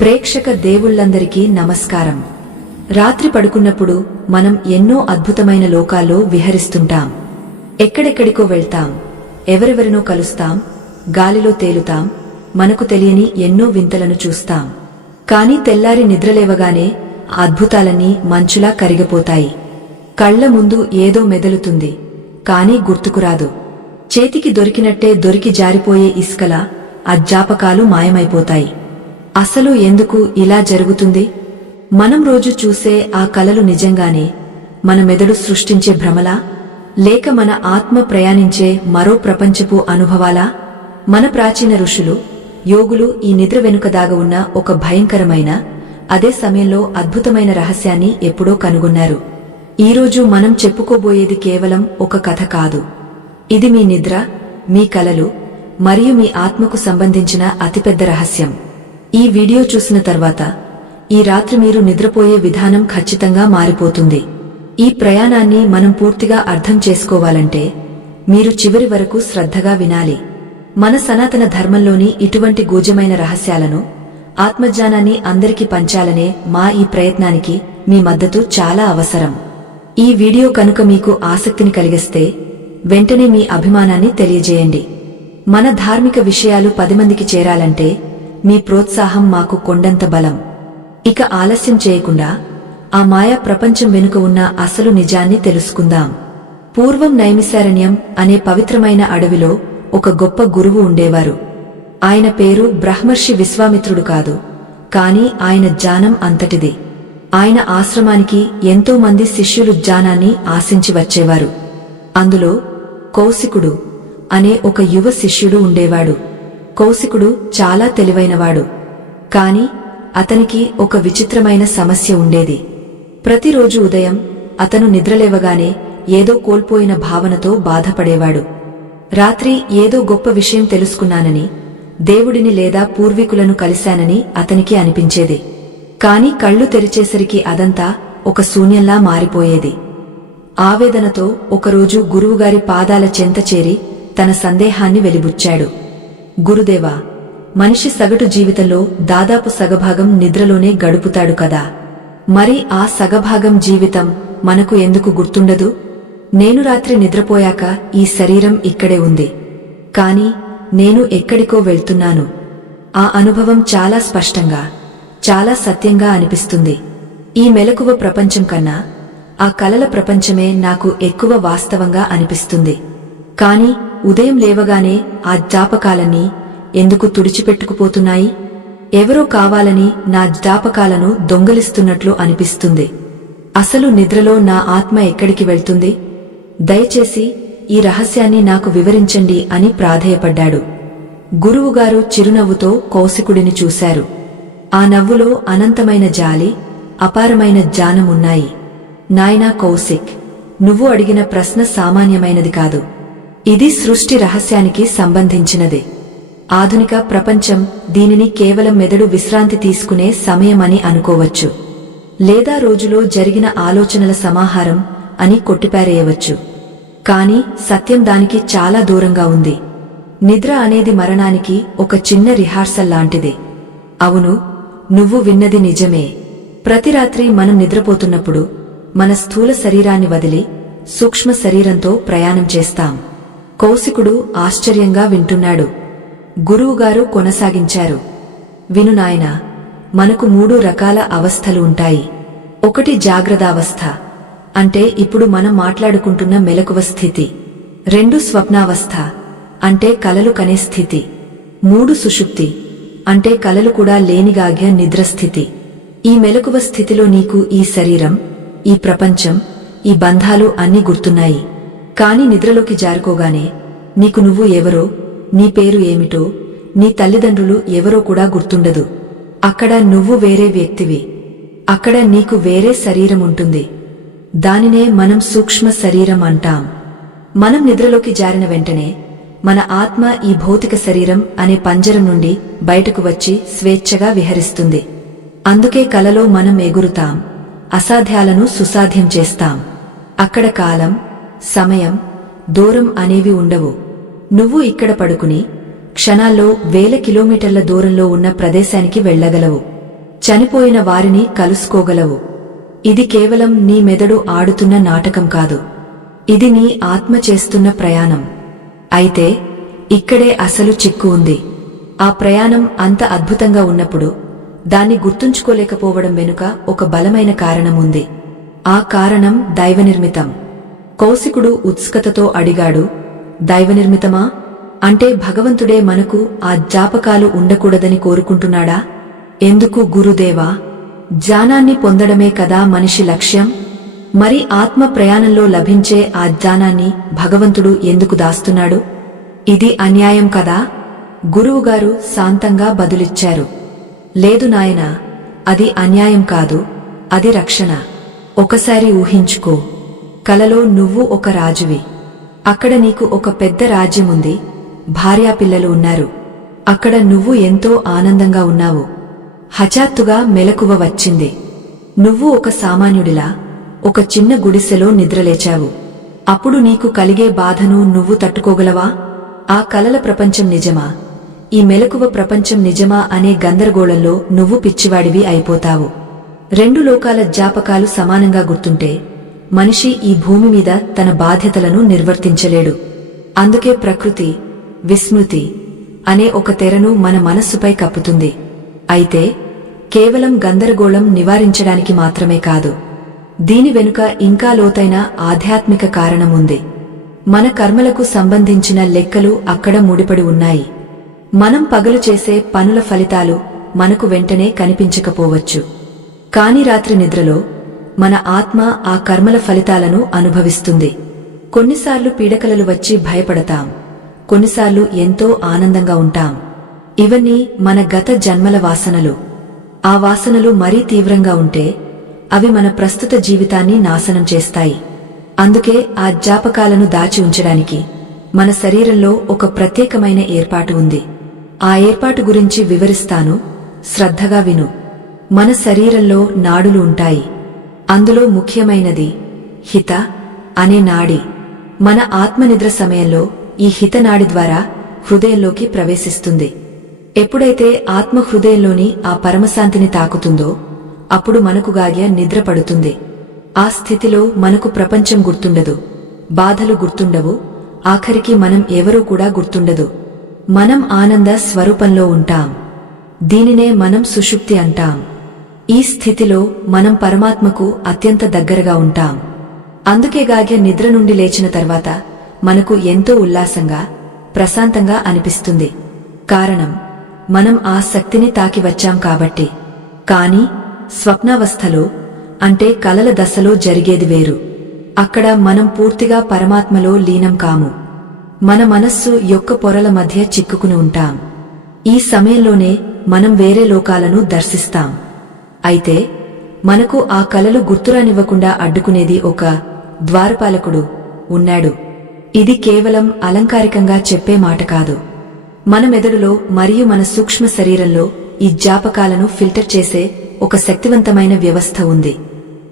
ప్రేక్షక దేవుళ్లందరికీ నమస్కారం. రాత్రి పడుకున్నప్పుడు మనం ఎన్నో అద్భుతమైన లోకాల్లో విహరిస్తుంటాం. ఎక్కడెక్కడికో వెళ్తాం, ఎవరెవరినో కలుస్తాం, గాలిలో తేలుతాం, మనకు తెలియని ఎన్నో వింతలను చూస్తాం. కాని తెల్లారి నిద్రలేవగానే ఆ అద్భుతాలన్నీ మంచులా కరిగిపోతాయి. కళ్ల ముందు ఏదో మెదలుతుంది, కాని గుర్తుకురాదు. చేతికి దొరికినట్టే దొరికి జారిపోయే ఇసుకలా ఆ జ్ఞాపకాలు మాయమైపోతాయి. అసలు ఎందుకు ఇలా జరుగుతుంది? మనం రోజు చూసే ఆ కలలు నిజంగానే మన మెదడు సృష్టించే భ్రమలా, లేక మన ఆత్మ ప్రయాణించే మరో ప్రపంచపు అనుభవాలా? మన ప్రాచీన ఋషులు, యోగులు ఈ నిద్ర వెనుక దాగ ఉన్న ఒక భయంకరమైన, అదే సమయంలో అద్భుతమైన రహస్యాన్ని ఎప్పుడో కనుగొన్నారు. ఈరోజు మనం చెప్పుకోబోయేది కేవలం ఒక కథ కాదు. ఇది మీ నిద్ర, మీ కలలు మరియు మీ ఆత్మకు సంబంధించిన అతిపెద్ద రహస్యం. ఈ వీడియో చూసిన తర్వాత ఈ రాత్రి మీరు నిద్రపోయే విధానం ఖచ్చితంగా మారిపోతుంది. ఈ ప్రయాణాన్ని మనం పూర్తిగా అర్థం చేసుకోవాలంటే మీరు చివరి వరకు శ్రద్ధగా వినాలి. మన సనాతన ధర్మంలోని ఇటువంటి గూఢమైన రహస్యాలను, ఆత్మజ్ఞానాన్ని అందరికీ పంచాలనే మా ఈ ప్రయత్నానికి మీ మద్దతు చాలా అవసరం. ఈ వీడియో కనుక మీకు ఆసక్తిని కలిగిస్తే వెంటనే మీ అభిమానాన్ని తెలియజేయండి. మన ధార్మిక విషయాలు 10 మందికి చేరాలంటే మీ ప్రోత్సాహం మాకు కొండంత బలం. ఇక ఆలస్యం చేయకుండా ఆ మాయా ప్రపంచం వెనుక ఉన్న అసలు నిజాన్ని తెలుసుకుందాం. పూర్వం నైమిశారణ్యం అనే పవిత్రమైన అడవిలో ఒక గొప్ప గురువు ఉండేవారు. ఆయన పేరు బ్రహ్మర్షి విశ్వామిత్రుడు కాదు, కాని ఆయన జ్ఞానం అంతటిది. ఆయన ఆశ్రమానికి ఎంతో మంది శిష్యులు జ్ఞానాన్ని ఆశించి వచ్చేవారు. అందులో కౌశికుడు అనే ఒక యువ శిష్యుడు ఉండేవాడు. కౌశికుడు చాలా తెలివైనవాడు, కాని అతనికి ఒక విచిత్రమైన సమస్య ఉండేది. ప్రతిరోజు ఉదయం అతను నిద్రలేవగానే ఏదో కోల్పోయిన భావనతో బాధపడేవాడు. రాత్రి ఏదో గొప్ప విషయం తెలుసుకున్నానని, దేవుడిని లేదా పూర్వీకులను కలిశానని అతనికి అనిపించేది. కాని కళ్ళు తెరిచేసరికి అదంతా ఒక శూన్యంలా మారిపోయేది. ఆవేదనతో ఒకరోజు గురువుగారి పాదాల చెంత చేరి తన సందేహాన్ని వెలిబుచ్చాడు. గురుదేవా, మనిషి సగటు జీవితంలో దాదాపు సగభాగం నిద్రలోనే గడుపుతాడు కదా, మరి ఆ సగభాగం జీవితం మనకు ఎందుకు గుర్తుండదు? నేను రాత్రి నిద్రపోయాక ఈ శరీరం ఇక్కడే ఉంది, కాని నేను ఎక్కడికో వెళ్తున్నాను. ఆ అనుభవం చాలా స్పష్టంగా, చాలా సత్యంగా అనిపిస్తుంది. ఈ మెలకువ ప్రపంచం కన్నా ఆ కలల ప్రపంచమే నాకు ఎక్కువ వాస్తవంగా అనిపిస్తుంది. కాని ఉదయం లేవగానే ఆ జ్ఞాపకాలన్నీ ఎందుకు తుడిచిపెట్టుకుపోతున్నాయి? ఎవరో కావాలని నా జ్ఞాపకాలను దొంగలిస్తున్నట్లు అనిపిస్తుంది. అసలు నిద్రలో నా ఆత్మ ఎక్కడికి వెళ్తుంది? దయచేసి ఈ రహస్యాన్ని నాకు వివరించండి అని ప్రాధేయపడ్డాడు. గురువుగారు చిరునవ్వుతో కౌశికుడిని చూశారు. ఆ నవ్వులో అనంతమైన జాలి, అపారమైన జ్ఞానం ఉన్నాయి. నాయనా కౌశిక్, నువ్వు అడిగిన ప్రశ్న సామాన్యమైనది కాదు. ఇది సృష్టి రహస్యానికి సంబంధించినది. ఆధునిక ప్రపంచం దీనిని కేవలం మెదడు విశ్రాంతి తీసుకునే సమయమని అనుకోవచ్చు, లేదా రోజులో జరిగిన ఆలోచనల సమాహారం అని కొట్టిపారేయవచ్చు. కాని సత్యం దానికి చాలా దూరంగా ఉంది. నిద్ర అనేది మరణానికి ఒక చిన్న రిహార్సల్ లాంటిది. అవును, నువ్వు విన్నది నిజమే. ప్రతి రాత్రి మనం నిద్రపోతున్నప్పుడు మన స్థూల శరీరాన్ని వదిలి సూక్ష్మ శరీరంతో ప్రయాణం చేస్తాం. కౌశికుడు ఆశ్చర్యంగా వింటున్నాడు. గురువుగారు కొనసాగించారు. విను నాయనా, మనకు 3 రకాల అవస్థలు ఉంటాయి. ఒకటి జాగ్రత్తావస్థ, అంటే ఇప్పుడు మనం మాట్లాడుకుంటున్న మెలకువ స్థితి. 2 స్వప్నావస్థ, అంటే కలలు కనే స్థితి. 3 సుషుప్తి, అంటే కలలు కూడా లేనిగాగ్య నిద్రస్థితి. ఈ మెలకువ స్థితిలో నీకు ఈ శరీరం, ఈ ప్రపంచం, ఈ బంధాలు అన్నీ గుర్తున్నాయి. కాని నిద్రలోకి జారుకోగానే నీకు నువ్వు ఎవరో, నీ పేరు ఏమిటో, నీ తల్లిదండ్రులు ఎవరో కూడా గుర్తుండదు. అక్కడ నువ్వు వేరే వ్యక్తివి. అక్కడ నీకు వేరే శరీరం ఉంటుంది. దానినే మనం సూక్ష్మ శరీరం అంటాం. మనం నిద్రలోకి జారిన వెంటనే మన ఆత్మ ఈ భౌతిక శరీరం అనే పంజరం నుండి బయటకు వచ్చి స్వేచ్ఛగా విహరిస్తుంది. అందుకే కలలో మనం ఎగురుతాం, అసాధ్యాలను సుసాధ్యం చేస్తాం. అక్కడ కాలం, సమయం, దూరం అనేవి ఉండవు. నువ్వు ఇక్కడ పడుకుని క్షణాల్లో వేల కిలోమీటర్ల దూరంలో ఉన్న ప్రదేశానికి వెళ్లగలవు. చనిపోయిన వారిని కలుసుకోగలవు. ఇది కేవలం నీ మెదడు ఆడుతున్న నాటకం కాదు. ఇది నీ ఆత్మ చేస్తున్న ప్రయాణం. అయితే ఇక్కడే అసలు చిక్కు ఉంది. ఆ ప్రయాణం అంత అద్భుతంగా ఉన్నప్పుడు దాన్ని గుర్తుంచుకోలేకపోవడం వెనుక ఒక బలమైన కారణం ఉంది. ఆ కారణం దైవనిర్మితం. కౌశికుడు ఉత్సుకతతో అడిగాడు, దైవనిర్మితమా? అంటే భగవంతుడే మనకు ఆ జ్ఞాపకాలు ఉండకూడదని కోరుకుంటున్నాడా? ఎందుకు గురుదేవా? జ్ఞానాన్ని పొందడమే కదా మనిషి లక్ష్యం. మరి ఆత్మ ప్రయాణంలో లభించే ఆ జ్ఞానాన్ని భగవంతుడు ఎందుకు దాస్తున్నాడు? ఇది అన్యాయం కదా? గురువుగారు శాంతంగా బదులిచ్చారు. లేదు నాయనా, అది అన్యాయం కాదు, అది రక్షణ. ఒకసారి ఊహించుకో, కలలో నువ్వు ఒక రాజువి. అక్కడ నీకు ఒక పెద్ద రాజ్యముంది, భార్యాపిల్లలు ఉన్నారు. అక్కడ నువ్వు ఎంతో ఆనందంగా ఉన్నావు. హఠాత్తుగా మెలకువ వచ్చింది. నువ్వు ఒక సామాన్యుడిలా ఒక చిన్న గుడిసెలో నిద్రలేచావు. అప్పుడు నీకు కలిగే బాధను నువ్వు తట్టుకోగలవా? ఆ కలల ప్రపంచం నిజమా, ఈ మెలకువ ప్రపంచం నిజమా అనే గందరగోళంలో నువ్వు పిచ్చివాడివి అయిపోతావు. రెండు లోకాల జ్ఞాపకాలు సమానంగా గుర్తుంటే మనిషి ఈ భూమి మీద తన బాధ్యతలను నిర్వర్తించలేడు. అందుకే ప్రకృతి విస్మృతి అనే ఒక తెరను మన మనస్సుపై కప్పుతుంది. అయితే కేవలం గందరగోళం నివారించడానికి మాత్రమే కాదు, దీని వెనుక ఇంకా లోతైన ఆధ్యాత్మిక కారణం ఉంది. మన కర్మలకు సంబంధించిన లెక్కలు అక్కడ ముడిపడి ఉన్నాయి. మనం పగలు చేసే పనుల ఫలితాలు మనకు వెంటనే కనిపించకపోవచ్చు, కాని రాత్రి నిద్రలో మన ఆత్మ ఆ కర్మల ఫలితాలను అనుభవిస్తుంది. కొన్నిసార్లు పీడకలలు వచ్చి భయపడతాం, కొన్నిసార్లు ఎంతో ఆనందంగా ఉంటాం. ఇవన్నీ మన గత జన్మల వాసనలు. ఆ వాసనలు మరీ తీవ్రంగా ఉంటే అవి మన ప్రస్తుత జీవితాన్ని నాశనం చేస్తాయి. అందుకే ఆ జ్ఞాపకాలను దాచి ఉంచడానికి మన శరీరంలో ఒక ప్రత్యేకమైన ఏర్పాటు ఉంది. ఆ ఏర్పాటు గురించి వివరిస్తాను, శ్రద్ధగా విను. మన శరీరంలో నాడులు ఉంటాయి. అందులో ముఖ్యమైనది హిత అనే నాడి. మన ఆత్మనిద్ర సమయంలో ఈ హితనాడి ద్వారా హృదయంలోకి ప్రవేశిస్తుంది. ఎప్పుడైతే ఆత్మ హృదయంలోని ఆ పరమశాంతిని తాకుతుందో అప్పుడు మనకు గాగ్య నిద్ర పడుతుంది. ఆ స్థితిలో మనకు ప్రపంచం గుర్తుండదు, బాధలు గుర్తుండవు, ఆఖరికి మనం ఎవరూ కూడా గుర్తుండదు. మనం ఆనంద స్వరూపంలో ఉంటాం. దీనినే మనం సుషుప్తి అంటాం. ఈ స్థితిలో మనం పరమాత్మకు అత్యంత దగ్గరగా ఉంటాం. అందుకే గాగ్య నిద్ర నుండి లేచిన తర్వాత మనకు ఎంతో ఉల్లాసంగా ప్రశాంతంగా అనిపిస్తుంది. కారణం మనం ఆ శక్తిని తాకి వచ్చాం కాబట్టి. కాని స్వప్నావస్థలో అంటే కలల దశలో జరిగేది వేరు. అక్కడ మనం పూర్తిగా పరమాత్మలో లీనం కాము. మన మనస్సు యొక్క పొరల మధ్య చిక్కుకుని ఉంటాం. ఈ సమయంలోనే మనం వేరే లోకాలను దర్శిస్తాం. అయితే మనకు ఆ కలలు గుర్తురానివ్వకుండా అడ్డుకునేది ఒక ద్వారపాలకుడు ఉన్నాడు. ఇది కేవలం అలంకారికంగా చెప్పే మాట కాదు. మన మెదడులో మరియు మన సూక్ష్మ శరీరంలో ఈ జ్ఞాపకాలను ఫిల్టర్ చేసే ఒక శక్తివంతమైన వ్యవస్థ ఉంది.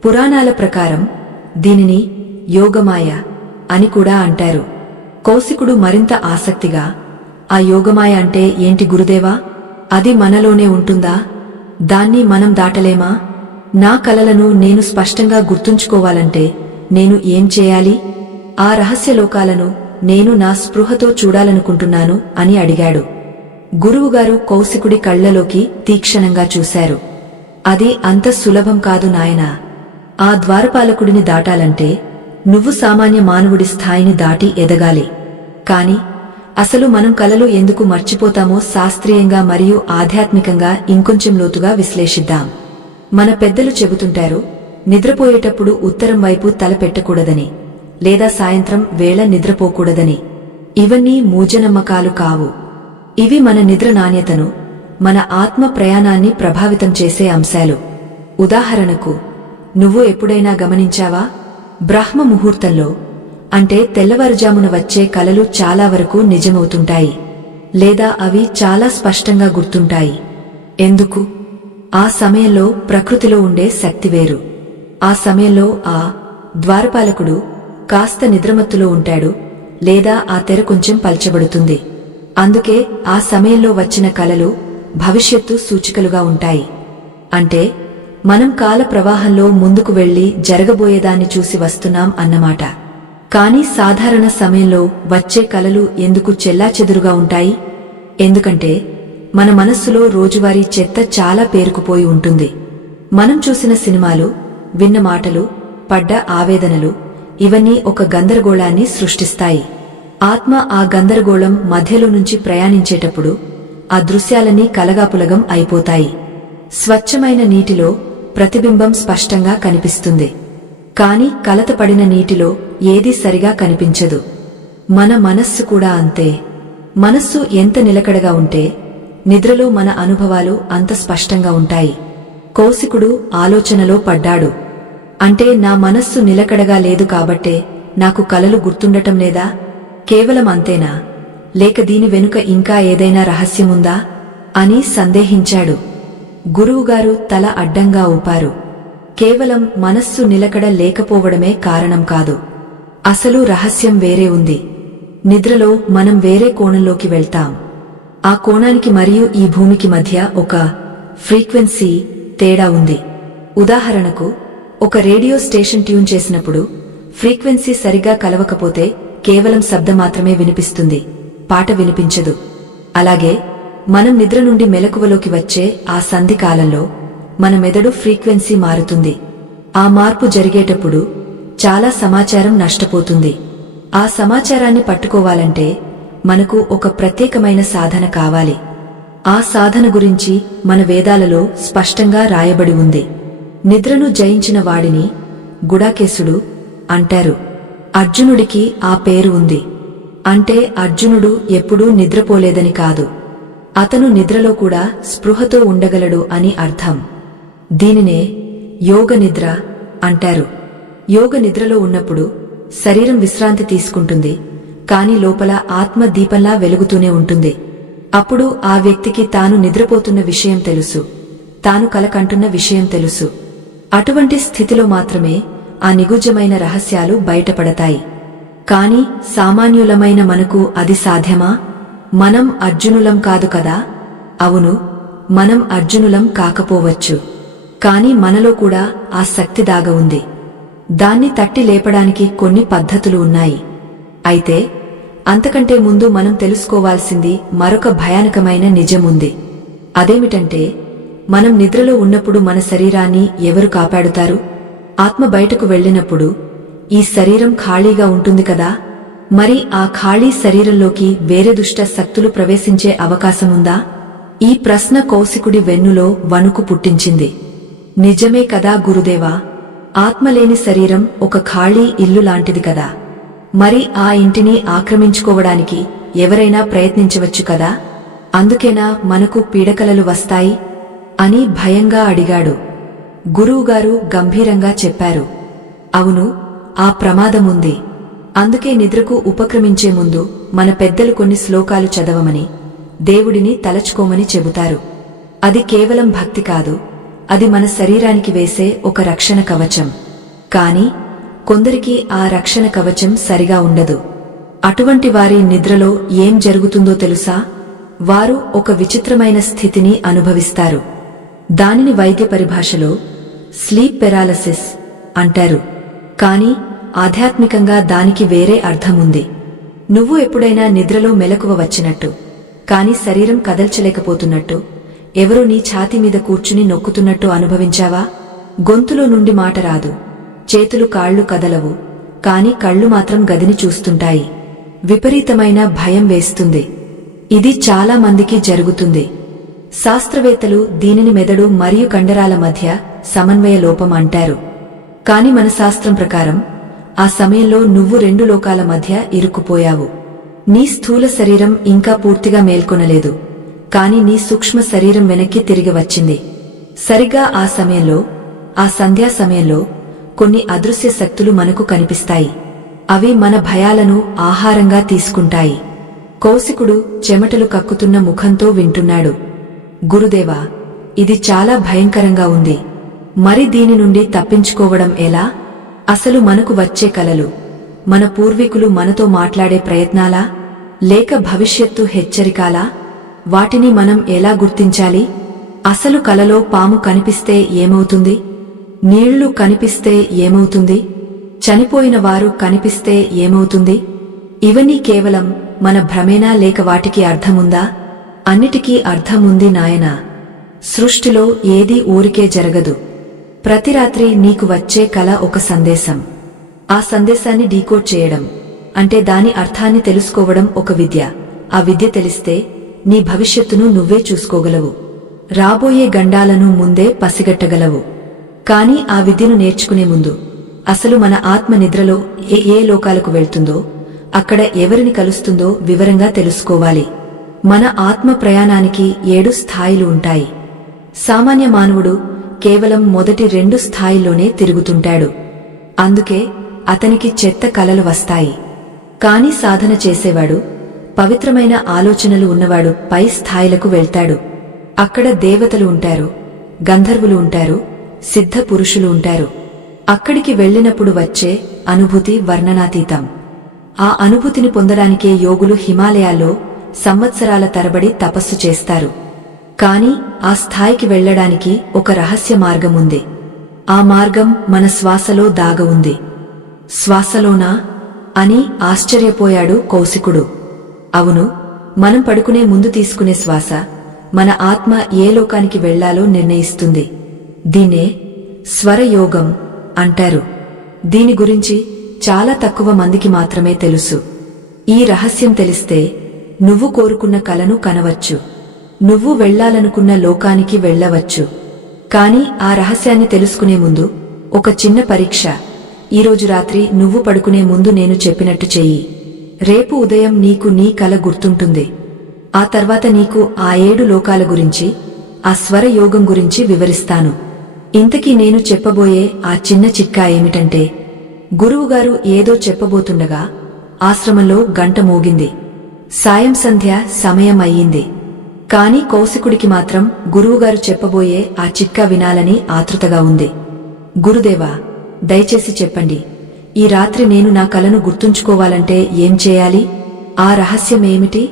పురాణాల ప్రకారం దీనిని యోగమాయ అని కూడా అంటారు. కౌశికుడు మరింత ఆసక్తిగా, ఆ యోగమాయ అంటే ఏంటి గురుదేవా? అది మనలోనే ఉంటుందా? దాన్ని మనం దాటలేమా? నా కలలను నేను స్పష్టంగా గుర్తుంచుకోవాలంటే నేను ఏం చేయాలి? ఆ రహస్యలోకాలను నేను నా స్పృహతో చూడాలనుకుంటున్నాను అని అడిగాడు. గురువుగారు కౌశికుడి కళ్లలోకి తీక్షణంగా చూశారు. అది అంత సులభం కాదు నాయనా. ఆ ద్వారపాలకుడిని దాటాలంటే నువ్వు సామాన్య మానవుడి స్థాయిని దాటి ఎదగాలి. కాని అసలు మనం కలలు ఎందుకు మర్చిపోతామో శాస్త్రీయంగా మరియు ఆధ్యాత్మికంగా ఇంకొంచెం లోతుగా విశ్లేషిద్దాం. మన పెద్దలు చెబుతుంటారు, నిద్రపోయేటప్పుడు ఉత్తరం వైపు తల పెట్టకూడదని, లేదా సాయంత్రం వేళ నిద్రపోకూడదని. ఇవన్నీ మూఢనమ్మకాలు కావు. ఇవి మన నిద్ర నాణ్యతను, మన ఆత్మ ప్రయాణాన్ని ప్రభావితం చేసే అంశాలు. ఉదాహరణకు, నువ్వు ఎప్పుడైనా గమనించావా? బ్రహ్మ ముహూర్తంలో అంటే తెల్లవారుజామున వచ్చే కలలు చాలా వరకు నిజమవుతుంటాయి, లేదా అవి చాలా స్పష్టంగా గుర్తుంటాయి. ఎందుకు? ఆ సమయంలో ప్రకృతిలో ఉండే శక్తి వేరు. ఆ సమయంలో ఆ ద్వారపాలకుడు కాస్త నిద్రమత్తులో ఉంటాడు, లేదా ఆ తెర కొంచెం పల్చబడుతుంది. అందుకే ఆ సమయంలో వచ్చిన కలలు భవిష్యత్తు సూచికలుగా ఉంటాయి. అంటే మనం కాల ప్రవాహంలో ముందుకు వెళ్లి జరగబోయేదాన్ని చూసి వస్తున్నాం అన్నమాట. కాని సాధారణ సమయంలో వచ్చే కలలు ఎందుకు చెల్లాచెదురుగా ఉంటాయి? ఎందుకంటే మన మనస్సులో రోజువారీ చెత్త చాలా పేరుకుపోయి ఉంటుంది. మనం చూసిన సినిమాలు, విన్న మాటలు, పడ్డ ఆవేదనలు ఇవన్నీ ఒక గందరగోళాన్ని సృష్టిస్తాయి. ఆత్మ ఆ గందరగోళం మధ్యలో నుంచి ప్రయాణించేటప్పుడు ఆ దృశ్యాలన్నీ కలగాపులగం అయిపోతాయి. స్వచ్ఛమైన నీటిలో ప్రతిబింబం స్పష్టంగా కనిపిస్తుంది. కాని కలతపడిన నీటిలో ఏదీ సరిగా కనిపించదు. మన మనస్సు కూడా అంతే. మనస్సు ఎంత నిలకడగా ఉంటే నిద్రలో మన అనుభవాలు అంత స్పష్టంగా ఉంటాయి. కౌశికుడు ఆలోచనలో పడ్డాడు. అంటే నా మనస్సు నిలకడగా లేదు కాబట్టే నాకు కలలు గుర్తుండటం లేదా? కేవలం అంతేనా, లేక దీని వెనుక ఇంకా ఏదైనా రహస్యముందా అని సందేహించాడు. గురువుగారు తల అడ్డంగా ఊపారు. కేవలం మనస్సు నిలకడ లేకపోవడమే కారణం కాదు. అసలు రహస్యం వేరే ఉంది. నిద్రలో మనం వేరే కోణంలోకి వెళ్తాం. ఆ కోణానికి మరియు ఈ భూమికి మధ్య ఒక ఫ్రీక్వెన్సీ తేడా ఉంది. ఉదాహరణకు, ఒక రేడియో స్టేషన్ ట్యూన్ చేసినప్పుడు ఫ్రీక్వెన్సీ సరిగా కలవకపోతే కేవలం శబ్దం మాత్రమే వినిపిస్తుంది, పాట వినిపించదు. అలాగే మనం నిద్ర నుండి మెలకువలోకి వచ్చే ఆ సంధి కాలంలో మన మెదడు ఫ్రీక్వెన్సీ మారుతుంది. ఆ మార్పు జరిగేటప్పుడు చాలా సమాచారం నష్టపోతుంది. ఆ సమాచారాన్ని పట్టుకోవాలంటే మనకు ఒక ప్రత్యేకమైన సాధన కావాలి. ఆ సాధన గురించి మన వేదాలలో స్పష్టంగా రాయబడి ఉంది. నిద్రను జయించిన వాడిని గుడాకేశుడు అంటారు. అర్జునుడికి ఆ పేరు ఉంది. అంటే అర్జునుడు ఎప్పుడూ నిద్రపోలేదని కాదు, అతను నిద్రలో కూడా స్పృహతో ఉండగలడు అని అర్థం. దీనినే యోగ నిద్ర అంటారు. యోగ నిద్రలో ఉన్నప్పుడు శరీరం విశ్రాంతి తీసుకుంటుంది, కాని లోపల ఆత్మ దీపంలా వెలుగుతూనే ఉంటుంది. అప్పుడు ఆ వ్యక్తికి తాను నిద్రపోతున్న విషయం తెలుసు, తాను కలకంటున్న విషయం తెలుసు. అటువంటి స్థితిలో మాత్రమే ఆ నిగూఢమైన రహస్యాలు బయటపడతాయి. కాని సామాన్యులమైన మనకు అది సాధ్యమా? మనం అర్జునులం కాదు కదా. అవును, మనం అర్జునులం కాకపోవచ్చు. కాని మనలో కూడా ఆ శక్తి దాగ ఉంది. దాన్ని తట్టి లేపడానికి కొన్ని పద్ధతులు ఉన్నాయి. అయితే అంతకంటే ముందు మనం తెలుసుకోవాల్సింది మరొక భయానకమైన నిజముంది. అదేమిటంటే, మనం నిద్రలో ఉన్నప్పుడు మన శరీరాన్ని ఎవరు కాపాడుతారు? ఆత్మ బయటకు వెళ్లినప్పుడు ఈ శరీరం ఖాళీగా ఉంటుంది కదా. మరి ఆ ఖాళీ శరీరంలోకి వేరే దుష్ట శక్తులు ప్రవేశించే అవకాశముందా? ఈ ప్రశ్న కౌశికుడి వెన్నులో వణుకు పుట్టించింది. నిజమే కదా గురుదేవా, ఆత్మలేని శరీరం ఒక ఖాళీ ఇల్లు లాంటిది కదా. మరి ఆ ఇంటిని ఆక్రమించుకోవడానికి ఎవరైనా ప్రయత్నించవచ్చు కదా. అందుకేనా మనకు పీడకలలు వస్తాయి అని భయంగా అడిగాడు. గురువుగారు గంభీరంగా చెప్పారు, అవును, ఆ ప్రమాదముంది. అందుకే నిద్రకు ఉపక్రమించే ముందు మన పెద్దలు కొన్ని శ్లోకాలు చదవమని, దేవుడిని తలచుకోమని చెబుతారు. అది కేవలం భక్తి కాదు, అది మన శరీరానికి వేసే ఒక రక్షణ కవచం. కాని కొందరికి ఆ రక్షణ కవచం సరిగా ఉండదు. అటువంటి వారి నిద్రలో ఏం జరుగుతుందో తెలుసా? వారు ఒక విచిత్రమైన స్థితిని అనుభవిస్తారు. దానిని వైద్య పరిభాషలో స్లీప్ పెరాలసిస్ అంటారు. కాని ఆధ్యాత్మికంగా దానికి వేరే అర్థముంది. నువ్వు ఎప్పుడైనా నిద్రలో మెలకువ వచ్చినట్టు, కాని శరీరం కదల్చలేకపోతున్నట్టు, ఎవరో నీ ఛాతీ మీద కూర్చుని నొక్కుతున్నట్టు అనుభవించావా? గొంతులో నుండి మాట రాదు, చేతులు కాళ్లు కదలవు, కాని కళ్ళు మాత్రం గదిని చూస్తుంటాయి. విపరీతమైన భయం వేస్తుంది. ఇది చాలా మందికి జరుగుతుంది. శాస్త్రవేత్తలు దీనిని మెదడు మరియు కండరాల మధ్య సమన్వయ లోపం అంటారు. కాని మన శాస్త్రం ప్రకారం ఆ సమయంలో నువ్వు రెండు లోకాల మధ్య ఇరుక్కుపోయావు. నీ స్థూల శరీరం ఇంకా పూర్తిగా మేల్కొనలేదు, కాని నీ సూక్ష్మ శరీరం వెనక్కి తిరిగి వచ్చింది. సరిగా ఆ సమయంలో, ఆ సంధ్యా సమయంలో కొన్ని అదృశ్య శక్తులు మనకు కనిపిస్తాయి. అవి మన భయాలను ఆహారంగా తీసుకుంటాయి. కౌశికుడు చెమటలు కక్కుతున్న ముఖంతో వింటున్నాడు. గురుదేవా, ఇది చాలా భయంకరంగా ఉంది. మరి దీని నుండి తప్పించుకోవడం ఎలా? అసలు మనకు వచ్చే కలలు మన పూర్వీకులు మనతో మాట్లాడే ప్రయత్నాలా, లేక భవిష్యత్తు హెచ్చరికాలా? వాటిని మనం ఎలా గుర్తించాలి? అసలు కలలో పాము కనిపిస్తే ఏమవుతుంది? నీళ్లు కనిపిస్తే ఏమవుతుంది? చనిపోయిన వారు కనిపిస్తే ఏమవుతుంది? ఇవన్నీ కేవలం మన భ్రమేనా, లేక వాటికి అర్థముందా? అన్నిటికీ అర్థముంది నాయనా. సృష్టిలో ఏదీ ఊరికే జరగదు. ప్రతి రాత్రి నీకు వచ్చే కల ఒక సందేశం. ఆ సందేశాన్ని డీకోడ్ చేయడం అంటే దాని అర్థాన్ని తెలుసుకోవడం ఒక విద్య. ఆ విద్య తెలిస్తే నీ భవిష్యత్తును నువ్వే చూసుకోగలవు. రాబోయే గండాలను ముందే పసిగట్టగలవు. కాని ఆ విద్యను నేర్చుకునే ముందు అసలు మన ఆత్మ నిద్రలో ఏ లోకాలకు వెళ్తుందో, అక్కడ ఎవరిని కలుస్తుందో వివరంగా తెలుసుకోవాలి. మన ఆత్మ ప్రయాణానికి 7 స్థాయిలు ఉంటాయి. సామాన్య మానవుడు కేవలం మొదటి 2 స్థాయిల్లోనే తిరుగుతుంటాడు. అందుకే అతనికి చెత్త కలలు వస్తాయి. కాని సాధన చేసేవాడు, పవిత్రమైన ఆలోచనలు ఉన్నవాడు పై స్థాయిలకు వెళ్తాడు. అక్కడ దేవతలు ఉంటారు, గంధర్వులు ఉంటారు, సిద్ధ పురుషులు ఉంటారు. అక్కడికి వెళ్ళినప్పుడు వచ్చే అనుభూతి వర్ణనాతీతం. ఆ అనుభూతిని పొందడానికే యోగులు హిమాలయాల్లో సంవత్సరాల తరబడి తపస్సు చేస్తారు. కాని ఆ స్థాయికి వెళ్లడానికి ఒక రహస్య మార్గముంది. ఆ మార్గం మన శ్వాసలో దాగ ఉంది. శ్వాసలోనా అని ఆశ్చర్యపోయాడు కౌశికుడు. అవును, మనం పడుకునే ముందు తీసుకునే శ్వాస మన ఆత్మ ఏ లోకానికి వెళ్లాలో నిర్ణయిస్తుంది. దీన్నే స్వరయోగం అంటారు. దీని గురించి చాలా తక్కువ మందికి మాత్రమే తెలుసు. ఈ రహస్యం తెలిస్తే నువ్వు కోరుకున్న కలను కనవచ్చు. నువ్వు వెళ్లాలనుకున్న లోకానికి వెళ్లవచ్చు. కాని ఆ రహస్యాన్ని తెలుసుకునే ముందు ఒక చిన్న పరీక్ష. ఈరోజు రాత్రి నువ్వు పడుకునే ముందు నేను చెప్పినట్టు చెయ్యి. రేపు ఉదయం నీకు నీ కల గుర్తుంటుంది. ఆ తర్వాత నీకు ఆ 7 లోకాల గురించి, ఆ స్వర యోగం గురించి వివరిస్తాను. ఇంతకీ నేను చెప్పబోయే ఆ చిన్న చిట్కా ఏమిటంటే, గురువుగారు ఏదో చెప్పబోతుండగా ఆశ్రమంలో గంట మోగింది. సాయం సంధ్య సమయం అయ్యింది. కాని కౌశికుడికి మాత్రం గురువుగారు చెప్పబోయే ఆ చిట్కా వినాలని ఆతృతగా ఉంది. గురుదేవా, దయచేసి చెప్పండి. ఈ రాత్రి నేను నా కలను గుర్తుంచుకోవాలంటే ఏం చేయాలి? ఆ రహస్యమేమిటి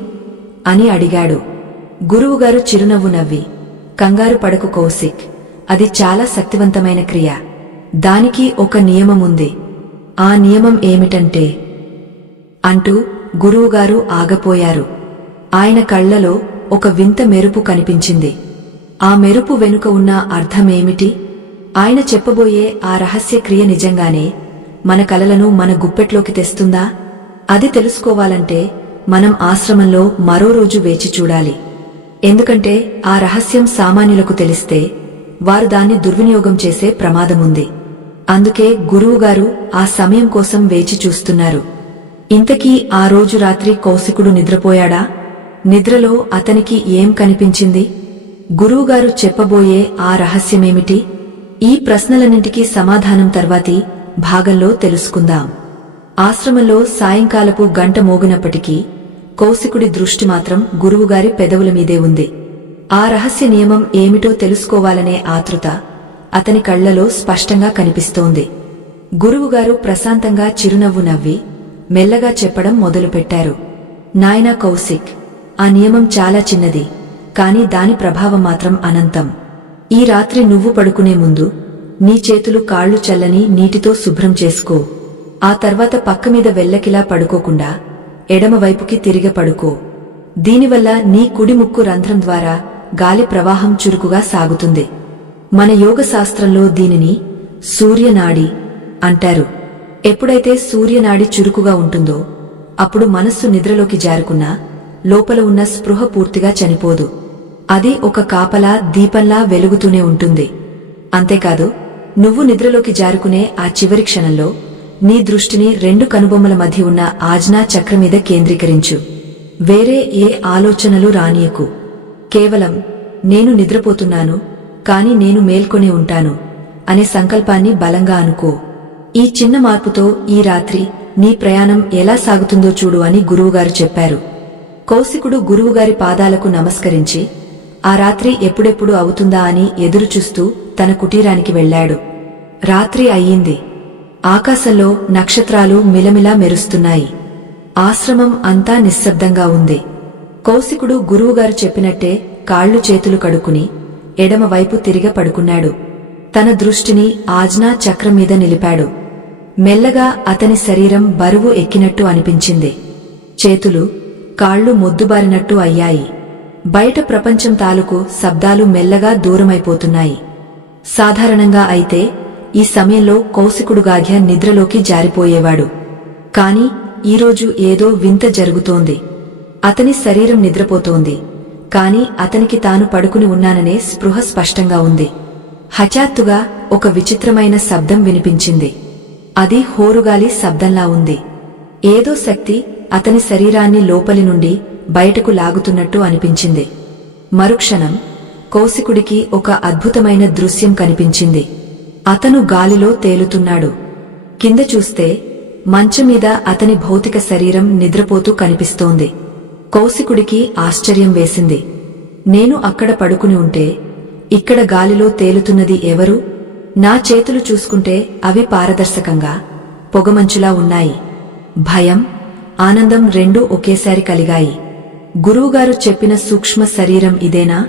అని అడిగాడు. గురువుగారు చిరునవ్వు నవ్వి, కంగారు పడకు కౌశిక్, అది చాలా శక్తివంతమైన క్రియ. దానికి ఒక నియమముంది. ఆ నియమం ఏమిటంటే అంటూ గురువుగారు ఆగపోయారు. ఆయన కళ్లలో ఒక వింత మెరుపు కనిపించింది. ఆ మెరుపు వెనుక ఉన్న అర్థమేమిటి? ఆయన చెప్పబోయే ఆ రహస్య క్రియ నిజంగానే మన కలలను మన గుప్పెట్లోకి తెస్తుందా? అది తెలుసుకోవాలంటే మనం ఆశ్రమంలో మరో రోజు వేచి చూడాలి. ఎందుకంటే ఆ రహస్యం సామాన్యులకు తెలిస్తే వారు దాన్ని దుర్వినియోగం చేసే ప్రమాదముంది. అందుకే గురువుగారు ఆ సమయం కోసం వేచి చూస్తున్నారు. ఇంతకీ ఆ రోజు రాత్రి కౌశికుడు నిద్రపోయాడా? నిద్రలో అతనికి ఏం కనిపించింది? గురువుగారు చెప్పబోయే ఆ రహస్యమేమిటి? ఈ ప్రశ్నలన్నింటికీ సమాధానం తర్వాతి భాగంలో తెలుసుకుందాం. ఆశ్రమంలో సాయంకాలపు గంట మోగినప్పటికీ కౌశికుడి దృష్టి మాత్రం గురువుగారి పెదవుల మీదే ఉంది. ఆ రహస్య నియమం ఏమిటో తెలుసుకోవాలనే ఆతృత అతని కళ్లలో స్పష్టంగా కనిపిస్తోంది. గురువుగారు ప్రశాంతంగా చిరునవ్వు నవ్వి మెల్లగా చెప్పడం మొదలుపెట్టారు. నాయనా కౌశిక్, ఆ నియమం చాలా చిన్నది, కాని దాని ప్రభావం మాత్రం అనంతం. ఈ రాత్రి నువ్వు పడుకునే ముందు నీ చేతులు కాళ్లు చల్లని నీటితో శుభ్రం చేసుకో. ఆ తర్వాత పక్కమీద వెల్లకిలా పడుకోకుండా ఎడమవైపుకి తిరిగి పడుకో. దీనివల్ల నీ కుడి ముక్కు రంధ్రం ద్వారా గాలి ప్రవాహం చురుకుగా సాగుతుంది. మన యోగ శాస్త్రంలో దీనిని సూర్యనాడి అంటారు. ఎప్పుడైతే సూర్యనాడి చురుకుగా ఉంటుందో అప్పుడు మనస్సు నిద్రలోకి జారుకున్నా లోపల ఉన్న స్పృహ పూర్తిగా చనిపోదు. అది ఒక కాపలా దీపంలా వెలుగుతూనే ఉంటుంది. అంతేకాదు, నువ్వు నిద్రలోకి జారుకునే ఆ చివరి క్షణంలో నీ దృష్టిని 2 కనుబొమ్మల మధ్య ఉన్న ఆజ్ఞా చక్రం మీద కేంద్రీకరించు. వేరే ఏ ఆలోచనలు రానియకు. కేవలం నేను నిద్రపోతున్నాను, కాని నేను మేల్కొనే ఉంటాను అనే సంకల్పాన్ని బలంగా అనుకో. ఈ చిన్న మార్పుతో ఈ రాత్రి నీ ప్రయాణం ఎలా సాగుతుందో చూడు అని గురువుగారు చెప్పారు. కౌశికుడు గురువుగారి పాదాలకు నమస్కరించి ఆ రాత్రి ఎప్పుడెప్పుడు అవుతుందా అని ఎదురుచూస్తూ తన కుటీరానికి వెళ్లాడు. రాత్రి అయ్యింది. ఆకాశంలో నక్షత్రాలు మిలమిలా మెరుస్తున్నాయి. ఆశ్రమం అంతా నిశ్శబ్దంగా ఉంది. కౌశికుడు గురువుగారు చెప్పినట్టే కాళ్లు చేతులు కడుక్కుని ఎడమవైపు తిరిగ పడుకున్నాడు. తన దృష్టిని ఆజ్ఞా చక్రం మీద నిలిపాడు. మెల్లగా అతని శరీరం బరువు ఎక్కినట్టు అనిపించింది. చేతులు కాళ్ళు మొద్దుబారినట్టు అయ్యాయి. బయట ప్రపంచం తాలూకు శబ్దాలు మెల్లగా దూరమైపోతున్నాయి. సాధారణంగా అయితే ఈ సమయంలో కౌశికుడుగాఘ్య నిద్రలోకి జారిపోయేవాడు. కాని ఈరోజు ఏదో వింత జరుగుతోంది. అతని శరీరం నిద్రపోతోంది, కాని అతనికి తాను పడుకుని ఉన్నాననే స్పృహ స్పష్టంగా ఉంది. హఠాత్తుగా ఒక విచిత్రమైన శబ్దం వినిపించింది. అది హోరుగాలి శబ్దంలా ఉంది. ఏదో శక్తి అతని శరీరాన్ని లోపలి నుండి బయటకు లాగుతున్నట్టు అనిపించింది. మరుక్షణం కౌశికుడికి ఒక అద్భుతమైన దృశ్యం కనిపించింది. అతను గాలిలో తేలుతున్నాడు. కింద చూస్తే మంచమీద అతని భౌతిక శరీరం నిద్రపోతూ కనిపిస్తోంది. కౌశికుడికి ఆశ్చర్యం వేసింది. నేను అక్కడ పడుకుని ఉంటే ఇక్కడ గాలిలో తేలుతున్నది ఎవరు? నా చేతులు చూసుకుంటే అవి పారదర్శకంగా పొగమంచులా ఉన్నాయి. భయం, ఆనందం రెండూ ఒకేసారి కలిగాయి. గురువుగారు చెప్పిన సూక్ష్మ శరీరం ఇదేనా?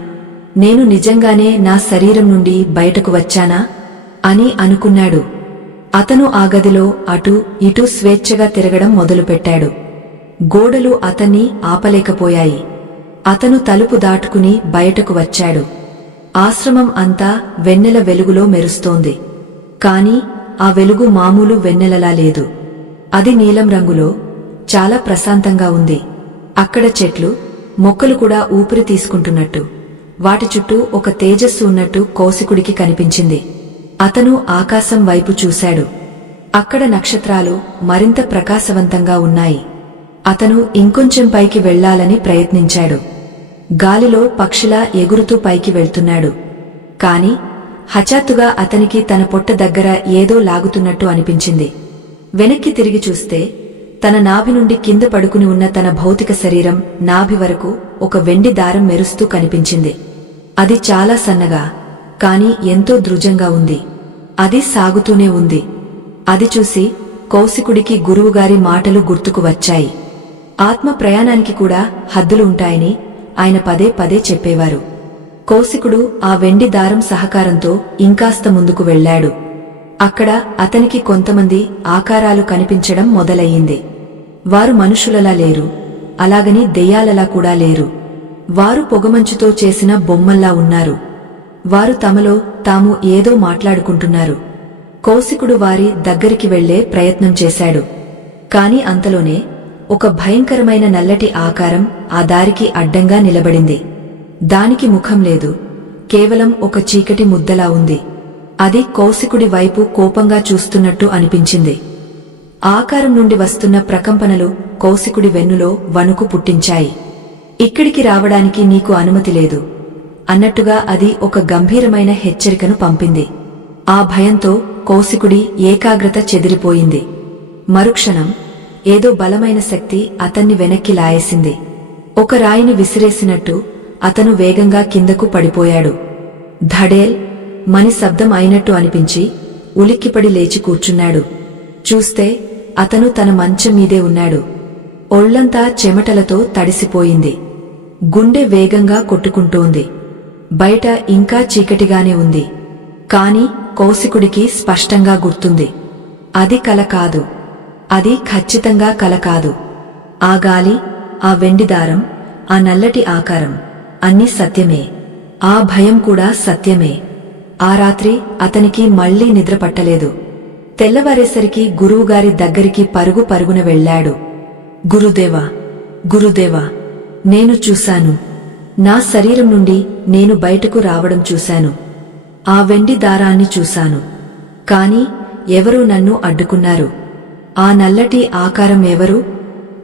నేను నిజంగానే నా శరీరం నుండి బయటకు వచ్చానా అని అనుకున్నాడు. అతను ఆ గదిలో అటూ ఇటూ స్వేచ్ఛగా తిరగడం మొదలుపెట్టాడు. గోడలు అతన్ని ఆపలేకపోయాయి. అతను తలుపు దాటుకుని బయటకు వచ్చాడు. ఆశ్రమం అంతా వెన్నెల వెలుగులో మెరుస్తోంది. కాని ఆ వెలుగు మామూలు వెన్నెలలా లేదు. అది నీలం రంగులో చాలా ప్రశాంతంగా ఉంది. అక్కడ చెట్లు, మొక్కలు కూడా ఊపిరి తీసుకుంటున్నట్టు, వాటి చుట్టూ ఒక తేజస్సు ఉన్నట్టు కౌశికుడికి కనిపించింది. అతను ఆకాశం వైపు చూశాడు. అక్కడ నక్షత్రాలు మరింత ప్రకాశవంతంగా ఉన్నాయి. అతను ఇంకొంచెం పైకి వెళ్లాలని ప్రయత్నించాడు. గాలిలో పక్షిలా ఎగురుతూ పైకి వెళ్తున్నాడు. కాని హఠాత్తుగా అతనికి తన పొట్ట దగ్గర ఏదో లాగుతున్నట్టు అనిపించింది. వెనక్కి తిరిగి చూస్తే తన నాభి నుండి కింద పడుకుని ఉన్న తన భౌతిక శరీరం నాభి వరకు ఒక వెండి దారం మెరుస్తూ కనిపించింది. అది చాలా సన్నగా, కాని ఎంతో దృఢంగా ఉంది. అది సాగుతూనే ఉంది. అది చూసి కౌశికుడికి గురువుగారి మాటలు గుర్తుకు వచ్చాయి. ఆత్మ ప్రయాణానికి కూడా హద్దులు ఉంటాయని ఆయన పదే పదే చెప్పేవారు. కౌశికుడు ఆ వెండి దారం సహకారంతో ఇంకాస్త ముందుకు వెళ్లాడు. అక్కడ అతనికి కొంతమంది ఆకారాలు కనిపించడం మొదలయ్యింది. వారు మనుషులలా లేరు, అలాగని దెయ్యాలలా కూడా లేరు. వారు పొగమంచుతో చేసిన బొమ్మల్లా ఉన్నారు. వారు తమలో తాము ఏదో మాట్లాడుకుంటున్నారు. కౌశికుడు వారి దగ్గరికి వెళ్లే ప్రయత్నం చేశాడు. కాని అంతలోనే ఒక భయంకరమైన నల్లటి ఆకారం ఆ దారికి అడ్డంగా నిలబడింది. దానికి ముఖం లేదు, కేవలం ఒక చీకటి ముద్దలా ఉంది. అది కౌశికుడి వైపు కోపంగా చూస్తున్నట్టు అనిపించింది. ఆకారం నుండి వస్తున్న ప్రకంపనలు కౌశికుడి వెన్నులో వణుకు పుట్టించాయి. ఇక్కడికి రావడానికి నీకు అనుమతి లేదు అన్నట్టుగా అది ఒక గంభీరమైన హెచ్చరికను పంపింది. ఆ భయంతో కౌశికుడి ఏకాగ్రత చెదిరిపోయింది. మరుక్షణం ఏదో బలమైన శక్తి అతన్ని వెనక్కి లాయేసింది. ఒక రాయిని విసిరేసినట్టు అతను వేగంగా కిందకు పడిపోయాడు. ధడేల్ మని శబ్దం అయినట్టు అనిపించి ఉలిక్కిపడి లేచి కూర్చున్నాడు. చూస్తే అతను తన మంచం మీదే ఉన్నాడు. ఒళ్లంతా చెమటలతో తడిసిపోయింది. గుండె వేగంగా కొట్టుకుంటోంది. బయట ఇంకా చీకటిగానే ఉంది. కాని కౌశికుడికి స్పష్టంగా గుర్తుంది, అది కల కాదు. అది ఖచ్చితంగా కల కాదు. ఆ గాలి, ఆ వెండిదారం, ఆ నల్లటి ఆకారం అన్నీ సత్యమే. ఆ భయం కూడా సత్యమే. ఆ రాత్రి అతనికి మళ్లీ నిద్ర పట్టలేదు. తెల్లవారేసరికి గురువుగారి దగ్గరికి పరుగు పరుగున వెళ్లాడు. గురుదేవా, గురుదేవా, నేను చూశాను. నా శరీరం నుండి నేను బయటకు రావడం చూశాను. ఆ వెండి దారాన్ని చూశాను. కాని ఎవరో నన్ను అడ్డుకున్నారు. ఆ నల్లటి ఆకారం ఎవరు?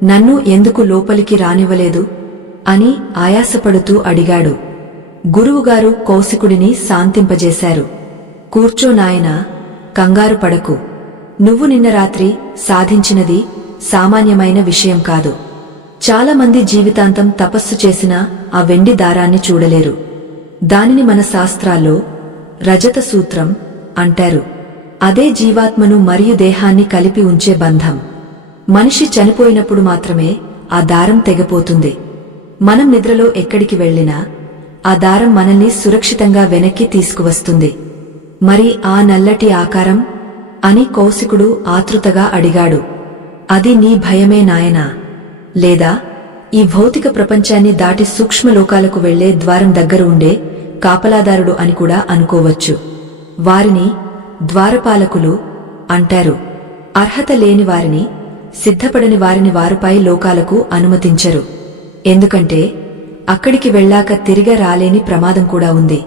నన్ను ఎందుకు లోపలికి రానివ్వలేదు అని ఆయాసపడుతూ అడిగాడు. గురువుగారు కౌశికుడిని శాంతింపజేశారు. కూర్చో నాయనా, కంగారు పడకు. నువ్వు నిన్న రాత్రి సాధించినది సామాన్యమైన విషయం కాదు. చాలామంది జీవితాంతం తపస్సు చేసినా ఆ వెండి దారాన్ని చూడలేరు. దానిని మన శాస్త్రాల్లో రజత సూత్రం అంటారు. అదే జీవాత్మను మరియు దేహాన్ని కలిపి ఉంచే బంధం. మనిషి చనిపోయినప్పుడు మాత్రమే ఆ దారం తెగపోతుంది. మనం నిద్రలో ఎక్కడికి వెళ్లినా ఆ దారం మనల్ని సురక్షితంగా వెనక్కి తీసుకువస్తుంది. మరి ఆ నల్లటి ఆకారం అని కౌశికుడు ఆతృతగా అడిగాడు. అది నీ భయమే నాయనా? లేదా ఈ భౌతిక ప్రపంచాన్ని దాటి సూక్ష్మలోకాలకు వెళ్లే ద్వారం దగ్గర ఉండే కాపలాదారుడు అని కూడా అనుకోవచ్చు. వారిని ద్వారపాలకులు అంటారు. అర్హత లేని వారిని, సిద్ధపడని వారిని వారుపై లోకాలకు అనుమతించరు. ఎందుకంటే అక్కడికి వెళ్ళాక తిరిగి రాలేని ప్రమాదం కూడా ఉంది.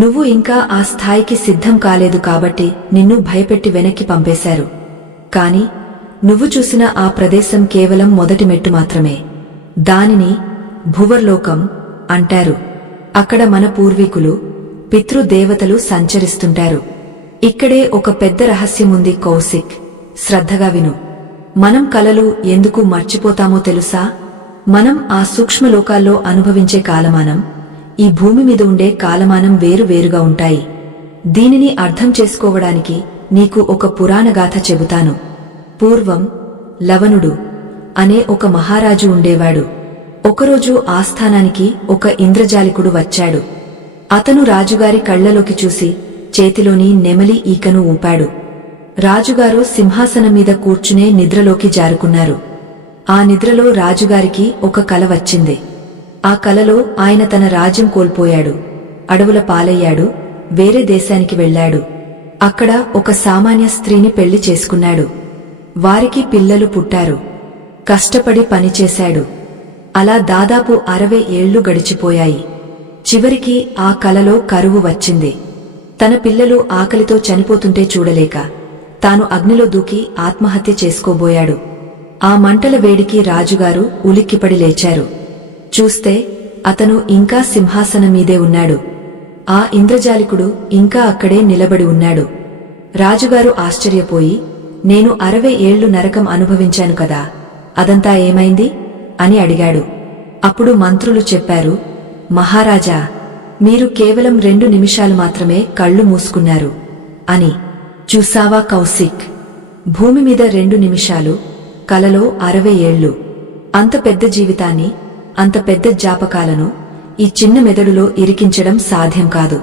నువ్వు ఇంకా ఆ స్థాయికి సిద్ధం కాలేదు కాబట్టి నిన్ను భయపెట్టి వెనక్కి పంపేశారు. కాని నువ్వు చూసిన ఆ ప్రదేశం కేవలం మొదటి మెట్టు మాత్రమే. దానిని భువర్లోకం అంటారు. అక్కడ మన పూర్వీకులు, పితృదేవతలు సంచరిస్తుంటారు. ఇక్కడే ఒక పెద్ద రహస్యముంది కౌశిక్, శ్రద్ధగా విను. మనం కలలు ఎందుకు మర్చిపోతామో తెలుసా? మనం ఆ సూక్ష్మలోకాల్లో అనుభవించే కాలమానం, ఈ భూమి మీద ఉండే కాలమానం వేరు వేరుగా ఉంటాయి. దీనిని అర్థం చేసుకోవడానికి నీకు ఒక పురాణగాథ చెబుతాను. పూర్వం లవణుడు అనే ఒక మహారాజు ఉండేవాడు. ఒకరోజు ఆస్థానానికి ఒక ఇంద్రజాలికుడు వచ్చాడు. అతను రాజుగారి కళ్లలోకి చూసి చేతిలోని నెమలి ఈకను ఊపాడు. రాజుగారు సింహాసనం మీద కూర్చునే నిద్రలోకి జారుకున్నారు. ఆ నిద్రలో రాజుగారికి ఒక కల వచ్చింది. ఆ కలలో ఆయన తన రాజ్యం కోల్పోయాడు, అడవుల పాలయ్యాడు, వేరే దేశానికి వెళ్లాడు. అక్కడ ఒక సామాన్య స్త్రీని పెళ్లి చేసుకున్నాడు. వారికి పిల్లలు పుట్టారు. కష్టపడి పనిచేశాడు. అలా దాదాపు 60 ఏళ్లు గడిచిపోయాయి. చివరికి ఆ కలలో కరువు వచ్చింది. తన పిల్లలు ఆకలితో చనిపోతుంటే చూడలేక తాను అగ్నిలో దూకి ఆత్మహత్య చేసుకోబోయాడు. ఆ మంటల వేడికి రాజుగారు ఉలిక్కిపడి లేచారు. చూస్తే అతను ఇంకా సింహాసనం మీదే ఉన్నాడు. ఆ ఇంద్రజాలికుడు ఇంకా అక్కడే నిలబడి ఉన్నాడు. రాజుగారు ఆశ్చర్యపోయి, నేను 60 ఏళ్లు నరకం అనుభవించాను కదా, అదంతా ఏమైంది అని అడిగాడు. అప్పుడు మంత్రులు చెప్పారు, మహారాజా, మీరు కేవలం 2 నిమిషాలు మాత్రమే కళ్ళు మూసుకున్నారు అని. చూసావా కౌశిక్, భూమి మీద 2 నిమిషాలు, కలలో 60 ఏళ్లు. అంత పెద్ద జీవితాన్ని, అంత పెద్ద జ్ఞాపకాలను ఈ చిన్న మెదడులో ఇరికించడం సాధ్యం కాదు.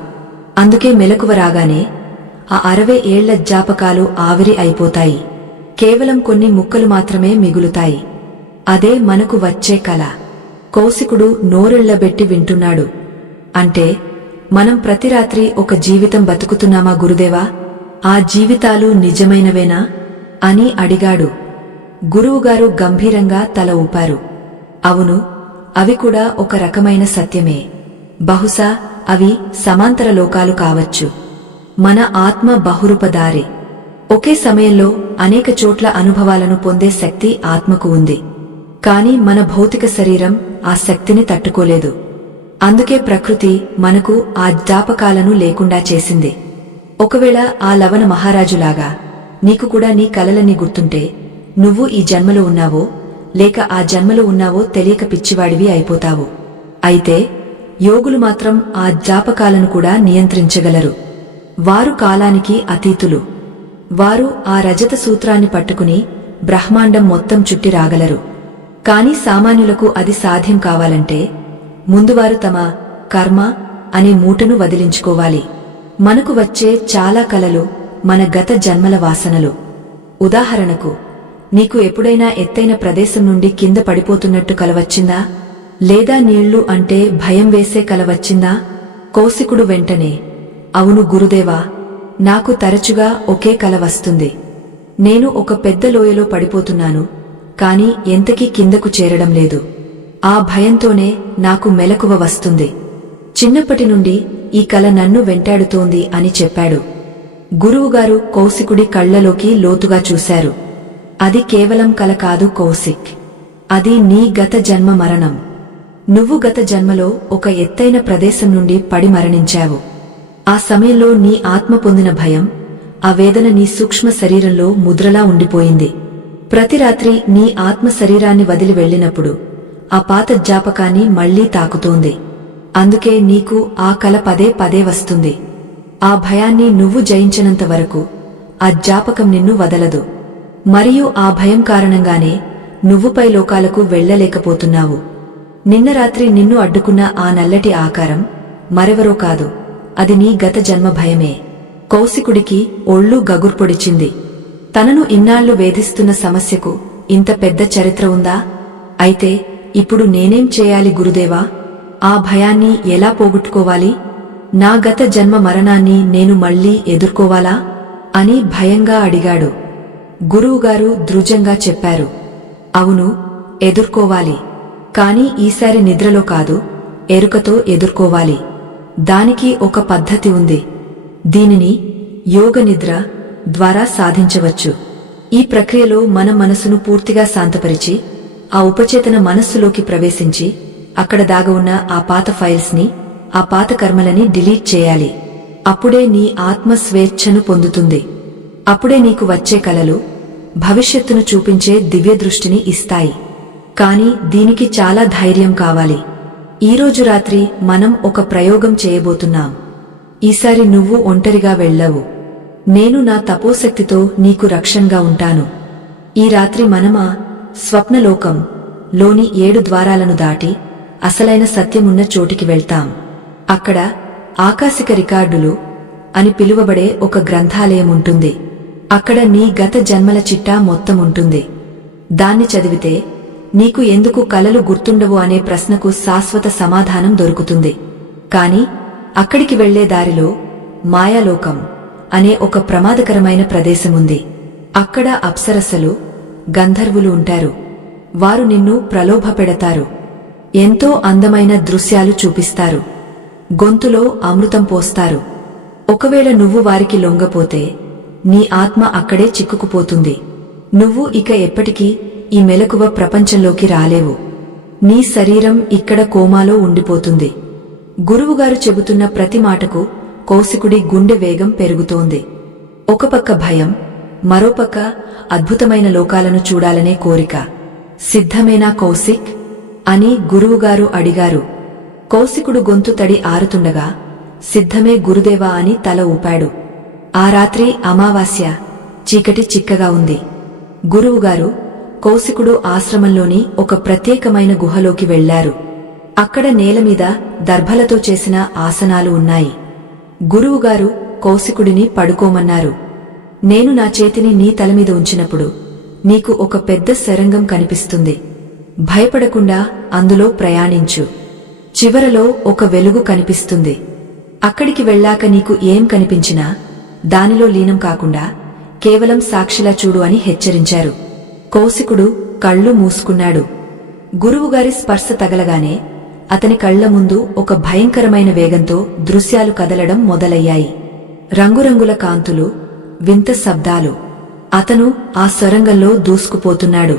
అందుకే మెలకువ రాగానే ఆ 60 ఏళ్ల జ్ఞాపకాలు ఆవిరి అయిపోతాయి. కేవలం కొన్ని ముక్కలు మాత్రమే మిగులుతాయి. అదే మనకు వచ్చే కల. కౌశికుడు నోరెళ్లబెట్టి వింటున్నాడు. అంటే మనం ప్రతి రాత్రి ఒక జీవితం బతుకుతున్నామా గురుదేవా? ఆ జీవితాలు నిజమైనవేనా అని అడిగాడు. గురువుగారు గంభీరంగా తల ఊపారు. అవును, అవి కూడా ఒక రకమైన సత్యమే. బహుశా అవి సమాంతర లోకాలు కావచ్చు. మన ఆత్మ బహురూపధారి. ఒకే సమయంలో అనేక చోట్ల అనుభవాలను పొందే శక్తి ఆత్మకు ఉంది. కాని మన భౌతిక శరీరం ఆ శక్తిని తట్టుకోలేదు. అందుకే ప్రకృతి మనకు ఆ జ్ఞాపకాలను లేకుండా చేసింది. ఒకవేళ ఆ లవణ మహారాజులాగా నీకు కూడా నీ కలలన్నీ గుర్తుంటే నువ్వు ఈ జన్మలో ఉన్నావో లేక ఆ జన్మలో ఉన్నావో తెలియక పిచ్చివాడివి అయిపోతావు. అయితే యోగులు మాత్రం ఆ జ్ఞాపకాలను కూడా నియంత్రించగలరు. వారు కాలానికి అతీతులు. వారు ఆ రజత సూత్రాన్ని పట్టుకుని బ్రహ్మాండం మొత్తం చుట్టి రాగలరు. కాని సామాన్యులకు అది సాధ్యం కావాలంటే ముందువారు తమ కర్మ అనే మూటను వదిలించుకోవాలి. మనకు వచ్చే చాలా కలలు మన గత జన్మల వాసనలు. ఉదాహరణకు, నీకు ఎప్పుడైనా ఎత్తైన ప్రదేశం నుండి కింద పడిపోతున్నట్టు కల వచ్చిందా? లేదా నీళ్లు అంటే భయం వేసే కల వచ్చిందా? కౌశికుడు వెంటనే, అవును గురుదేవా, నాకు తరచుగా ఒకే కల వస్తుంది. నేను ఒక పెద్ద లోయలో పడిపోతున్నాను, కాని ఎంతకీ కిందకు చేరడం లేదు. ఆ భయంతోనే నాకు మెలకువ వస్తుంది. చిన్నప్పటి నుండి ఈ కల నన్ను వెంటాడుతోంది అని చెప్పాడు. గురువుగారు కౌశికుడి కళ్లలోకి లోతుగా చూశారు. అది కేవలం కల కాదు కౌశిక్, అది నీ గత జన్మ మరణం. నువ్వు గత జన్మలో ఒక ఎత్తైన ప్రదేశం నుండి పడి మరణించావు. ఆ సమయంలో నీ ఆత్మ పొందిన భయం, ఆ వేదన నీ సూక్ష్మ శరీరంలో ముద్రలా ఉండిపోయింది. ప్రతి రాత్రి నీ ఆత్మ శరీరాన్ని వదిలి వెళ్లినప్పుడు ఆ పాత జ్ఞాపకాన్ని మళ్లీ తాకుతోంది. అందుకే నీకు ఆ కల పదే పదే వస్తుంది. ఆ భయాన్ని నువ్వు జయించనంత వరకు ఆ జ్ఞాపకం నిన్ను వదలదు. మరియు ఆ భయం కారణంగానే నువ్వు పై లోకాలకు వెళ్లలేకపోతున్నావు. నిన్న రాత్రి నిన్ను అడ్డుకున్న ఆ నల్లటి ఆకారం మరెవరో కాదు, అది నీ గత జన్మ భయమే. కౌశికుడికి ఒళ్ళు గగుర్పొడిచింది. తనను ఇన్నాళ్లు వేధిస్తున్న సమస్యకు ఇంత పెద్ద చరిత్ర ఉందా? అయితే ఇప్పుడు నేనేం చేయాలి గురుదేవా? ఆ భయాన్ని ఎలా పోగొట్టుకోవాలి? నా గత జన్మ మరణాన్ని నేను మళ్లీ ఎదుర్కోవాలా అని భయంగా అడిగాడు. గురువుగారు దృఢంగా చెప్పారు, అవును, ఎదుర్కోవాలి. కాని ఈసారి నిద్రలో కాదు, ఎరుకతో ఎదుర్కోవాలి. దానికి ఒక పద్ధతి ఉంది. దీనిని యోగ నిద్ర ద్వారా సాధించవచ్చు. ఈ ప్రక్రియలో మన మనసును పూర్తిగా శాంతపరిచి ఆ ఉపచేతన మనస్సులోకి ప్రవేశించి అక్కడ దాగవున్న ఆ పాత ఫైల్స్ ని, ఆ పాత కర్మలని డిలీట్ చేయాలి. అప్పుడే నీ ఆత్మ స్వేచ్ఛను పొందుతుంది. అప్పుడే నీకు వచ్చే కలలు భవిష్యత్తును చూపించే దివ్యదృష్టిని ఇస్తాయి. కాని దీనికి చాలా ధైర్యం కావాలి. ఈరోజు రాత్రి మనం ఒక ప్రయోగం చేయబోతున్నాం. ఈసారి నువ్వు ఒంటరిగా వెళ్ళవు. నేను నా తపోశక్తితో నీకు రక్షణగా ఉంటాను. ఈ రాత్రి మనమా స్వప్నలోకం లోని 7 ద్వారాలను దాటి అసలైన సత్యమున్న చోటికి వెళ్తాం. అక్కడ ఆకాశిక రికార్డులు అని పిలువబడే ఒక గ్రంథాలయం ఉంటుంది. అక్కడ నీ గత జన్మల చిట్టా మొత్తం ఉంటుంది. దాన్ని చదివితే నీకు ఎందుకు కలలు గుర్తుండవు అనే ప్రశ్నకు శాశ్వత సమాధానం దొరుకుతుంది. కాని అక్కడికి వెళ్లే దారిలో మాయాలోకం అనే ఒక ప్రమాదకరమైన ప్రదేశముంది. అక్కడ అప్సరసలు, గంధర్వులు ఉంటారు. వారు నిన్ను ప్రలోభపెడతారు. ఎంతో అందమైన దృశ్యాలు చూపిస్తారు. గొంతులో అమృతం పోస్తారు. ఒకవేళ నువ్వు వారికి లొంగపోతే నీ ఆత్మ అక్కడే చిక్కుకుపోతుంది. నువ్వు ఇక ఎప్పటికీ ఈ మెలకువ ప్రపంచంలోకి రాలేవు. నీ శరీరం ఇక్కడ కోమాలో ఉండిపోతుంది. గురువుగారు చెబుతున్న ప్రతి మాటకు కౌశికుడి గుండె వేగం పెరుగుతోంది. ఒకపక్క భయం, మరోపక్క అద్భుతమైన లోకాలను చూడాలనే కోరిక. సిద్ధమేనా కౌశిక్ అని గురువుగారు అడిగారు. కౌశికుడు గొంతు తడి ఆరుతుండగా సిద్ధమే గురుదేవా అని తల ఊపాడు. ఆ రాత్రి అమావాస్య, చీకటి చిక్కగా ఉంది. గురువుగారు కౌశికుడు ఆశ్రమంలోని ఒక ప్రత్యేకమైన గుహలోకి వెళ్లారు. అక్కడ నేలమీద దర్భలతో చేసిన ఆసనాలు ఉన్నాయి. గురువుగారు కౌశికుడిని పడుకోమన్నారు. నేను నా చేతిని నీ తలమీద ఉంచినప్పుడు నీకు ఒక పెద్ద సొరంగం కనిపిస్తుంది. భయపడకుండా అందులో ప్రయాణించు. చివరలో ఒక వెలుగు కనిపిస్తుంది. అక్కడికి వెళ్ళాక నీకు ఏం కనిపించినా దానిలో లీనం కాకుండా కేవలం సాక్షిలా చూడు అని హెచ్చరించారు. కౌశికుడు కళ్ళు మూసుకున్నాడు. గురువుగారి స్పర్శ తగలగానే అతని కళ్ల ముందు ఒక భయంకరమైన వేగంతో దృశ్యాలు కదలడం మొదలయ్యాయి. రంగురంగుల కాంతులు, వింత శబ్దాలు. అతను ఆ సొరంగంలో దూసుకుపోతున్నాడు.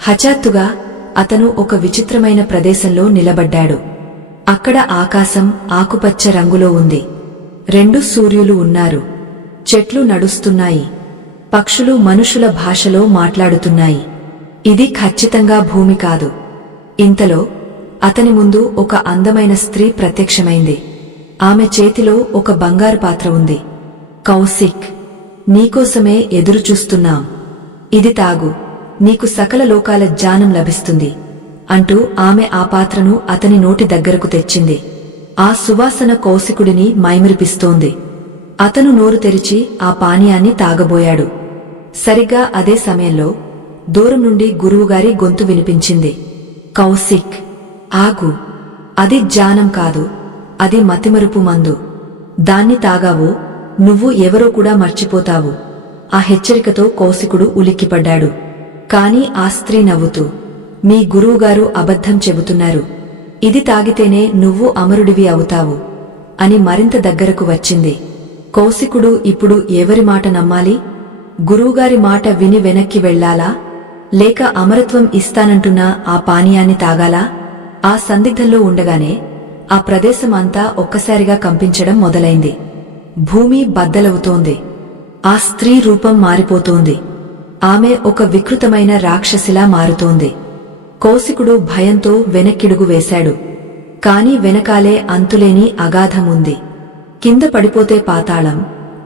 హఠాత్తుగా అతను ఒక విచిత్రమైన ప్రదేశంలో నిలబడ్డాడు. అక్కడ ఆకాశం ఆకుపచ్చ రంగులో ఉంది. 2 సూర్యులు ఉన్నారు. చెట్లు నడుస్తున్నాయి. పక్షులు మనుషుల భాషలో మాట్లాడుతున్నాయి. ఇది ఖచ్చితంగా భూమి కాదు. ఇంతలో అతని ముందు ఒక అందమైన స్త్రీ ప్రత్యక్షమైంది. ఆమె చేతిలో ఒక బంగారు పాత్ర ఉంది. కౌశిక్, నీకోసమే ఎదురుచూస్తున్నాం. ఇది తాగు, నీకు సకల లోకాల జ్ఞానం లభిస్తుంది అంటూ ఆమె ఆ పాత్రను అతని నోటి దగ్గరకు తెచ్చింది. ఆ సువాసన కౌశికుడిని మైమరిపిస్తోంది. అతను నోరు తెరిచి ఆ పానీయాన్ని తాగబోయాడు. సరిగ్గా అదే సమయంలో దూరం నుండి గురువుగారి గొంతు వినిపించింది. కౌశిక్, ఆగు. అది జ్ఞానం కాదు, అది మతిమరుపు మందు. దాన్ని తాగావో నువ్వు ఎవరో కూడా మర్చిపోతావు. ఆ హెచ్చరికతో కౌశికుడు ఉలిక్కిపడ్డాడు. కాని ఆ స్త్రీ నవ్వుతూ, మీ గురువుగారు అబద్ధం చెబుతున్నారు. ఇది తాగితేనే నువ్వు అమరుడివి అవుతావు అని మరింత దగ్గరకు వచ్చింది. కౌశికుడు ఇప్పుడు ఎవరి మాట నమ్మాలి? గురువుగారి మాట విని వెనక్కి వెళ్లాలా, లేక అమరత్వం ఇస్తానంటున్న ఆ పానీయాన్ని తాగాలా? ఆ సందిగ్ధంలో ఉండగానే ఆ ప్రదేశం అంతా ఒక్కసారిగా కంపించడం మొదలైంది. భూమి బద్దలవుతోంది. ఆ స్త్రీ రూపం మారిపోతోంది. ఆమె ఒక వికృతమైన రాక్షసిలా మారుతోంది. కౌశికుడు భయంతో వెనక్కిడుగు వేశాడు. కాని వెనకాలే అంతులేని అగాధముంది. కింద పడిపోతే పాతాళం,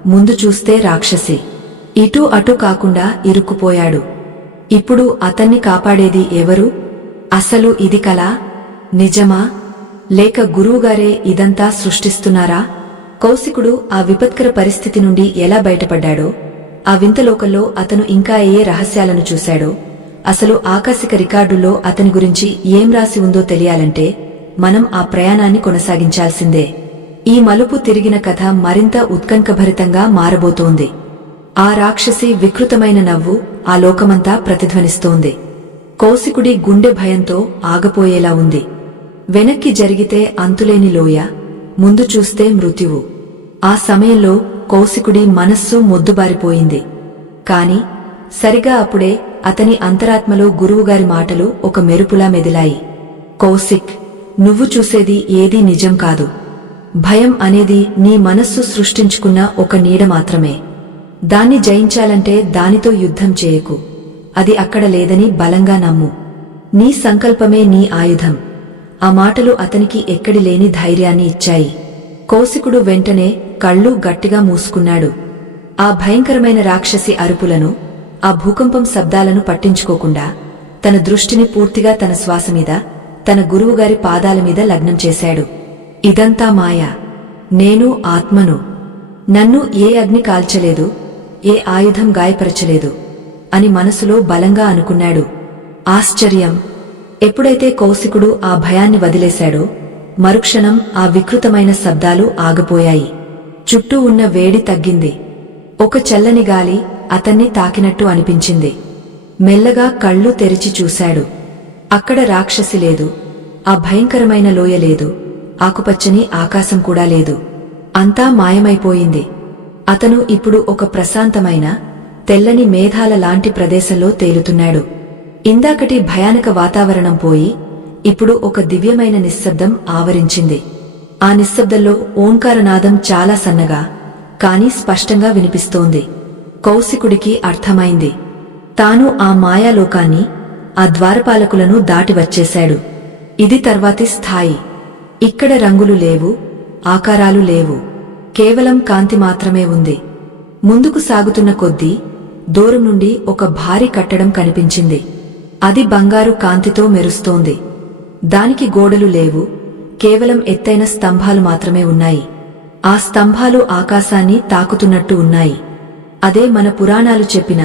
ముందు చూస్తే రాక్షసి. ఇటూ అటూ కాకుండా ఇరుక్కుపోయాడు. ఇప్పుడు అతన్ని కాపాడేది ఎవరు? అసలు ఇది కలా, నిజమా? లేక గురువుగారే ఇదంతా సృష్టిస్తున్నారా? కౌశికుడు ఆ విపత్కర పరిస్థితి నుండి ఎలా బయటపడ్డాడో, ఆ వింతలోకంలో అతను ఇంకా ఏ రహస్యాలను చూశాడో, అసలు ఆకాశిక రికార్డుల్లో అతని గురించి ఏం రాసి ఉందో తెలియాలంటే మనం ఆ ప్రయాణాన్ని కొనసాగించాల్సిందే. ఈ మలుపు తిరిగిన కథ మరింత ఉత్కంఠభరితంగా మారబోతోంది. ఆ రాక్షసి వికృతమైన నవ్వు ఆ లోకమంతా ప్రతిధ్వనిస్తోంది. కౌశికుడి గుండె భయంతో ఆగపోయేలా ఉంది. వెనక్కి జరిగితే అంతులేని లోయ, ముందు చూస్తే మృత్యువు. ఆ సమయంలో కౌశికుడి మనస్సు మొద్దుబారిపోయింది. కాని సరిగా అప్పుడే అతని అంతరాత్మలో గురువుగారి మాటలు ఒక మెరుపులా మెదిలాయి. కౌశిక్, నువ్వు చూసేది ఏదీ నిజం కాదు. భయం అనేది నీ మనస్సు సృష్టించుకున్న ఒక నీడ మాత్రమే. దాన్ని జయించాలంటే దానితో యుద్ధం చేయకు. అది అక్కడ లేదని బలంగా నమ్ము. నీ సంకల్పమే నీ ఆయుధం. ఆ మాటలు అతనికి ఎక్కడి లేని ధైర్యాన్ని ఇచ్చాయి. కౌశికుడు వెంటనే కళ్ళు గట్టిగా మూసుకున్నాడు. ఆ భయంకరమైన రాక్షసి అరుపులను, ఆ భూకంపం శబ్దాలను పట్టించుకోకుండా తన దృష్టిని పూర్తిగా తన శ్వాసమీద, తన గురువుగారి పాదాల మీద లగ్నం చేశాడు. ఇదంతా మాయ. నేను ఆత్మను. నన్ను ఏ అగ్ని కాల్చలేదు, ఏ ఆయుధం గాయపరచలేదు అని మనసులో బలంగా అనుకున్నాడు. ఆశ్చర్యం! ఎప్పుడైతే కౌశికుడు ఆ భయాన్ని వదిలేశాడో మరుక్షణం ఆ వికృతమైన శబ్దాలు ఆగిపోయాయి. చుట్టూ ఉన్న వేడి తగ్గింది. ఒక చల్లని గాలి అతన్ని తాకినట్టు అనిపించింది. మెల్లగా కళ్ళు తెరిచి చూశాడు. అక్కడ రాక్షసి లేదు, ఆ భయంకరమైన లోయ లేదు, ఆకుపచ్చని ఆకాశం కూడా లేదు. అంతా మాయమైపోయింది. అతను ఇప్పుడు ఒక ప్రశాంతమైన, తెల్లని మేఘాల లాంటి ప్రదేశంలో తేలుతున్నాడు. ఇందాకటి భయానక వాతావరణం పోయి ఇప్పుడు ఒక దివ్యమైన నిశ్శబ్దం ఆవరించింది. ఆ నిశ్శబ్దంలో ఓంకారనాదం చాలా సన్నగా కాని స్పష్టంగా వినిపిస్తోంది. కౌశికుడికి అర్థమైంది. తాను ఆ మాయాలోకాన్ని, ఆ ద్వారపాలకులను దాటి వచ్చేశాడు. ఇది తర్వాతి స్థాయి. ఇక్కడ రంగులు లేవు, ఆకారాలు లేవు, కేవలం కాంతి మాత్రమే ఉంది. ముందుకు సాగుతున్న కొద్దీ దూరం నుండి ఒక భారీ కట్టడం కనిపించింది. అది బంగారు కాంతితో మెరుస్తోంది. దానికి గోడలు లేవు, కేవలం ఎత్తైన స్తంభాలు మాత్రమే ఉన్నాయి. ఆ స్తంభాలు ఆకాశాన్ని తాకుతున్నట్టు ఉన్నాయి. అదే మన పురాణాలు చెప్పిన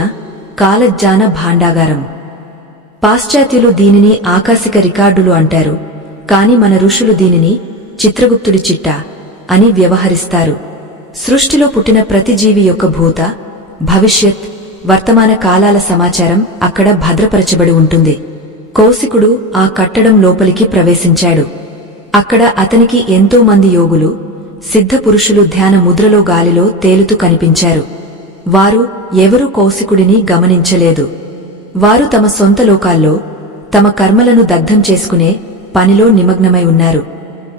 కాలజ్ఞాన భాండాగారం. పాశ్చాత్యులు దీనిని ఆకాశిక రికార్డులు అంటారు, కాని మన ఋషులు దీనిని చిత్రగుప్తుడి చిట్ట అని వ్యవహరిస్తారు. సృష్టిలో పుట్టిన ప్రతి జీవి యొక్క భూత, భవిష్యత్, వర్తమాన కాలాల సమాచారం అక్కడ భద్రపరచబడి ఉంటుంది. కౌశికుడు ఆ కట్టడం లోపలికి ప్రవేశించాడు. అక్కడ అతనికి ఎంతో మంది యోగులు, సిద్ధ పురుషులు ధ్యాన ముద్రలో గాలిలో తేలుతూ కనిపించారు. వారు ఎవరూ కౌశికుడిని గమనించలేదు. వారు తమ సొంత లోకాల్లో తమ కర్మలను దగ్ధం చేసుకునే పనిలో నిమగ్నమై ఉన్నారు.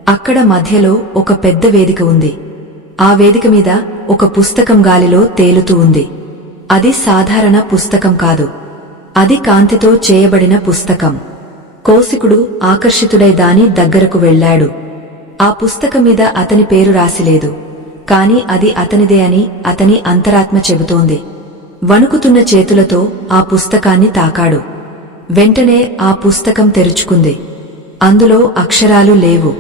అక్కడ మధ్యలో ఒక పెద్ద వేదిక ఉంది. ఆ వేదిక మీద ఒక పుస్తకం గాలిలో తేలుతూ ఉంది. అది సాధారణ పుస్తకం కాదు, అది కాంతితో చేయబడిన పుస్తకం. కౌశికుడు ఆకర్షితుడై దాని దగ్గరకు వెళ్లాడు. ఆ పుస్తకం మీద అతని పేరు రాసిలేదు, కాని అది అతనిదే అని అతని అంతరాత్మ చెబుతోంది. వణుకుతున్న చేతులతో ఆ పుస్తకాన్ని తాకాడు. వెంటనే ఆ పుస్తకం తెరుచుకుంది. అందులో అక్షరాలు లేవు,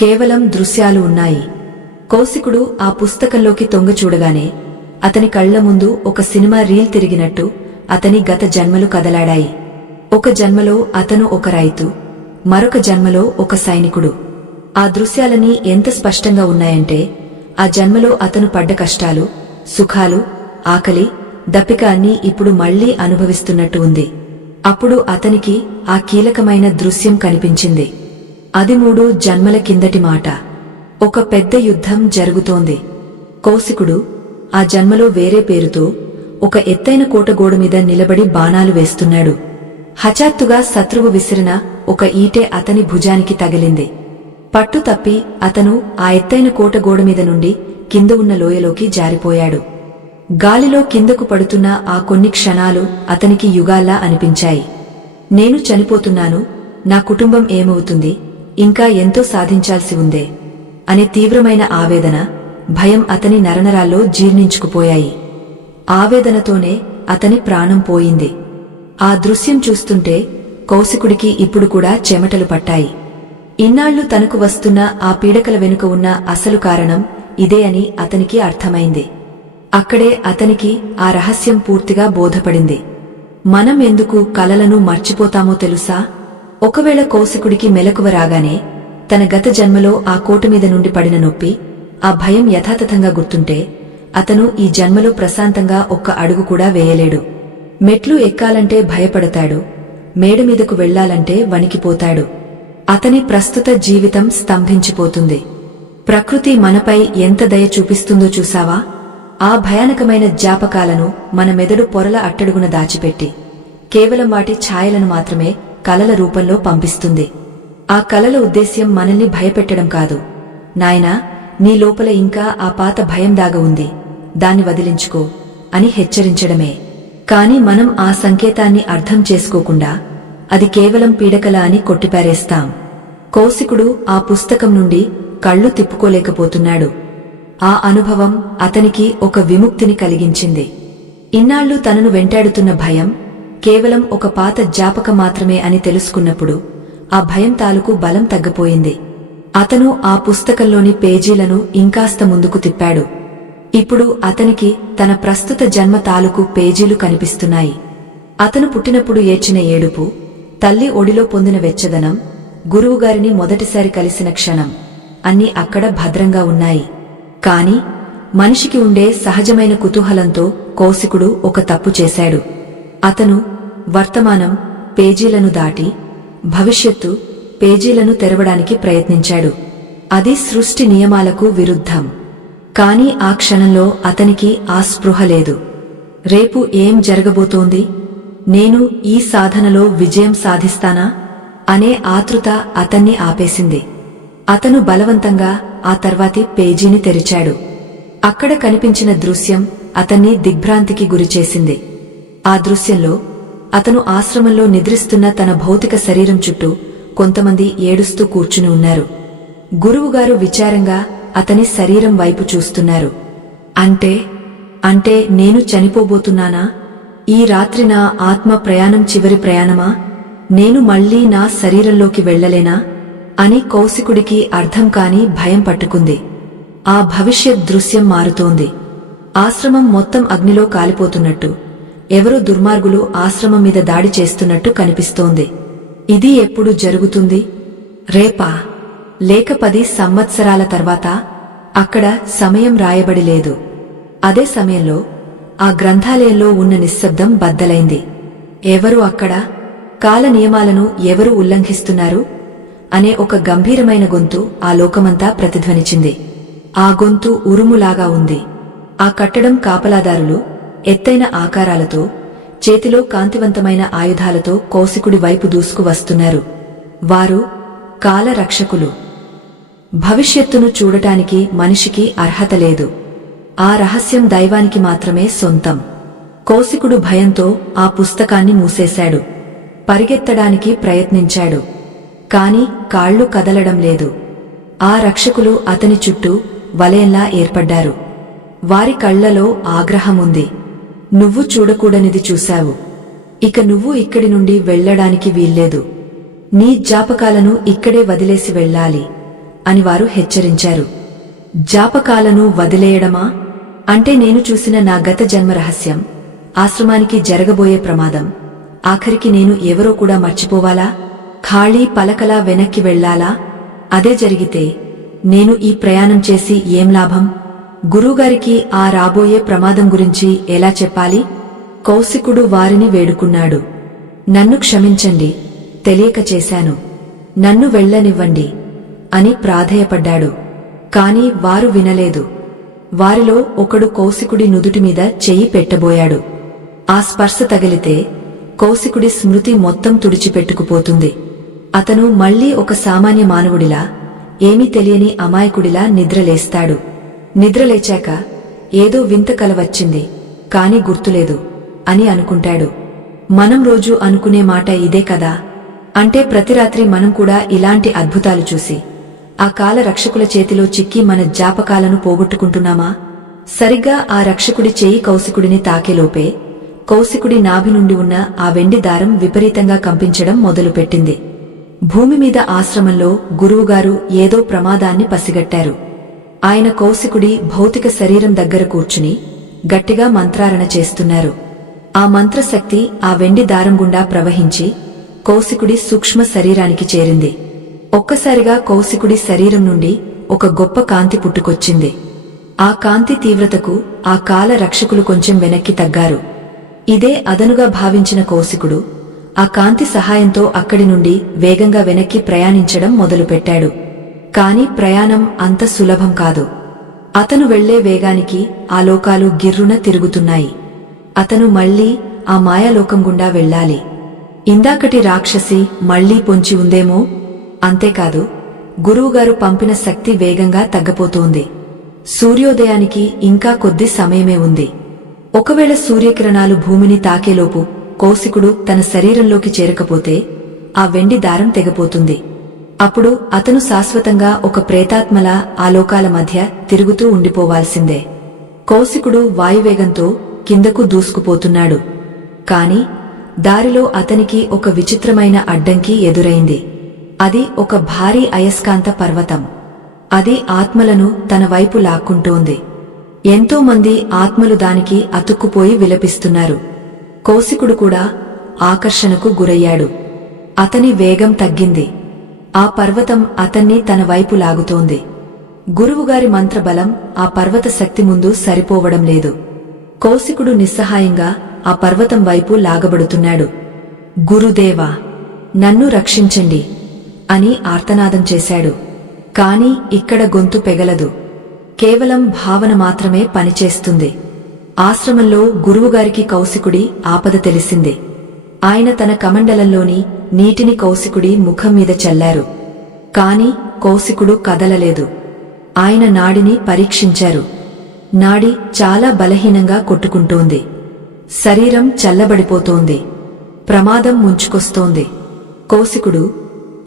కేవలం దృశ్యాలు ఉన్నాయి. కౌశికుడు ఆ పుస్తకంలోకి తొంగి చూడగానే అతని కళ్ల ముందు ఒక సినిమా రీల్ తిరిగినట్టు అతని గత జన్మలు కదలాడాయి. ఒక జన్మలో అతను ఒక రైతు, మరొక జన్మలో ఒక సైనికుడు. ఆ దృశ్యాలన్నీ ఎంత స్పష్టంగా ఉన్నాయంటే ఆ జన్మలో అతను పడ్డ కష్టాలు, సుఖాలు, ఆకలి, దప్పిక అన్నీ ఇప్పుడు మళ్లీ అనుభవిస్తున్నట్టు ఉంది. అప్పుడు అతనికి ఆ కీలకమైన దృశ్యం కనిపించింది. అది 3 జన్మల కిందటి మాట. ఒక పెద్ద యుద్ధం జరుగుతోంది. కౌశికుడు ఆ జన్మలో వేరే పేరుతో ఒక ఎత్తైన కోట గోడ మీద నిలబడి బాణాలు వేస్తున్నాడు. హఠాత్తుగా శత్రువు విసిరిన ఒక ఈటె అతని భుజానికి తగిలింది. పట్టు తప్పి అతను ఆ ఎత్తైన కోట గోడ మీద నుండి కింద ఉన్న లోయలోకి జారిపోయాడు. గాలిలో కిందకు పడుతున్న ఆ కొన్ని క్షణాలు అతనికి యుగాల్లా అనిపించాయి. నేను చనిపోతున్నాను, నా కుటుంబం ఏమవుతుంది, ఇంకా ఎంతో సాధించాల్సి ఉందే అనే తీవ్రమైన ఆవేదన, భయం అతని నరనరాల్లో జీర్ణించుకుపోయాయి. ఆవేదనతోనే అతని ప్రాణం పోయింది. ఆ దృశ్యం చూస్తుంటే కౌశికుడికి ఇప్పుడు కూడా చెమటలు పట్టాయి. ఇన్నాళ్లు తనకు వస్తున్న ఆ పీడకల వెనుక ఉన్న అసలు కారణం ఇదే అని అతనికి అర్థమైంది. అక్కడే అతనికి ఆ రహస్యం పూర్తిగా బోధపడింది. మనం ఎందుకు కలలను మర్చిపోతామో తెలుసా? ఒకవేళ కౌశికుడికి మెలకువ రాగానే తన గత జన్మలో ఆ కోటమీద నుండి పడిన నొప్పి, ఆ భయం యథాతథంగా గుర్తుంటే అతను ఈ జన్మలో ప్రశాంతంగా ఒక్క అడుగు కూడా వేయలేడు. మెట్లు ఎక్కాలంటే భయపడతాడు, మేడమీదకు వెళ్లాలంటే వణికిపోతాడు. అతని ప్రస్తుత జీవితం స్తంభించిపోతుంది. ప్రకృతి మనపై ఎంత దయ చూపిస్తుందో చూసావా? ఆ భయానకమైన జ్ఞాపకాలను మన మెదడు పొరల అట్టడుగున దాచిపెట్టి కేవలం వాటి ఛాయలను మాత్రమే కలల రూపంలో పంపిస్తుంది. ఆ కలల ఉద్దేశ్యం మనల్ని భయపెట్టడం కాదు. నాయనా, నీ లోపల ఇంకా ఆ పాత భయం దాగ ఉంది, దాన్ని వదిలించుకో అని హెచ్చరించడమే. కాని మనం ఆ సంకేతాన్ని అర్థం చేసుకోకుండా అది కేవలం పీడకల అని కొట్టిపారేస్తాం. కౌశికుడు ఆ పుస్తకం నుండి కళ్ళు తిప్పుకోలేకపోతున్నాడు. ఆ అనుభవం అతనికి ఒక విముక్తిని కలిగించింది. ఇన్నాళ్లు తనను వెంటాడుతున్న భయం కేవలం ఒక పాత జ్ఞాపకం మాత్రమే అని తెలుసుకున్నప్పుడు ఆ భయం తాలూకు బలం తగ్గిపోయింది. అతను ఆ పుస్తకంలోని పేజీలను ఇంకాస్త ముందుకు తిప్పాడు. ఇప్పుడు అతనికి తన ప్రస్తుత జన్మ తాలూకు పేజీలు కనిపిస్తున్నాయి. అతను పుట్టినప్పుడు ఏడ్చిన ఏడుపు, తల్లి ఒడిలో పొందిన వెచ్చదనం, గురువుగారిని మొదటిసారి కలిసిన క్షణం అన్నీ అక్కడ భద్రంగా ఉన్నాయి. కాని మనిషికి ఉండే సహజమైన కుతూహలంతో కౌశికుడు ఒక తప్పు చేశాడు. అతను వర్తమానం పేజీలను దాటి భవిష్యత్తు పేజీలను తెరవడానికి ప్రయత్నించాడు. అది సృష్టి నియమాలకు విరుద్ధం. కాని ఆ క్షణంలో అతనికి ఆ స్పృహ లేదు. రేపు ఏం జరగబోతోంది? నేను ఈ సాధనలో విజయం సాధిస్తానా అనే ఆతృత అతన్ని ఆపేసింది. అతను బలవంతంగా ఆ తర్వాతి పేజీని తెరిచాడు. అక్కడ కనిపించిన దృశ్యం అతన్ని దిగ్భ్రాంతికి గురిచేసింది. ఆ దృశ్యంలో అతను ఆశ్రమంలో నిద్రిస్తున్న తన భౌతిక శరీరం చుట్టూ కొంతమంది ఏడుస్తూ కూర్చుని ఉన్నారు. గురువుగారు విచారంగా అతని శరీరం వైపు చూస్తున్నారు. అంటే నేను చనిపోబోతున్నానా? ఈ రాత్రి నా ఆత్మ ప్రయాణం చివరి ప్రయాణమా? నేను మళ్లీ నా శరీరంలోకి వెళ్లలేనా అని కౌశికుడికి అర్థం కాని భయం పట్టుకుంది. ఆ భవిష్యత్ దృశ్యం మారుతోంది. ఆశ్రమం మొత్తం అగ్నిలో కాలిపోతున్నట్టు, ఎవరో దుర్మార్గులు ఆశ్రమం మీద దాడి చేస్తున్నట్టు కనిపిస్తోంది. ఇది ఎప్పుడు జరుగుతుంది? రేపా? లేక 10 సంవత్సరాల తర్వాత? అక్కడ సమయం రాయబడి లేదు. అదే సమయంలో ఆ గ్రంథాలయంలో ఉన్న నిశ్శబ్దం బద్దలైంది. ఎవరు అక్కడ? కాల నియమాలను ఎవరు ఉల్లంఘిస్తున్నారు అనే ఒక గంభీరమైన గొంతు ఆ లోకమంతా ప్రతిధ్వనించింది. ఆ గొంతు ఉరుములాగా ఉంది. ఆ కట్టడం కాపలాదారులు ఎత్తైన ఆకారాలతో, చేతిలో కాంతివంతమైన ఆయుధాలతో కౌశికుడి వైపు దూసుకు వస్తున్నారు. వారు కాలరక్షకులు. భవిష్యత్తును చూడటానికి మనిషికి అర్హత లేదు. ఆ రహస్యం దైవానికి మాత్రమే సొంతం. కౌశికుడు భయంతో ఆ పుస్తకాన్ని మూసేశాడు. పరిగెత్తడానికి ప్రయత్నించాడు. కాని కాళ్లు కదలడం లేదు. ఆ రక్షకులు అతని చుట్టూ వలయంలా ఏర్పడ్డారు. వారి కళ్లలో ఆగ్రహముంది. నువ్వు చూడకూడనిది చూశావు. ఇక నువ్వు ఇక్కడి నుండి వెళ్లడానికి వీల్లేదు. నీ జ్ఞాపకాలను ఇక్కడే వదిలేసి వెళ్ళాలి అని వారు హెచ్చరించారు. జ్ఞాపకాలను వదిలేయడమా? అంటే నేను చూసిన నా గత జన్మ రహస్యం, ఆశ్రమానికి జరగబోయే ప్రమాదం, ఆఖరికి నేను ఎవరో కూడా మర్చిపోవాలా? ఖాళీ పలకలా వెనక్కి వెళ్లాలా? అదే జరిగితే నేను ఈ ప్రయాణం చేసి ఏం లాభం? గురువుగారికి ఆ రాబోయే ప్రమాదం గురించి ఎలా చెప్పాలి? కౌశికుడు వారిని వేడుకున్నాడు. నన్ను క్షమించండి, తెలియక చేశాను. నన్ను వెళ్లనివ్వండి అని ప్రాధేయపడ్డాడు. కాని వారు వినలేదు. వారిలో ఒకడు కౌశికుడి నుదుటిమీద చెయ్యి పెట్టబోయాడు. ఆ స్పర్శ తగిలితే కౌశికుడి స్మృతి మొత్తం తుడిచిపెట్టుకుపోతుంది. అతను మళ్లీ ఒక సామాన్య మానవుడిలా, ఏమీ తెలియని అమాయకుడిలా నిద్రలేస్తాడు. నిద్రలేచాక ఏదో వింత కల వచ్చింది, కాని గుర్తులేదు అని అనుకుంటాడు. మనం రోజూ అనుకునే మాట ఇదే కదా? అంటే ప్రతి రాత్రి మనం కూడా ఇలాంటి అద్భుతాలు చూసి ఆ కాల రక్షకుల చేతిలో చిక్కి మన జ్ఞాపకాలను పోగొట్టుకుంటున్నామా? సరిగ్గా ఆ రక్షకుడి చేయి కౌశికుడిని తాకేలోపే కౌశికుడి నాభి నుండి ఉన్న ఆ వెండి దారం విపరీతంగా కంపించడం మొదలుపెట్టింది. భూమి మీద ఆశ్రమంలో గురువుగారు ఏదో ప్రమాదాన్ని పసిగట్టారు. ఆయన కౌశికుడి భౌతిక శరీరం దగ్గర కూర్చుని గట్టిగా మంత్రారణ చేస్తున్నారు. ఆ మంత్రశక్తి ఆ వెండి దారం గుండా ప్రవహించి కౌశికుడి సూక్ష్మ శరీరానికి చేరింది. ఒక్కసారిగా కౌశికుడి శరీరం నుండి ఒక గొప్ప కాంతి పుట్టుకొచ్చింది. ఆ కాంతి తీవ్రతకు ఆ కాల రక్షకులు కొంచెం వెనక్కి తగ్గారు. ఇదే అదనుగా భావించిన కౌశికుడు ఆ కాంతి సహాయంతో అక్కడి నుండి వేగంగా వెనక్కి ప్రయాణించడం మొదలుపెట్టాడు. కాని ప్రయాణం అంత సులభం కాదు. అతను వెళ్లే వేగానికి ఆ లోకాలు గిర్రున తిరుగుతున్నాయి. అతను మళ్లీ ఆ మాయాలోకం గుండా వెళ్ళాలి. ఇందాకటి రాక్షసి మళ్లీ పొంచి ఉందేమో. అంతేకాదు, గురువుగారు పంపిన శక్తి వేగంగా తగ్గపోతోంది. సూర్యోదయానికి ఇంకా కొద్ది సమయమే ఉంది. ఒకవేళ సూర్యకిరణాలు భూమిని తాకేలోపు కౌశికుడు తన శరీరంలోకి చేరకపోతే ఆ వెండి దారం తెగపోతుంది. అప్పుడు అతను శాశ్వతంగా ఒక ప్రేతాత్మలా ఆ లోకాల మధ్య తిరుగుతూ ఉండిపోవాల్సిందే. కౌశికుడు వాయువేగంతో కిందకు దూసుకుపోతున్నాడు. కాని దారిలో అతనికి ఒక విచిత్రమైన అడ్డంకి ఎదురైంది. అది ఒక భారీ అయస్కాంత పర్వతం. అది ఆత్మలను తన వైపు లాక్కుంటోంది. ఎంతో మంది ఆత్మలు దానికి అతుక్కుపోయి విలపిస్తున్నారు. కౌశికుడు కూడా ఆకర్షణకు గురయ్యాడు. అతని వేగం తగ్గింది. ఆ పర్వతం అతన్ని తన వైపు లాగుతోంది. గురువుగారి మంత్రబలం ఆ పర్వత శక్తి ముందు సరిపోవడం లేదు. కౌశికుడు నిస్సహాయంగా ఆ పర్వతం వైపు లాగబడుతున్నాడు. గురుదేవా, నన్ను రక్షించండి అని ఆర్తనాదం చేశాడు. కాని ఇక్కడ గొంతు పెగలదు. కేవలం భావన మాత్రమే పనిచేస్తుంది. ఆశ్రమంలో గురువుగారికి కౌశికుడి ఆపద తెలిసింది. ఆయన తన కమండలంలోని నీటిని కౌశికుడి ముఖం మీద చల్లారు. కాని కౌశికుడు కదలలేదు. ఆయన నాడిని పరీక్షించారు. నాడి చాలా బలహీనంగా కొట్టుకుంటోంది. శరీరం చల్లబడిపోతోంది. ప్రమాదం ముంచుకొస్తోంది. కౌశికుడు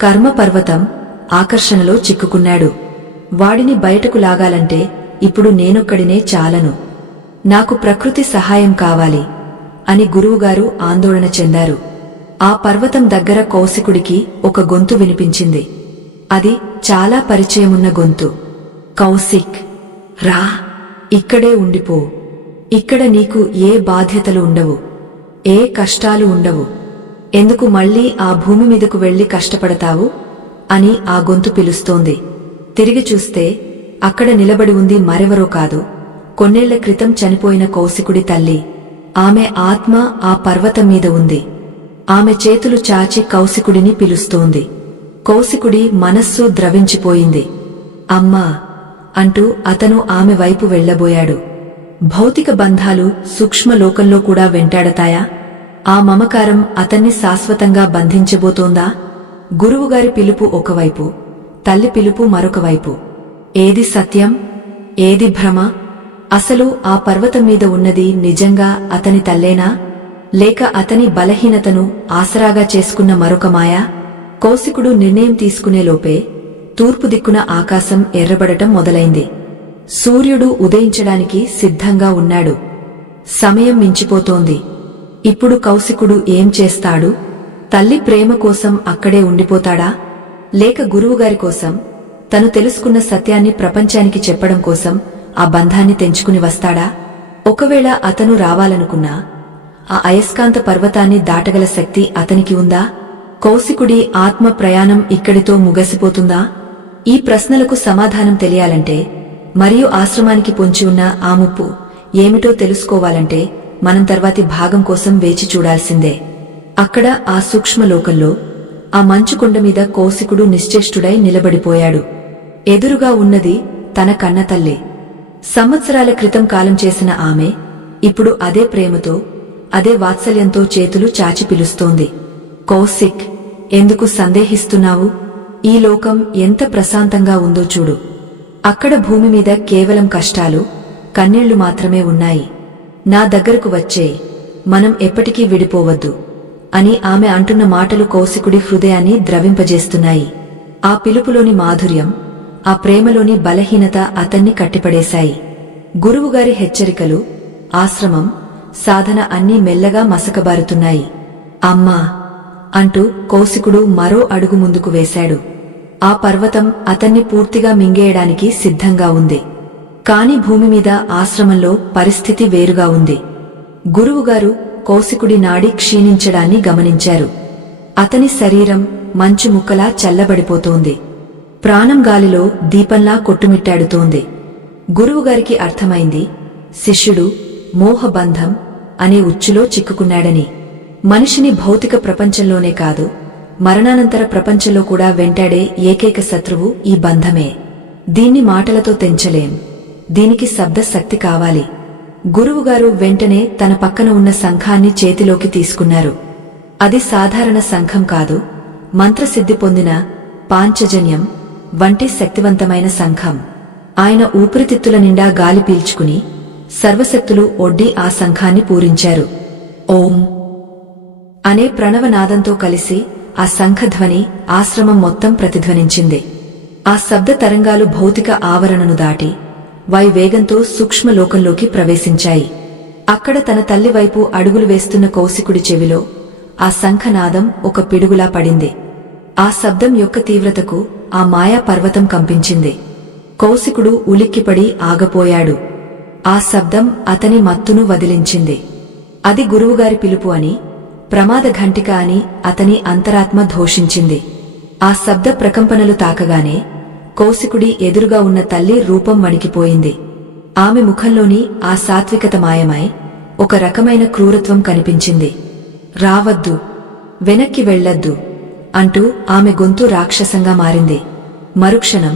కర్మపర్వతం ఆకర్షణలో చిక్కుకున్నాడు. వాడిని బయటకు లాగాలంటే ఇప్పుడు నేనొక్కడినే చాలను. నాకు ప్రకృతి సహాయం కావాలి అని గురువుగారు ఆందోళన చెందారు. ఆ పర్వతం దగ్గర కౌశికుడికి ఒక గొంతు వినిపించింది. అది చాలా పరిచయమున్న గొంతు. కౌశిక్, రా, ఇక్కడే ఉండిపో. ఇక్కడ నీకు ఏ బాధ్యతలు ఉండవు, ఏ కష్టాలు ఉండవు. ఎందుకు మళ్లీ ఆ భూమి మీదకు వెళ్లి కష్టపడతావు అని ఆ గొంతు పిలుస్తోంది. తిరిగి చూస్తే అక్కడ నిలబడి ఉంది మరెవరో కాదు, కొన్నేళ్ల క్రితం చనిపోయిన కౌశికుడి తల్లి. ఆమె ఆత్మ ఆ పర్వతం మీద ఉంది. ఆమె చేతులు చాచి కౌశికుడిని పిలుస్తోంది. కౌశికుడి మనస్సు ద్రవించిపోయింది. అమ్మా అంటూ అతను ఆమె వైపు వెళ్లబోయాడు. భౌతిక బంధాలు సూక్ష్మలోకంలో కూడా వెంటాడతాయా? ఆ మమకారం అతన్ని శాశ్వతంగా బంధించబోతోందా? గురువుగారి పిలుపు ఒకవైపు, తల్లి పిలుపు మరొక వైపు. ఏది సత్యం, ఏది భ్రమ? అసలు ఆ పర్వతం మీద ఉన్నది నిజంగా అతని తల్లేనా, లేక అతని బలహీనతను ఆసరాగా చేసుకున్న మరొక మాయా? కౌశికుడు నిర్ణయం తీసుకునేలోపే తూర్పు దిక్కున ఆకాశం ఎర్రబడటం మొదలైంది. సూర్యుడు ఉదయించడానికి సిద్ధంగా ఉన్నాడు. సమయం మించిపోతోంది. ఇప్పుడు కౌశికుడు ఏం చేస్తాడు? తల్లి ప్రేమ కోసం అక్కడే ఉండిపోతాడా, లేక గురువుగారి కోసం, తను తెలుసుకున్న సత్యాన్ని ప్రపంచానికి చెప్పడం కోసం ఆ బంధాన్ని తెంచుకుని వస్తాడా? ఒకవేళ అతను రావాలనుకున్నా ఆ అయస్కాంత పర్వతాన్ని దాటగల శక్తి అతనికి ఉందా? కౌశికుడి ఆత్మ ప్రయాణం ఇక్కడితో ముగసిపోతుందా? ఈ ప్రశ్నలకు సమాధానం తెలియాలంటే, మరియు ఆశ్రమానికి పొంచి ఉన్న ఆ ముప్పు ఏమిటో తెలుసుకోవాలంటే మనం తర్వాతి భాగం కోసం వేచి చూడాల్సిందే. అక్కడ ఆ సూక్ష్మలోకంలో ఆ మంచుకొండ మీద కౌశికుడు నిశ్చేష్టుడై నిలబడిపోయాడు. ఎదురుగా ఉన్నది తన కన్నతల్లి. సంవత్సరాల క్రితం కాలం చేసిన ఆమె ఇప్పుడు అదే ప్రేమతో, అదే వాత్సల్యంతో చేతులు చాచి పిలుస్తోంది. కౌశిక్, ఎందుకు సందేహిస్తున్నావు? ఈ లోకం ఎంత ప్రశాంతంగా ఉందో చూడు. అక్కడ భూమి మీద కేవలం కష్టాలు, కన్నీళ్లు మాత్రమే ఉన్నాయి. నా దగ్గరకు వచ్చే, మనం ఎప్పటికీ విడిపోవద్దు అని ఆమె అంటున్న మాటలు కౌశికుడి హృదయాన్ని ద్రవింపజేస్తున్నాయి. ఆ పిలుపులోని మాధుర్యం, ఆ ప్రేమలోని బలహీనత అతన్ని కట్టిపడేశాయి. గురువుగారి హెచ్చరికలు, ఆశ్రమం, సాధన అన్నీ మెల్లగా మసకబారుతున్నాయి. అమ్మా అంటూ కౌశికుడు మరో అడుగు ముందుకు వేశాడు. ఆ పర్వతం అతన్ని పూర్తిగా మింగేయడానికి సిద్ధంగా ఉంది. కాని భూమిమీద ఆశ్రమంలో పరిస్థితి వేరుగా ఉంది. గురువుగారు కౌశికుడి నాడి క్షీణించడాన్ని గమనించారు. అతని శరీరం మంచు ముక్కలా చల్లబడిపోతోంది. ప్రాణం గాలిలో దీపంలా కొట్టుమిట్టాడుతోంది. గురువుగారికి అర్థమైంది, శిష్యుడు మోహబంధం అనే ఉచ్చులో చిక్కుకున్నాడని. మనిషిని భౌతిక ప్రపంచంలోనే కాదు, మరణానంతర ప్రపంచంలో కూడా వెంటాడే ఏకైక శత్రువు ఈ బంధమే. దీన్ని మాటలతో తెంచలేం. దీనికి శబ్ద శక్తి కావాలి. గురువుగారు వెంటనే తన పక్కన ఉన్న శంఖాన్ని చేతిలోకి తీసుకున్నారు. అది సాధారణ శంఖం కాదు, మంత్రసిద్ధి పొందిన పాంచజన్యం వంటి శక్తివంతమైన శంఖం. ఆయన ఊపిరితిత్తుల నిండా గాలి పీల్చుకుని సర్వశక్తులు ఒడ్డి ఆ శంఖాన్ని పూరించారు. ఓం అనే ప్రణవనాదంతో కలిసి ఆ శంఖధ్వని ఆశ్రమం మొత్తం ప్రతిధ్వనించింది. ఆ శబ్ద తరంగాలు భౌతిక ఆవరణను దాటి వాయువేగంతో సూక్ష్మలోకంలోకి ప్రవేశించాయి. అక్కడ తన తల్లి వైపు అడుగులు వేస్తున్న కౌశికుడి చెవిలో ఆ శంఖనాదం ఒక పిడుగులా పడింది. ఆ శబ్దం యొక్క తీవ్రతకు ఆ మాయా పర్వతం కంపించింది. కౌశికుడు ఉలిక్కిపడి ఆగపోయాడు. ఆ శబ్దం అతని మత్తును వదిలించింది. అది గురువుగారి పిలుపు అని, ప్రమాద ఘంటిక అని అతని అంతరాత్మ ఘోషించింది. ఆ శబ్ద ప్రకంపనలు తాకగానే కౌశికుడి ఎదురుగా ఉన్న తల్లి రూపం వణికిపోయింది. ఆమె ముఖంలోని ఆ సాత్వికత మాయమై ఒక రకమైన క్రూరత్వం కనిపించింది. రావద్దు, వెనక్కి వెళ్లొద్దు అంటూ ఆమె గొంతు రాక్షసంగా మారింది. మరుక్షణం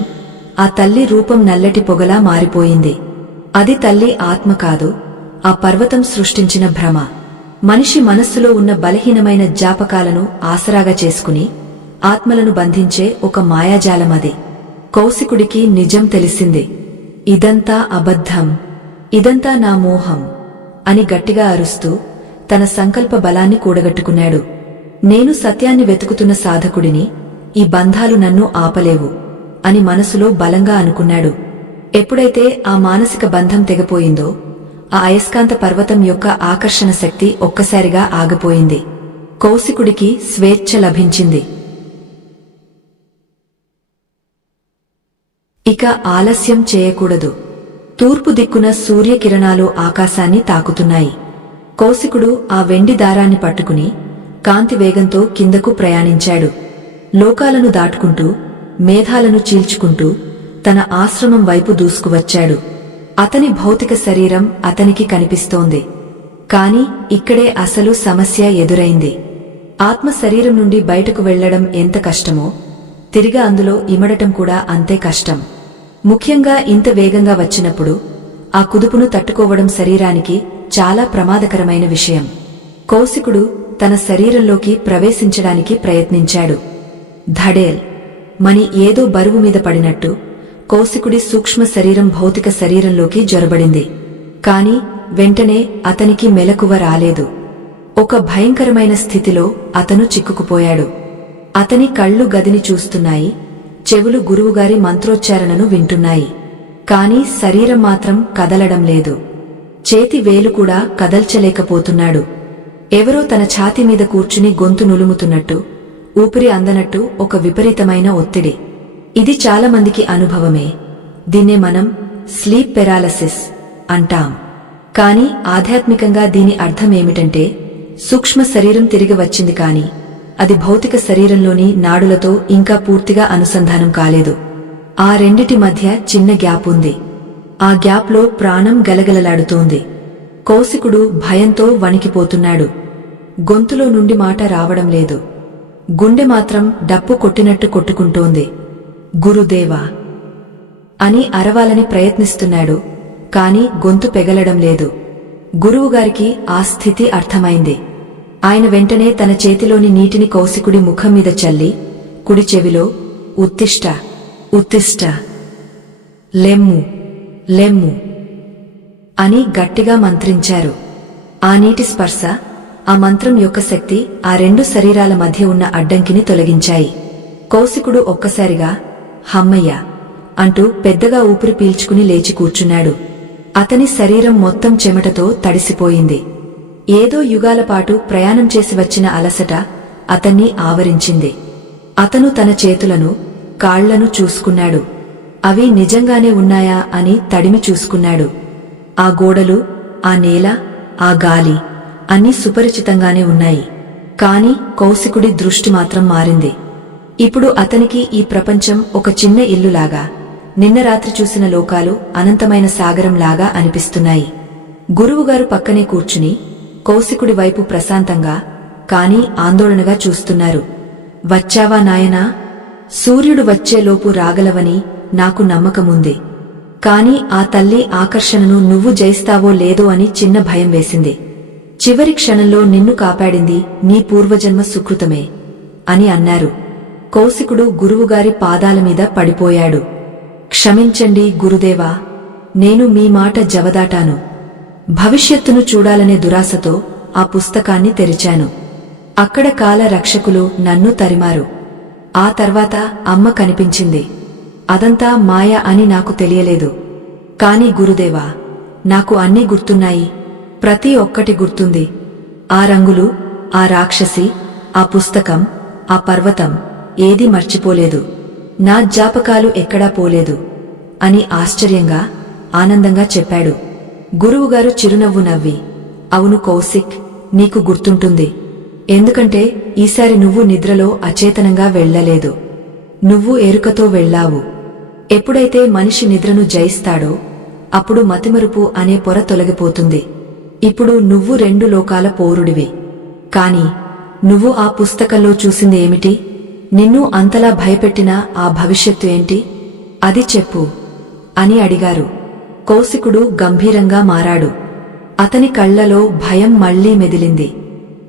ఆ తల్లి రూపం నల్లటి పొగలా మారిపోయింది. అది తల్లి ఆత్మ కాదు, ఆ పర్వతం సృష్టించిన భ్రమ. మనిషి మనస్సులో ఉన్న బలహీనమైన జ్ఞాపకాలను ఆసరాగా చేసుకుని ఆత్మలను బంధించే ఒక మాయాజాలమది. కౌశికుడికి నిజం తెలిసింది. ఇదంతా అబద్ధం, ఇదంతా నా మోహం అని గట్టిగా అరుస్తూ తన సంకల్ప బలాన్ని కూడగట్టుకున్నాడు. నేను సత్యాన్ని వెతుకుతున్న సాధకుడిని, ఈ బంధాలు నన్ను ఆపలేవు అని మనసులో బలంగా అనుకున్నాడు. ఎప్పుడైతే ఆ మానసిక బంధం తెగపోయిందో ఆ అయస్కాంత పర్వతం యొక్క ఆకర్షణ శక్తి ఒక్కసారిగా ఆగిపోయింది. కౌశికుడికి స్వేచ్ఛ లభించింది. ఇక ఆలస్యం చేయకూడదు. తూర్పు దిక్కున సూర్యకిరణాలు ఆకాశాన్ని తాకుతున్నాయి. కౌశికుడు ఆ వెండి దారాన్ని పట్టుకుని కాంతి వేగంతో కిందకు ప్రయాణించాడు. లోకాలను దాటుకుంటూ, మేఘాలను చీల్చుకుంటూ తన ఆశ్రమం వైపు దూసుకువచ్చాడు. అతని భౌతిక శరీరం అతనికి కనిపిస్తోంది. కాని ఇక్కడే అసలు సమస్య ఎదురైంది. ఆత్మ శరీరం నుండి బయటకు వెళ్లడం ఎంత కష్టమో, తిరిగా అందులో ఇమడటం కూడా అంతే కష్టం. ముఖ్యంగా ఇంత వేగంగా వచ్చినప్పుడు ఆ కుదుపును తట్టుకోవడం శరీరానికి చాలా ప్రమాదకరమైన విషయం. కౌశికుడు తన శరీరంలోకి ప్రవేశించడానికి ప్రయత్నించాడు. ధడేల్ మని ఏదో బరువు మీద పడినట్టు కౌశికుడి సూక్ష్మ శరీరం భౌతిక శరీరంలోకి జొరబడింది. కాని వెంటనే అతనికి మెలకువ రాలేదు. ఒక భయంకరమైన స్థితిలో అతను చిక్కుకుపోయాడు. అతని కళ్ళు గదిని చూస్తున్నాయి, చెవులు గురువుగారి మంత్రోచ్చారణను వింటున్నాయి. కాని శరీరం మాత్రం కదలడం లేదు. చేతి వేలు కూడా కదల్చలేకపోతున్నాడు. ఎవరో తన ఛాతీ మీద కూర్చుని గొంతు నులుముతున్నట్టు, ఊపిరి అందనట్టు ఒక విపరీతమైన ఒత్తిడి. ఇది చాలా మందికి అనుభవమే. దీన్నే మనం స్లీప్ పెరాలసిస్ అంటాం. కాని ఆధ్యాత్మికంగా దీని అర్థమేమిటంటే, సూక్ష్మ శరీరం తిరిగి వచ్చింది కాని అది భౌతిక శరీరంలోని నాడులతో ఇంకా పూర్తిగా అనుసంధానం కాలేదు. ఆ రెండిటి మధ్య చిన్న గ్యాప్ ఉంది. ఆ గ్యాప్లో ప్రాణం గలగలలాడుతోంది. కౌశికుడు భయంతో వణికిపోతున్నాడు. గొంతులో నుండి మాట రావడం లేదు. గుండె మాత్రం డప్పు కొట్టినట్టు కొట్టుకుంటోంది. గురుదేవా అని అరవాలని ప్రయత్నిస్తున్నాడు. కాని గొంతు పెగలడం లేదు. గురువుగారికి ఆ స్థితి అర్థమైంది. ఆయన వెంటనే తన చేతిలోని నీటిని కౌశికుడి ముఖం మీద చల్లి కుడి చెవిలో ఉత్తిష్ట ఉత్తిష్ట, లెమ్ము లెమ్ము అని గట్టిగా మంత్రించారు. ఆ నీటి స్పర్శ, ఆ మంత్రం యొక్క శక్తి ఆ రెండు శరీరాల మధ్య ఉన్న అడ్డంకిని తొలగించాయి. కౌశికుడు ఒక్కసారిగా హమ్మయ్య అంటూ పెద్దగా ఊపిరి పీల్చుకుని లేచి కూర్చున్నాడు. అతని శరీరం మొత్తం చెమటతో తడిసిపోయింది. ఏదో యుగాల పాటు ప్రయాణం చేసి వచ్చిన అలసట అతన్ని ఆవరించింది. అతను తన చేతులను, కాళ్లను చూసుకున్నాడు. అవి నిజంగానే ఉన్నాయా అని తడిమి చూసుకున్నాడు. ఆ గోడలు, ఆ నేల, ఆ గాలి అన్నీ సుపరిచితంగానే ఉన్నాయి. కాని కౌశికుడి దృష్టి మాత్రం మారింది. ఇప్పుడు అతనికి ఈ ప్రపంచం ఒక చిన్న ఇల్లులాగా, నిన్న రాత్రి చూసిన లోకాలు అనంతమైన సాగరంలాగా అనిపిస్తున్నాయి. గురువుగారు పక్కనే కూర్చుని కౌశికుడి వైపు ప్రశాంతంగా కాని ఆందోళనగా చూస్తున్నారు. వచ్చావా నాయనా? సూర్యుడు వచ్చేలోపు రాగలవని నాకు నమ్మకముంది. కాని ఆ తల్లి ఆకర్షణను నువ్వు జయిస్తావో లేదో అని చిన్న భయం వేసింది. చివరి క్షణంలో నిన్ను కాపాడింది నీ పూర్వజన్మ సుకృతమే అని అన్నారు. కౌశికుడు గురువుగారి పాదాలమీద పడిపోయాడు. క్షమించండి గురుదేవా, నేను మీ మాట జవదాటాను. భవిష్యత్తును చూడాలనే దురాశతో ఆ పుస్తకాన్ని తెరిచాను. అక్కడ కాల రక్షకులు నన్ను తరిమారు. ఆ తర్వాత అమ్మ కనిపించింది. అదంతా మాయ అని నాకు తెలియలేదు. కాని గురుదేవా, నాకు అన్నీ గుర్తున్నాయి. ప్రతి ఒక్కటి గుర్తుంది. ఆ రంగులు, ఆ రాక్షసి, ఆ పుస్తకం, ఆ పర్వతం ఏదీ మర్చిపోలేదు. నా జ్ఞాపకాలు ఎక్కడా పోలేదు అని ఆశ్చర్యంగా, ఆనందంగా చెప్పాడు. గురువుగారు చిరునవ్వు నవ్వి, అవును కౌశిక్, నీకు గుర్తుంటుంది. ఎందుకంటే ఈసారి నువ్వు నిద్రలో అచేతనంగా వెళ్లలేదు. నువ్వు ఎరుకతో వెళ్లావు. ఎప్పుడైతే మనిషి నిద్రను జయిస్తాడో అప్పుడు మతిమరుపు అనే పొర తొలగిపోతుంది. ఇప్పుడు నువ్వు 2 లోకాల పౌరుడివి. కాని నువ్వు ఆ పుస్తకంలో చూసింది ఏమిటి? నిన్ను అంతలా భయపెట్టిన ఆ భవిష్యత్తు ఏంటి? అది చెప్పు అని అడిగారు. కౌశికుడు గంభీరంగా మారాడు. అతని కళ్లలో భయం మళ్లీ మెదిలింది.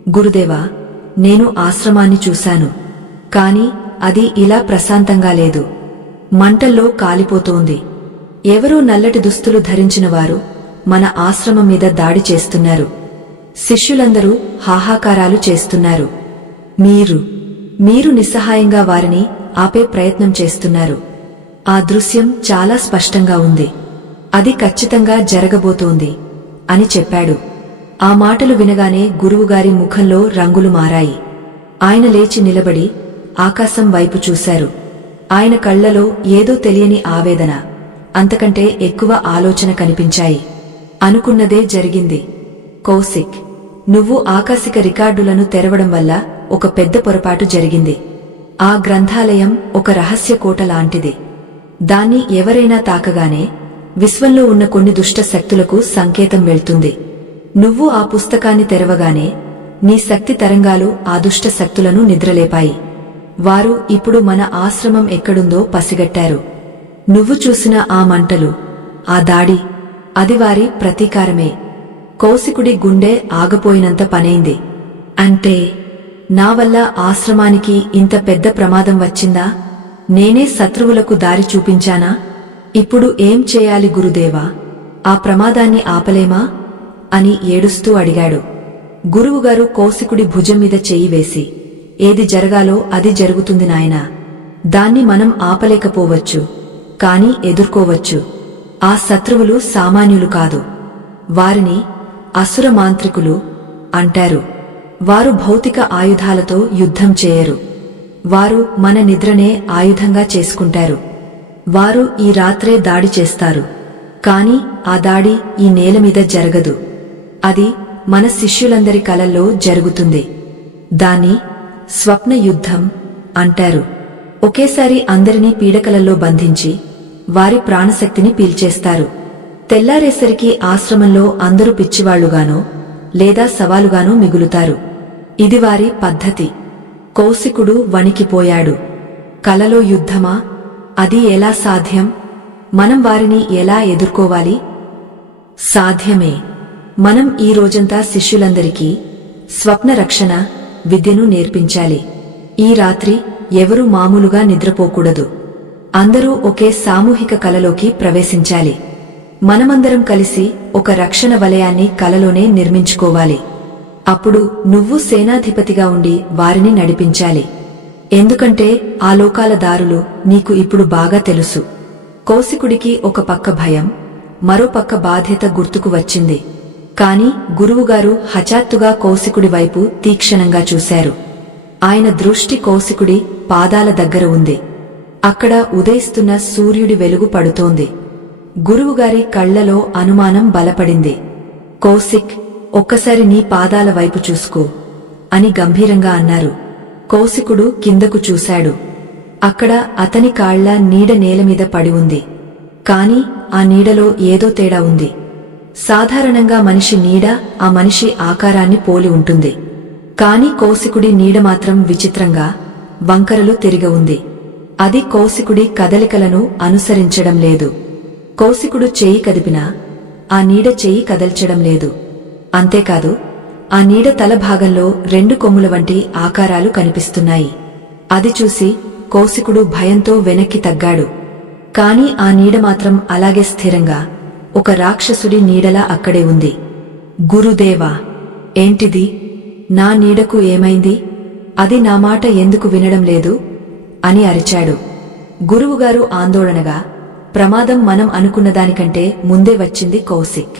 గురుదేవా, నేను ఆశ్రమాన్ని చూశాను. కాని అది ఇలా ప్రశాంతంగా లేదు. మంటల్లో కాలిపోతోంది. ఎవరో నల్లటి దుస్తులు ధరించినవారు మన ఆశ్రమం మీద దాడి చేస్తున్నారు. శిష్యులందరూ హాహాకారాలు చేస్తున్నారు. మీరు నిస్సహాయంగా వారిని ఆపే ప్రయత్నం చేస్తున్నారు. ఆ దృశ్యం చాలా స్పష్టంగా ఉంది. అది ఖచ్చితంగా జరగబోతోంది అని చెప్పాడు. ఆ మాటలు వినగానే గురువుగారి ముఖంలో రంగులు మారాయి. ఆయన లేచి నిలబడి ఆకాశం వైపు చూశారు. ఆయన కళ్లలో ఏదో తెలియని ఆవేదన, అంతకంటే ఎక్కువ ఆలోచన కనిపించాయి. అనుకున్నదే జరిగింది. కౌశిక్, నువ్వు ఆకాశిక రికార్డులను తెరవడం వల్ల ఒక పెద్ద పొరపాటు జరిగింది. ఆ గ్రంథాలయం ఒక రహస్య కోట లాంటిది. దాన్ని ఎవరైనా తాకగానే విశ్వంలో ఉన్న కొన్ని దుష్ట శక్తులకు సంకేతం వెళ్తుంది. నువ్వు ఆ పుస్తకాన్ని తెరవగానే నీ శక్తి తరంగాలు ఆ దుష్ట శక్తులను నిద్రలేపాయి. వారు ఇప్పుడు మన ఆశ్రమం ఎక్కడుందో పసిగట్టారు. నువ్వు చూసిన ఆ మంటలు, ఆ దాడి, అది వారి ప్రతీకారమే. కౌశికుడి గుండె ఆగపోయినంత పనైంది. అంటే నా వల్ల ఆశ్రమానికి ఇంత పెద్ద ప్రమాదం వచ్చిందా? నేనే శత్రువులకు దారి చూపించానా? ఇప్పుడు ఏం చేయాలి గురుదేవా? ఆ ప్రమాదాన్ని ఆపలేమా అని ఏడుస్తూ అడిగాడు. గురువుగారు కౌశికుడి భుజం మీద చెయ్యి వేసి, ఏది జరగాలో అది జరుగుతుంది నాయనా. దాన్ని మనం ఆపలేకపోవచ్చు, కాని ఎదుర్కోవచ్చు. ఆ శత్రువులు సామాన్యులు కాదు. వారిని అసుర మాంత్రికులు అంటారు. వారు భౌతిక ఆయుధాలతో యుద్ధం చేయరు. వారు మన నిద్రనే ఆయుధంగా చేసుకుంటారు. వారు ఈ రాత్రే దాడి చేస్తారు. కాని ఆ దాడి ఈ నేలమీద జరగదు. అది మన శిష్యులందరి కలల్లో జరుగుతుంది. దాన్ని స్వప్న యుద్ధం అంటారు. ఒకేసారి అందరినీ పీడకలల్లో బంధించి వారి ప్రాణశక్తిని పీల్చేస్తారు. తెల్లారేసరికి ఆశ్రమంలో అందరూ పిచ్చివాళ్లుగానో లేదా సవాలుగానో మిగులుతారు. ఇది వారి పద్ధతి. కౌశికుడు వణికిపోయాడు. కలలో యుద్ధమా? అది ఎలా సాధ్యం? మనం వారిని ఎలా ఎదుర్కోవాలి? సాధ్యమే. మనం ఈ రోజంతా శిష్యులందరికీ స్వప్న రక్షణ విద్యను నేర్పించాలి. ఈ రాత్రి ఎవరూ మామూలుగా నిద్రపోకూడదు. అందరూ ఒకే సామూహిక కలలోకి ప్రవేశించాలి. మనమందరం కలిసి ఒక రక్షణ వలయాన్ని కలలోనే నిర్మించుకోవాలి. అప్పుడు నువ్వు సేనాధిపతిగా ఉండి వారిని నడిపించాలి. ఎందుకంటే ఆ లోకాల దారులు నీకు ఇప్పుడు బాగా తెలుసు. కౌశికుడికి ఒక పక్క భయం, మరో పక్క బాధ్యత గుర్తుకు వచ్చింది. కాని గురువుగారు హఠాత్తుగా కౌశికుడి వైపు తీక్షణంగా చూశారు. ఆయన దృష్టి కౌశికుడి పాదాల దగ్గర ఉంది. అక్కడ ఉదయిస్తున్న సూర్యుడి వెలుగు పడుతోంది. గురువుగారి కళ్లలో అనుమానం బలపడింది. కౌశిక్, ఒక్కసారి నీ పాదాల వైపు చూసుకో అని గంభీరంగా అన్నారు. కౌశికుడు కిందకు చూశాడు. అక్కడ అతని కాళ్ల నీడ నేలమీద పడి ఉంది. కాని ఆ నీడలో ఏదో తేడా ఉంది. సాధారణంగా మనిషి నీడ ఆ మనిషి ఆకారాన్ని పోలి ఉంటుంది. కాని కౌశికుడి నీడ మాత్రం విచిత్రంగా వంకరలు తిరిగి ఉంది. అది కౌశికుడి కదలికలను అనుసరించడం లేదు. కౌశికుడు చెయ్యి కదిపినా ఆ నీడ చెయ్యి కదల్చడం లేదు. అంతేకాదు, ఆ నీడ తల భాగంలో 2 కొమ్ముల వంటి ఆకారాలు కనిపిస్తున్నాయి. అది చూసి కౌశికుడు భయంతో వెనక్కి తగ్గాడు. కాని ఆ నీడ మాత్రం అలాగే స్థిరంగా ఒక రాక్షసుడి నీడలా అక్కడే ఉంది. గురుదేవా, ఏంటిది? నా నీడకు ఏమైంది? అది నా మాట ఎందుకు వినడం లేదు అని అరిచాడు. గురువుగారు ఆందోళనగా, ప్రమాదం మనం అనుకున్నదానికంటే ముందే వచ్చింది కౌశిక్.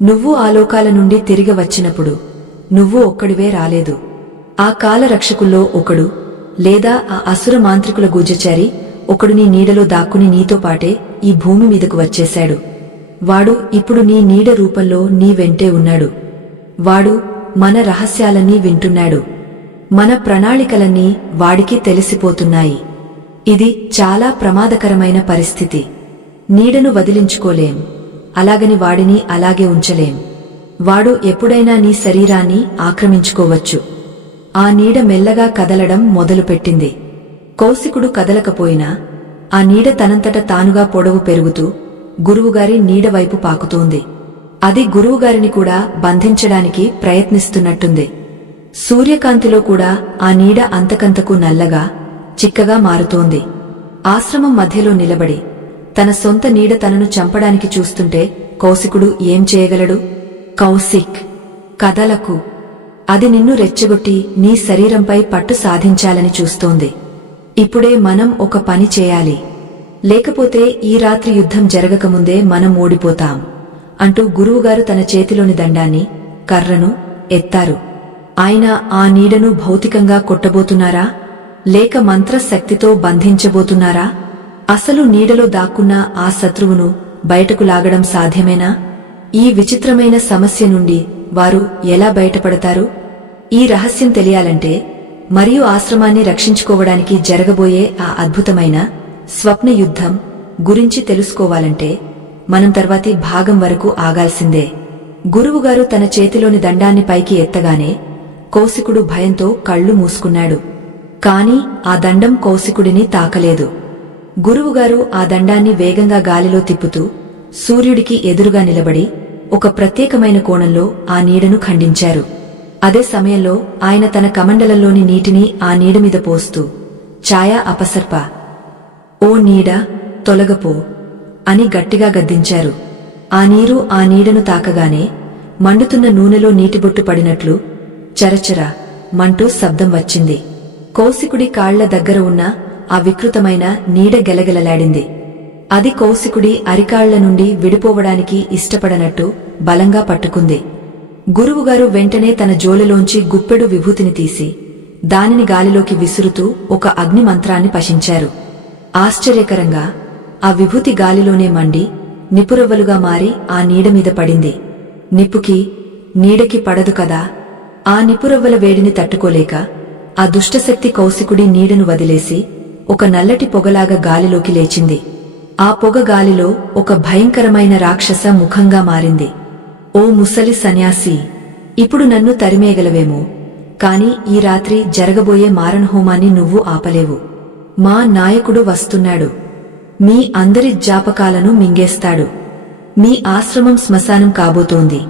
నువ్వు ఆ లోకాల నుండి తిరిగి వచ్చినప్పుడు నువ్వు ఒక్కడివే రాలేదు. ఆ కాలరక్షకుల్లో ఒకడు, లేదా ఆ అసుర మాంత్రికుల గూజచారి ఒకడు నీ నీడలో దాక్కుని నీతో పాటే ఈ భూమి మీదకు వచ్చేశాడు. వాడు ఇప్పుడు నీ నీడ రూపంలో నీ వెంటే ఉన్నాడు. వాడు మన రహస్యాలన్నీ వింటున్నాడు. మన ప్రణాళికలన్నీ వాడికి తెలిసిపోతున్నాయి. ఇది చాలా ప్రమాదకరమైన పరిస్థితి. నీడను వదిలించుకోలేం, అలాగని వాడిని అలాగే ఉంచలేం. వాడు ఎప్పుడైనా నీ శరీరాన్ని ఆక్రమించుకోవచ్చు. ఆ నీడ మెల్లగా కదలడం మొదలుపెట్టింది. కౌశికుడు కదలకపోయినా ఆ నీడ తనంతట తానుగా పొడవు పెరుగుతూ గురువుగారి నీడవైపు పాకుతోంది. అది గురువుగారిని కూడా బంధించడానికి ప్రయత్నిస్తున్నట్టుంది. సూర్యకాంతిలో కూడా ఆ నీడ అంతకంతకు నల్లగా, చిక్కగా మారుతోంది. ఆశ్రమం మధ్యలో నిలబడి తన సొంత నీడ తనను చంపడానికి చూస్తుంటే కౌశికుడు ఏం చేయగలడు? కౌశిక్, కదలకు. అది నిన్ను రెచ్చగొట్టి నీ శరీరంపై పట్టు సాధించాలని చూస్తోంది. ఇప్పుడే మనం ఒక పని చేయాలి, లేకపోతే ఈ రాత్రి యుద్ధం జరగకముందే మనం ఓడిపోతాం అంటూ గురువుగారు తన చేతిలోని దండాన్ని, కర్రను ఎత్తారు. ఆయన ఆ నీడను భౌతికంగా కొట్టబోతున్నారా, లేక మంత్రశక్తితో బంధించబోతున్నారా? అసలు నీడలో దాక్కున్న ఆ శత్రువును బయటకు లాగడం సాధ్యమేనా? ఈ విచిత్రమైన సమస్య నుండి వారు ఎలా బయటపడతారు? ఈ రహస్యం తెలియాలంటే, మరియు ఆశ్రమాన్ని రక్షించుకోవడానికి జరగబోయే ఆ అద్భుతమైన స్వప్న యుద్ధం గురించి తెలుసుకోవాలంటే మనం తర్వాతి భాగం వరకు ఆగాల్సిందే. గురువుగారు తన చేతిలోని దండాన్ని పైకి ఎత్తగానే కౌశికుడు భయంతో కళ్ళు మూసుకున్నాడు. కాని ఆ దండం కౌశికుడిని తాకలేదు. గురువుగారు ఆ దండాన్ని వేగంగా గాలిలో తిప్పుతూ సూర్యుడికి ఎదురుగా నిలబడి ఒక ప్రత్యేకమైన కోణంలో ఆ నీడను ఖండించారు. అదే సమయంలో ఆయన తన కమండలంలోని నీటిని ఆ నీడమీద పోస్తూ, ఛాయా అపసర్ప, ఓ నీడ తొలగపో అని గట్టిగా గద్దించారు. ఆ నీరు ఆ నీడను తాకగానే మండుతున్న నూనెలో నీటిబొట్టు పడినట్లు చరచర మంటూ శబ్దం వచ్చింది. కౌశికుడి కాళ్ల దగ్గర ఉన్న ఆ వికృతమైన నీడ గెలగెలలాడింది. అది కౌశికుడి అరికాళ్ల నుండి విడిపోవడానికి ఇష్టపడనట్టు బలంగా పట్టుకుంది. గురువుగారు వెంటనే తన జోలెలోంచి గుప్పెడు విభూతిని తీసి దానిని గాలిలోకి విసురుతూ ఒక అగ్ని మంత్రాన్ని పశించారు. ఆశ్చర్యకరంగా ఆ విభూతి గాలిలోనే మండి నిపురవ్వలుగా మారి ఆ నీడమీద పడింది. నిప్పుకి నీడకి పడదు కదా! ఆ నిపురవ్వల వేడిని తట్టుకోలేక ఆ దుష్టశక్తి కౌశికుడి నీడను వదిలేసి ఒక నల్లటి పొగలాగా గాలిలోకి లేచింది. ఆ పొగ గాలిలో ఒక భయంకరమైన రాక్షస ముఖంగా మారింది. ఓ ముసలి సన్యాసి, ఇప్పుడు నన్ను తరిమేయగలవేమో, కాని ఈ రాత్రి జరగబోయే మారణహోమాన్ని నువ్వు ఆపలేవు. మా నాయకుడు వస్తున్నాడు. మీ అందరి జ్ఞాపకాలను మింగేస్తాడు. మీ ఆశ్రమం శ్మశానం కాబోతోంది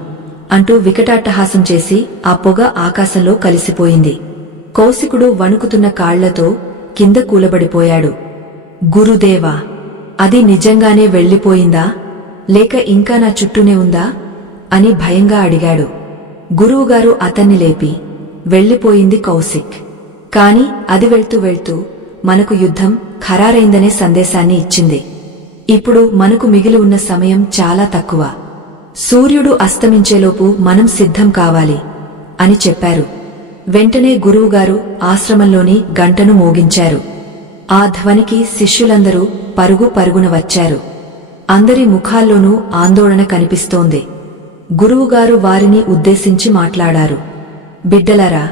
అంటూ వికటాట్టహాసం చేసి ఆ పొగ ఆకాశంలో కలిసిపోయింది. కౌశికుడు వణుకుతున్న కాళ్లతో కింద కూలబడిపోయాడు. గురుదేవా, అది నిజంగానే వెళ్లిపోయిందా, లేక ఇంకా నా చుట్టూనే ఉందా అని భయంగా అడిగాడు. గురువుగారు అతన్ని లేపి, వెళ్లిపోయింది కౌశిక్, కాని అది వెళ్తూ వెళ్తూ మనకు యుద్ధం ఖరారైందనే సందేశాన్ని ఇచ్చింది. ఇప్పుడు మనకు మిగిలి ఉన్న సమయం చాలా తక్కువ. సూర్యుడు అస్తమించేలోపు మనం సిద్ధం కావాలి అని చెప్పారు. వెంటనే గురువుగారు ఆశ్రమంలోని గంటను మోగించారు. ఆ ధ్వనికి శిష్యులందరూ పరుగు పరుగున వచ్చారు. అందరి ముఖాల్లోనూ ఆందోళన కనిపిస్తోంది. గురువుగారు వారిని ఉద్దేశించి మాట్లాడారు. బిడ్డలారా,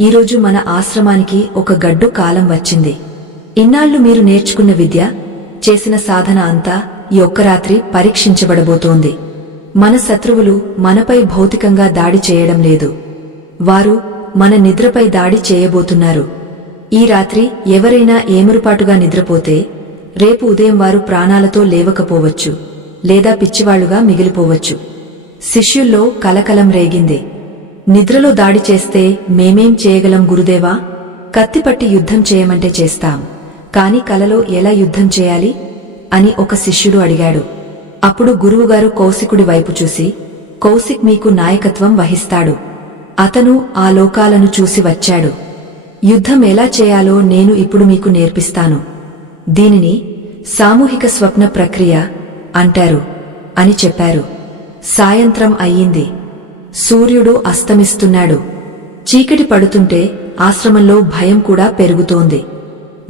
ఈరోజు మన ఆశ్రమానికి ఒక గడ్డు కాలం వచ్చింది. ఇన్నాళ్లు మీరు నేర్చుకున్న విద్య, చేసిన సాధన అంతా ఈ ఒక్క రాత్రి పరీక్షించబడబోతోంది. మన శత్రువులు మనపై భౌతికంగా దాడి చేయడం లేదు. వారు మన నిద్రపై దాడి చేయబోతున్నారు. ఈ రాత్రి ఎవరైనా ఏమరుపాటుగా నిద్రపోతే రేపు ఉదయం వారు ప్రాణాలతో లేవకపోవచ్చు, లేదా పిచ్చివాళ్లుగా మిగిలిపోవచ్చు. శిష్యుల్లో కలకలం రేగింది. నిద్రలో దాడి చేస్తే మేమేం చేయగలం గురుదేవా? కత్తిపట్టి యుద్ధం చేయమంటే చేస్తాం, కాని కలలో ఎలా యుద్ధం చేయాలి అని ఒక శిష్యుడు అడిగాడు. అప్పుడు గురువుగారు కౌశికుడి వైపు చూసి, కౌశిక్ మీకు నాయకత్వం వహిస్తాడు. అతను ఆ లోకాలను చూసి వచ్చాడు. యుద్ధం ఎలా చేయాలో నేను ఇప్పుడు మీకు నేర్పిస్తాను. దీనిని సామూహిక స్వప్న ప్రక్రియ అంటారు అని చెప్పారు. సాయంత్రం అయ్యింది. సూర్యుడు అస్తమిస్తున్నాడు. చీకటి పడుతుంటే ఆశ్రమంలో భయం కూడా పెరుగుతోంది.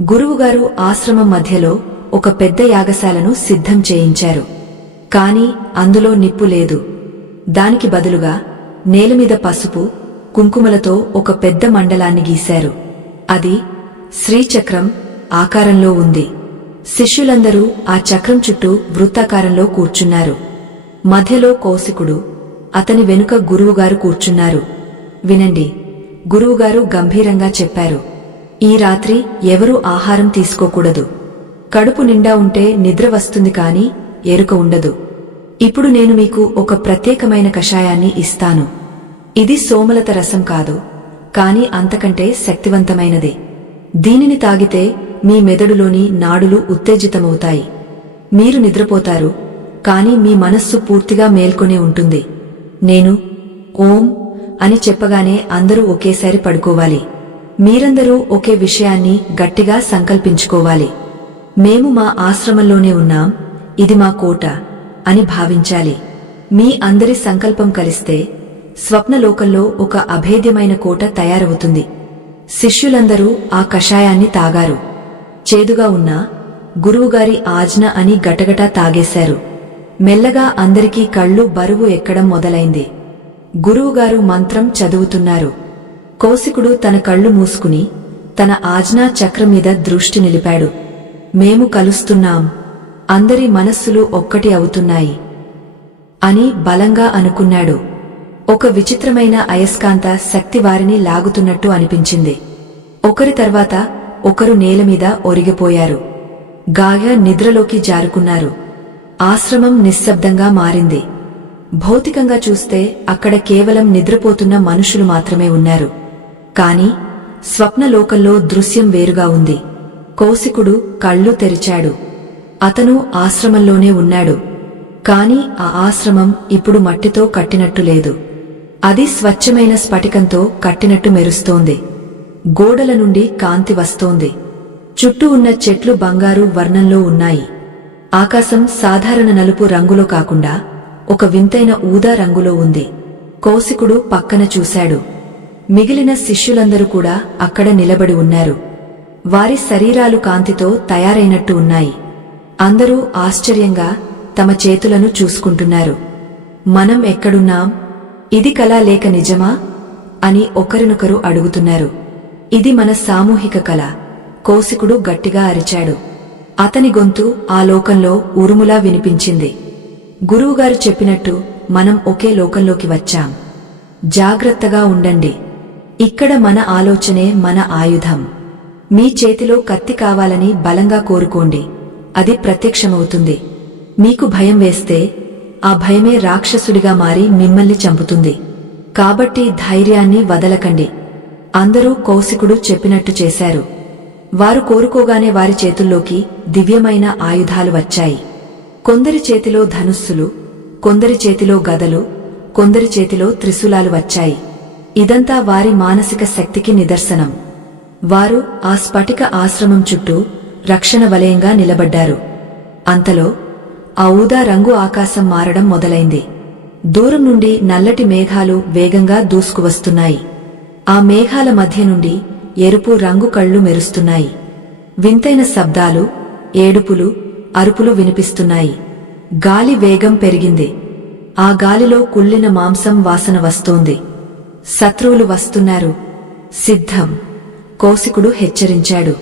గురువుగారు ఆశ్రమం మధ్యలో ఒక పెద్ద యాగశాలను సిద్ధం చేయించారు. కాని అందులో నిప్పు లేదు. దానికి బదులుగా నేలమీద పసుపు, కుంకుమలతో ఒక పెద్ద మండలాన్ని గీశారు. అది శ్రీచక్రం ఆకారంలో ఉంది. శిష్యులందరూ ఆ చక్రం చుట్టూ వృత్తాకారంలో కూర్చున్నారు. మధ్యలో కౌశికుడు, అతని వెనుక గురువుగారు కూర్చున్నారు. వినండి, గురువుగారు గంభీరంగా చెప్పారు. ఈ రాత్రి ఎవరూ ఆహారం తీసుకోకూడదు. కడుపు నిండా ఉంటే నిద్ర వస్తుంది కాని ఎరుక ఉండదు. ఇప్పుడు నేను మీకు ఒక ప్రత్యేకమైన కషాయాన్ని ఇస్తాను. ఇది సోమలత రసం కాదు, కాని అంతకంటే శక్తివంతమైనది. దీనిని తాగితే మీ మెదడులోని నాడులు ఉత్తేజితమవుతాయి. మీరు నిద్రపోతారు, కాని మీ మనస్సు పూర్తిగా మేల్కొనే ఉంటుంది. నేను ఓం అని చెప్పగానే అందరూ ఒకేసారి పడుకోవాలి. మీరందరూ ఒకే విషయాన్ని గట్టిగా సంకల్పించుకోవాలి. మేము మా ఆశ్రమంలోనే ఉన్నాం, ఇది మా కోట అని భావించాలి. మీ అందరి సంకల్పం కలిస్తే స్వప్నలోకంలో ఒక అభేద్యమైన కోట తయారవుతుంది. శిష్యులందరూ ఆ కషాయాన్ని తాగారు. చేదుగా ఉన్నా గురువుగారి ఆజ్ఞ అని గటగటా తాగేశారు. మెల్లగా అందరికీ కళ్ళు బరువు ఎక్కడం మొదలైంది. గురువుగారు మంత్రం చదువుతున్నారు. కౌశికుడు తన కళ్ళు మూసుకుని తన ఆజ్ఞా చక్రం మీద దృష్టి నిలిపాడు. మేము కలుస్తున్నాం, అందరి మనస్సులు ఒక్కటి అవుతున్నాయి అని బలంగా అనుకున్నాడు. ఒక విచిత్రమైన అయస్కాంత శక్తి వారిని లాగుతున్నట్టు అనిపించింది. ఒకరి తర్వాత ఒకరు నేలమీద ఒరిగిపోయారు. గాయ నిద్రలోకి జారుకున్నారు. ఆశ్రమం నిశ్శబ్దంగా మారింది. భౌతికంగా చూస్తే అక్కడ కేవలం నిద్రపోతున్న మనుషులు మాత్రమే ఉన్నారు. కాని స్వప్నలోకంలో దృశ్యం వేరుగా ఉంది. కౌశికుడు కళ్ళు తెరిచాడు. అతను ఆశ్రమంలోనే ఉన్నాడు. కాని ఆ ఆశ్రమం ఇప్పుడు మట్టితో కట్టినట్టు లేదు. అది స్వచ్ఛమైన స్ఫటికంతో కట్టినట్టు మెరుస్తోంది. గోడల నుండి కాంతి వస్తోంది. చుట్టూ ఉన్న చెట్లు బంగారు వర్ణంలో ఉన్నాయి. ఆకాశం సాధారణ నలుపు రంగులో కాకుండా ఒక వింతైన ఊదా రంగులో ఉంది. కౌశికుడు పక్కన చూశాడు. మిగిలిన శిష్యులందరూ కూడా అక్కడ నిలబడి ఉన్నారు. వారి శరీరాలు కాంతితో తయారైనట్టు ఉన్నాయి. అందరూ ఆశ్చర్యంగా తమ చేతులను చూసుకుంటున్నారు. మనం ఎక్కడున్నాం? ఇది కల లేక నిజమా అని ఒకరినొకరు అడుగుతున్నారు. ఇది మన సామూహిక కల, కౌశికుడు గట్టిగా అరిచాడు. అతని గొంతు ఆ లోకంలో ఉరుములా వినిపించింది. గురువుగారు చెప్పినట్టు మనం ఒకే లోకంలోకి వచ్చాం. జాగ్రత్తగా ఉండండి. ఇక్కడ మన ఆలోచనే మన ఆయుధం. మీ చేతిలో కత్తి కావాలని బలంగా కోరుకోండి, అది ప్రత్యక్షమవుతుంది. మీకు భయం వేస్తే ఆ భయమే రాక్షసుడిగా మారి మిమ్మల్ని చంపుతుంది. కాబట్టి ధైర్యాన్ని వదలకండి. అందరూ కౌశికుడు చెప్పినట్టు చేశారు. వారు కోరుకోగానే వారి చేతుల్లోకి దివ్యమైన ఆయుధాలు వచ్చాయి. కొందరి చేతిలో ధనుస్సులు, కొందరి చేతిలో గదలు, కొందరి చేతిలో త్రిశూలాలు వచ్చాయి. ఇదంతా వారి మానసిక శక్తికి నిదర్శనం. వారు ఆ స్ఫటిక ఆశ్రమం చుట్టూ రక్షణ వలయంగా నిలబడ్డారు. అంతలో ఆ ఊదా రంగు ఆకాశం మారడం మొదలైంది. దూరం నుండి నల్లటి మేఘాలు వేగంగా దూసుకువస్తున్నాయి. ఆ మేఘాల మధ్య నుండి ఎరుపు రంగు కళ్ళు మెరుస్తున్నాయి. వింతైన శబ్దాలు, ఏడుపులు, అరుపులు వినిపిస్తున్నాయి. గాలి వేగం పెరిగింది. ఆ గాలిలో కుళ్ళిన మాంసం వాసన వస్తోంది. శత్రువులు వస్తున్నారు. సిద్ధం! కౌశికుడు హెచ్చరించాడు.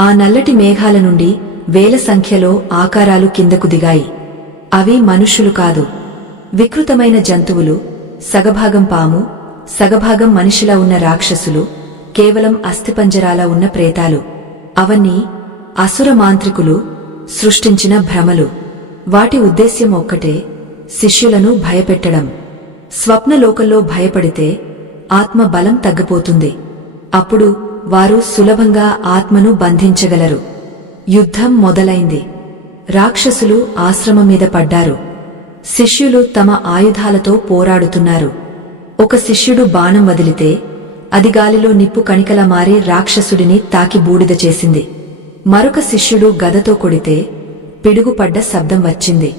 ఆ నల్లటి మేఘాల నుండి వేల సంఖ్యలో ఆకారాలు కిందకు దిగాయి. అవి మనుష్యులు కాదు, వికృతమైన జంతువులు. సగభాగం పాము, సగభాగం మనిషిలా ఉన్న రాక్షసులు, కేవలం అస్థిపంజరాలా ఉన్న ప్రేతాలు. అవన్నీ అసుర మాంత్రికులు సృష్టించిన భ్రమలు. వాటి ఉద్దేశ్యం ఒక్కటే, శిష్యులను భయపెట్టడం. స్వప్నలోకంలో భయపడితే ఆత్మ బలం తగ్గిపోతుంది. అప్పుడు వారు సులభంగా ఆత్మను బంధించగలరు. యుద్ధం మొదలైంది. రాక్షసులు ఆశ్రమం మీద పడ్డారు. శిష్యులు తమ ఆయుధాలతో పోరాడుతున్నారు. ఒక శిష్యుడు బాణం వదిలితే అది గాలిలో నిప్పు కణికలా మారి రాక్షసుడిని తాకి బూడిద చేసింది. మరొక శిష్యుడు గదతో కొడితే పిడుగుపడ్డ శబ్దం వచ్చింది.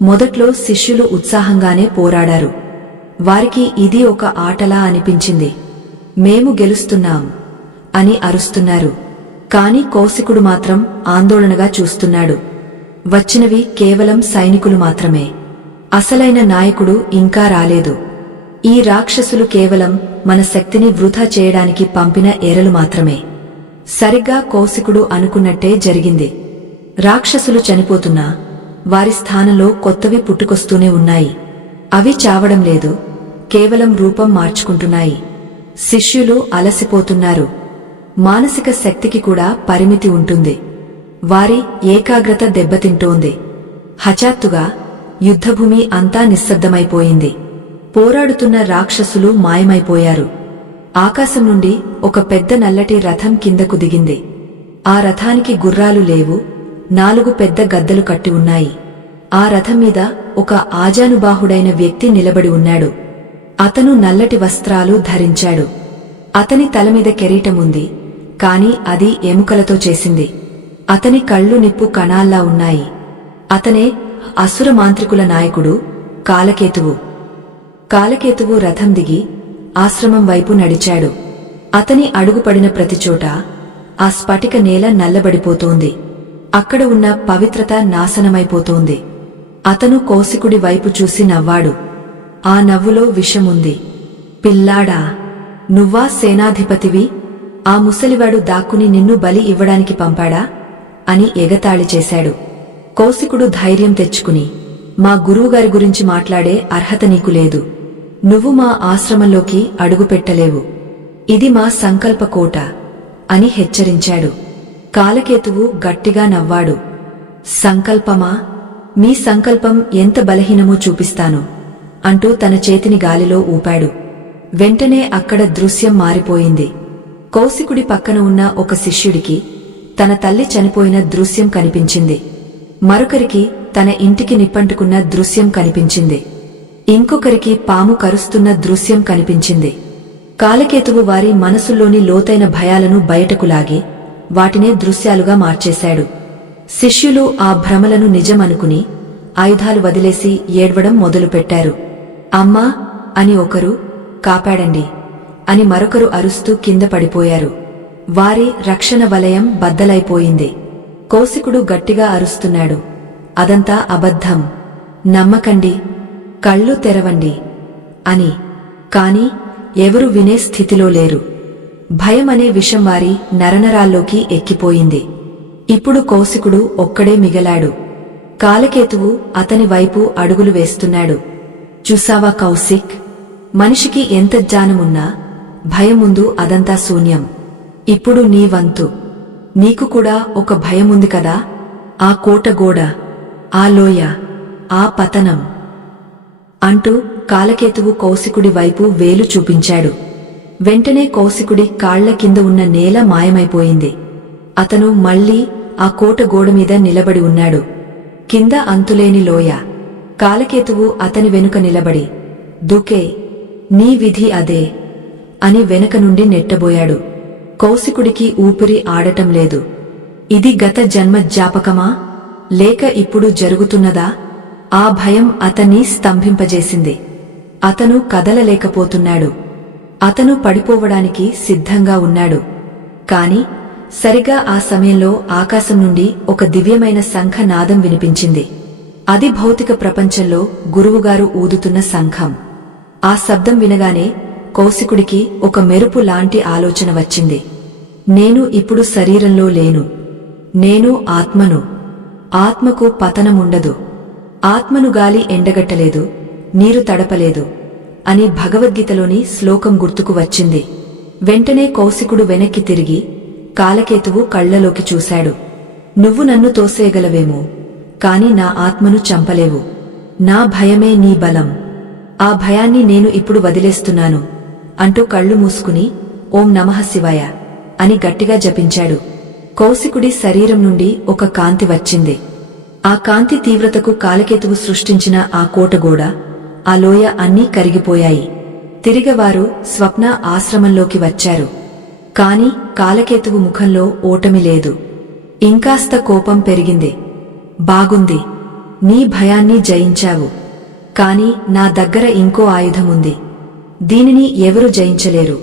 మొదట్లో శిష్యులు ఉత్సాహంగానే పోరాడారు. వారికి ఇది ఒక ఆటలా అనిపించింది. మేము గెలుస్తున్నాం అని అరుస్తున్నారు. కాని కౌశికుడు మాత్రం ఆందోళనగా చూస్తున్నాడు. వచ్చినవి కేవలం సైనికులు మాత్రమే. అసలైన నాయకుడు ఇంకా రాలేదు. ఈ రాక్షసులు కేవలం మన శక్తిని వృధా చేయడానికి పంపిన ఎరలు మాత్రమే. సరిగ్గా కౌశికుడు అనుకున్నట్టే జరిగింది. రాక్షసులు చనిపోతున్నా వారి స్థానంలో కొత్తవి పుట్టుకొస్తూనే ఉన్నాయి. అవి చావడం లేదు, కేవలం రూపం మార్చుకుంటున్నాయి. శిష్యులు అలసిపోతున్నారు. మానసిక శక్తికి కూడా పరిమితి ఉంటుంది. వారి ఏకాగ్రత దెబ్బతింటోంది. హఠాత్తుగా యుద్ధభూమి అంతా నిశ్శబ్దమైపోయింది. పోరాడుతున్న రాక్షసులు మాయమైపోయారు. ఆకాశం నుండి ఒక పెద్ద నల్లటి రథం కిందకు దిగింది. ఆ రథానికి గుర్రాలు లేవు, 4 పెద్ద గద్దలు కట్టి ఉన్నాయి. ఆ రథం మీద ఒక ఆజానుబాహుడైన వ్యక్తి నిలబడి ఉన్నాడు. అతను నల్లటి వస్త్రాలు ధరించాడు. అతని తలమీద కిరీటముంది, కాని అది ఎముకలతో చేసింది. అతని కళ్ళు నిప్పు కణాల్లా ఉన్నాయి. అతనే అసుర మాంత్రికుల నాయకుడు కాలకేతువు. కాలకేతువు రథం దిగి ఆశ్రమం వైపు నడిచాడు. అతని అడుగుపడిన ప్రతిచోట ఆ స్ఫటిక నేల నల్లబడిపోతోంది. అక్కడ ఉన్న పవిత్రత నాశనమైపోతోంది. అతను కౌశికుడి వైపు చూసి నవ్వాడు. ఆ నవ్వులో విషముంది. పిల్లాడా, నువ్వా సేనాధిపతివి? ఆ ముసలివాడు దాక్కుని నిన్ను బలి ఇవ్వడానికి పంపాడా అని ఎగతాళి చేశాడు. కౌశికుడు ధైర్యం తెచ్చుకుని, మా గురువుగారి గురించి మాట్లాడే అర్హత నీకు లేదు. నువ్వు మా ఆశ్రమంలోకి అడుగుపెట్టలేవు. ఇది మా సంకల్ప కోట అని హెచ్చరించాడు. కాలకేతువు గట్టిగా నవ్వాడు. సంకల్పమా? మీ సంకల్పం ఎంత బలహీనమో చూపిస్తాను అంటూ తన చేతిని గాలిలో ఊపాడు. వెంటనే అక్కడ దృశ్యం మారిపోయింది. కౌశికుడి పక్కన ఉన్న ఒక శిష్యుడికి తన తల్లి చనిపోయిన దృశ్యం కనిపించింది. మరొకరికి తన ఇంటికి నిప్పంటుకున్న దృశ్యం కనిపించింది. ఇంకొకరికి పాము కరుస్తున్న దృశ్యం కనిపించింది. కాలకేతువు వారి మనసుల్లోని లోతైన భయాలను బయటకు లాగి వాటినే దృశ్యాలుగా మార్చేశాడు. శిష్యులు ఆ భ్రమలను నిజమనుకుని ఆయుధాలు వదిలేసి ఏడ్వడం మొదలుపెట్టారు. అమ్మా అని ఒకరు, కాపాడండి అని మరొకరు అరుస్తూ కింద పడిపోయారు. వారి రక్షణ వలయం బద్దలైపోయింది. కౌశికుడు గట్టిగా అరుస్తున్నాడు, అదంతా అబద్ధం, నమ్మకండి, కళ్ళు తెరవండి అని. కాని ఎవరు వినే స్థితిలో లేరు. భయమనే విషం వారి నరనరాల్లోకి ఎక్కిపోయింది. ఇప్పుడు కౌశికుడు ఒక్కడే మిగలాడు. కాలకేతువు అతని వైపు అడుగులు వేస్తున్నాడు. చూసావా కౌశిక్, మనిషికి ఎంత జ్ఞానమున్నా భయం ముందు అదంతా శూన్యం. ఇప్పుడు నీ వంతు. నీకు కూడా ఒక భయముంది కదా, ఆ కోట గోడ, ఆ లోయ, ఆ పతనం అంటూ కాలకేతువు కౌశికుడి వైపు వేలు చూపించాడు. వెంటనే కౌశికుడి కాళ్ల కింద ఉన్న నేల మాయమైపోయింది. అతను మళ్లీ ఆ కోట గోడమీద నిలబడి ఉన్నాడు. కింద అంతులేని లోయ. కాలకేతువు అతని వెనుక నిలబడి, దూకే, నీ విధి అదే అని వెనక నుండి నెట్టబోయాడు. కౌశికుడికి ఊపిరి ఆడటం లేదు. ఇది గత జన్మ జ్ఞాపకమా, లేక ఇప్పుడు జరుగుతున్నదా? ఆ భయం అతన్ని స్తంభింపజేసింది. అతను కదలలేకపోతున్నాడు. అతను పడిపోవడానికి సిద్ధంగా ఉన్నాడు. కాని సరిగా ఆ సమయంలో ఆకాశం నుండి ఒక దివ్యమైన శంఖ నాదం వినిపించింది. అది భౌతిక ప్రపంచంలో గురువుగారు ఊదుతున్న శంఖం. ఆ శబ్దం వినగానే కౌశికుడికి ఒక మెరుపు లాంటి ఆలోచన వచ్చింది. నేను ఇప్పుడు శరీరంలో లేను. నేను ఆత్మను. ఆత్మకు పతనముండదు. ఆత్మను గాలి ఎండగట్టలేదు, నీరు తడపలేదు అని భగవద్గీతలోని శ్లోకం గుర్తుకు వచ్చింది. వెంటనే కౌశికుడు వెనక్కి తిరిగి కాలకేతువు కళ్లలోకి చూశాడు. నువ్వు నన్ను తోసేయగలవేమో, కాని నా ఆత్మను చంపలేవు. నా భయమే నీ బలం. ఆ భయాన్ని నేను ఇప్పుడు వదిలేస్తున్నాను అంటూ కళ్ళు మూసుకుని ఓం నమః శివాయ అని గట్టిగా జపించాడు. కౌశికుడి శరీరం నుండి ఒక కాంతి వచ్చింది. ఆ కాంతి తీవ్రతకు కాలకేతువు సృష్టించిన ఆ కోటగోడ, ఆ లోయ అన్నీ కరిగిపోయాయి. తిరిగవారు స్వప్న ఆశ్రమంలోకి వచ్చారు. కాని కాలకేతువు ముఖంలో ఓటమి లేదు. ఇంకాస్త కోపం పెరిగింది. బాగుంది, నీ భయాన్ని జయించావు. కాని నా దగ్గర ఇంకో ఆయుధముంది. దీనిని ఎవరు జయించలేరు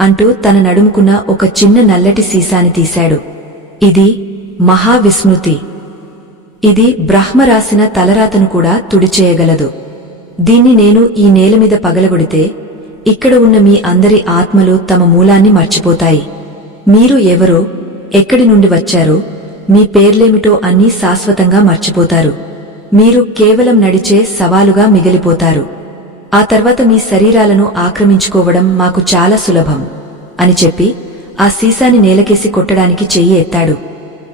అంటూ తన నడుముకున్న ఒక చిన్న నల్లటి సీసాని తీశాడు. ఇది మహావిస్మృతి. ఇది బ్రహ్మ రాసిన తలరాతను కూడా తుడిచేయగలదు. దీన్ని నేను ఈ నేలమీద పగలగొడితే ఇక్కడ ఉన్న మీ అందరి ఆత్మలు తమ మూలాన్ని మర్చిపోతాయి. మీరు ఎవరో, ఎక్కడి నుండి వచ్చారో, మీ పేర్లేమిటో అన్నీ శాశ్వతంగా మర్చిపోతారు. మీరు కేవలం నడిచే సవాలుగా మిగిలిపోతారు. ఆ తర్వాత మీ శరీరాలను ఆక్రమించుకోవడం మాకు చాలా సులభం అని చెప్పి ఆ సీసాని నేలకేసి కొట్టడానికి చెయ్యి ఎత్తాడు.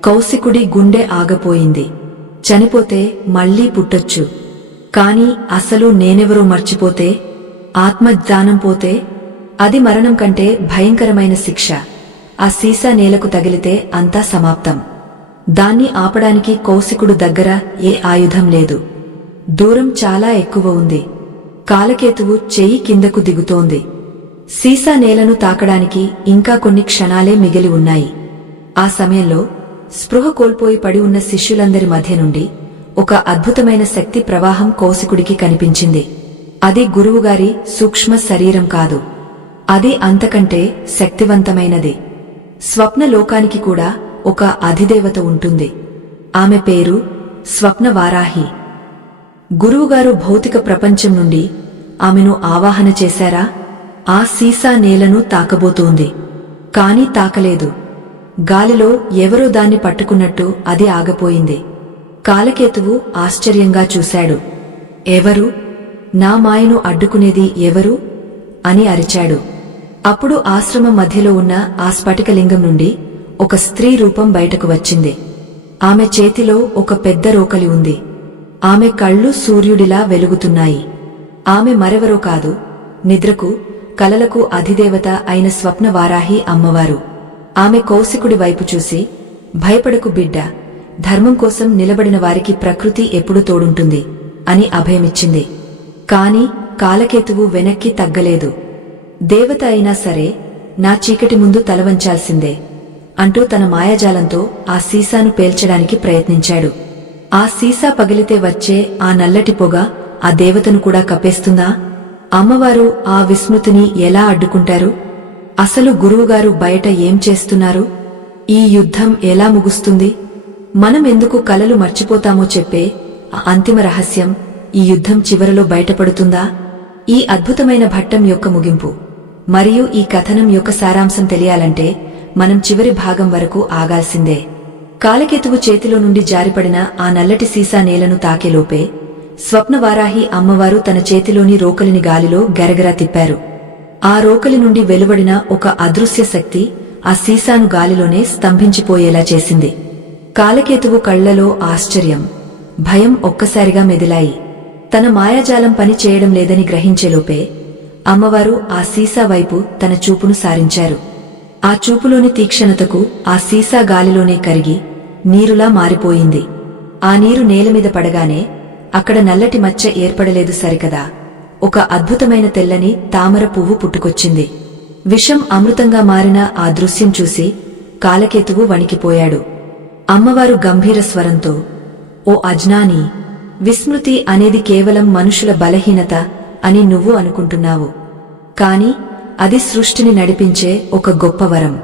కౌశికుడి గుండె ఆగపోయింది. చనిపోతే మళ్లీ పుట్టొచ్చు, కాని అసలు నేనెవరో మర్చిపోతే, ఆత్మజ్ఞానం పోతే అది మరణం కంటే భయంకరమైన శిక్ష. ఆ సీసా నేలకు తగిలితే అంతా సమాప్తం. దాన్ని ఆపడానికి కౌశికుడు దగ్గర ఏ ఆయుధం లేదు. దూరం చాలా ఎక్కువ ఉంది. కాలకేతువు చెయ్యి కిందకు దిగుతోంది. సీసా నేలను తాకడానికి ఇంకా కొన్ని క్షణాలే మిగిలి ఉన్నాయి. ఆ సమయంలో స్పృహ కోల్పోయి పడి ఉన్న శిష్యులందరి మధ్య నుండి ఒక అద్భుతమైన శక్తి ప్రవాహం కౌశికుడికి కనిపించింది. అది గురువుగారి సూక్ష్మ శరీరం కాదు. అది అంతకంటే శక్తివంతమైనది. స్వప్న లోకానికి కూడా ఒక అధిదేవత ఉంటుంది. ఆమె పేరు స్వప్న వారాహి. గురువుగారు భౌతిక ప్రపంచం నుండి ఆమెను ఆవాహన చేశారా? ఆ సీసా నేలను తాకబోతోంది. కాని తాకలేదు. గాలిలో ఎవరో దాన్ని పట్టుకున్నట్టు అది ఆగపోయింది. కాలకేతువు ఆశ్చర్యంగా చూశాడు. ఎవరు? నా మాయను అడ్డుకునేది ఎవరు అని అరిచాడు. అప్పుడు ఆశ్రమం మధ్యలో ఉన్న ఆ స్ఫటికలింగం నుండి ఒక స్త్రీ రూపం బయటకు వచ్చింది. ఆమె చేతిలో ఒక పెద్ద రోకలి ఉంది. ఆమె కళ్ళు సూర్యుడిలా వెలుగుతున్నాయి. ఆమె మరెవరో కాదు, నిద్రకు కలలకు అధిదేవత అయిన స్వప్న వారాహి అమ్మవారు. ఆమె కౌశికుడి వైపు చూసి, భయపడకు బిడ్డా, ధర్మం కోసం నిలబడిన వారికి ప్రకృతి ఎప్పుడూ తోడుంటుంది అని అభయమిచ్చింది. కాని కాలకేతువు వెనక్కి తగ్గలేదు. దేవత అయినా సరే నా చీకటి ముందు తలవంచాల్సిందే అంటూ తన మాయాజాలంతో ఆ సీసాను పేల్చడానికి ప్రయత్నించాడు. ఆ సీసా పగిలితే వచ్చే ఆ నల్లటి పొగ ఆ దేవతను కూడా కప్పేస్తుందా? అమ్మవారు ఆ విస్మృతిని ఎలా అడ్డుకుంటారు? అసలు గురువుగారు బయట ఏం చేస్తున్నారు? ఈ యుద్ధం ఎలా ముగుస్తుంది? మనం ఎందుకు కలలు మర్చిపోతామో చెప్పే ఆ అంతిమ రహస్యం ఈ యుద్ధం చివరలో బయటపడుతుందా? ఈ అద్భుతమైన ఘట్టం యొక్క ముగింపు మరియు ఈ కథనం యొక్క సారాంశం తెలియాలంటే మనం చివరి భాగం వరకు ఆగాల్సిందే. కాలకేతువు చేతిలో నుండి జారిపడిన ఆ నల్లటి సీసా నేలను తాకేలోపే స్వప్నవారాహి అమ్మవారు తన చేతిలోని రోకలిని గాలిలో గరగరా తిప్పారు. ఆ రోకలి నుండి వెలువడిన ఒక అదృశ్య శక్తి ఆ సీసాను గాలిలోనే స్తంభించిపోయేలా చేసింది. కాలకేతువు కళ్లలో ఆశ్చర్యం, భయం ఒక్కసారిగా మెదిలాయి. తన మాయాజాలం పని చేయడం లేదని గ్రహించేలోపే అమ్మవారు ఆ సీసా వైపు తన చూపును సారించారు. ఆ చూపులోని తీక్షణతకు ఆ సీసా గాలిలోనే కరిగి నీరులా మారిపోయింది. ఆ నీరు నేలమీద పడగానే అక్కడ నల్లటి మచ్చ ఏర్పడలేదు సరికదా, ఒక అద్భుతమైన తెల్లని తామర పువ్వు పుట్టుకొచ్చింది. విషం అమృతంగా మారిన ఆ దృశ్యం చూసి కాలకేతువు వణికిపోయాడు. అమ్మవారు గంభీర స్వరంతో, ఓ అజ్ఞాని, విస్మృతి అనేది కేవలం మనుషుల బలహీనత అని నువ్వు అనుకుంటున్నావు. కాని అది సృష్టిని నడిపించే ఒక గొప్ప వరం.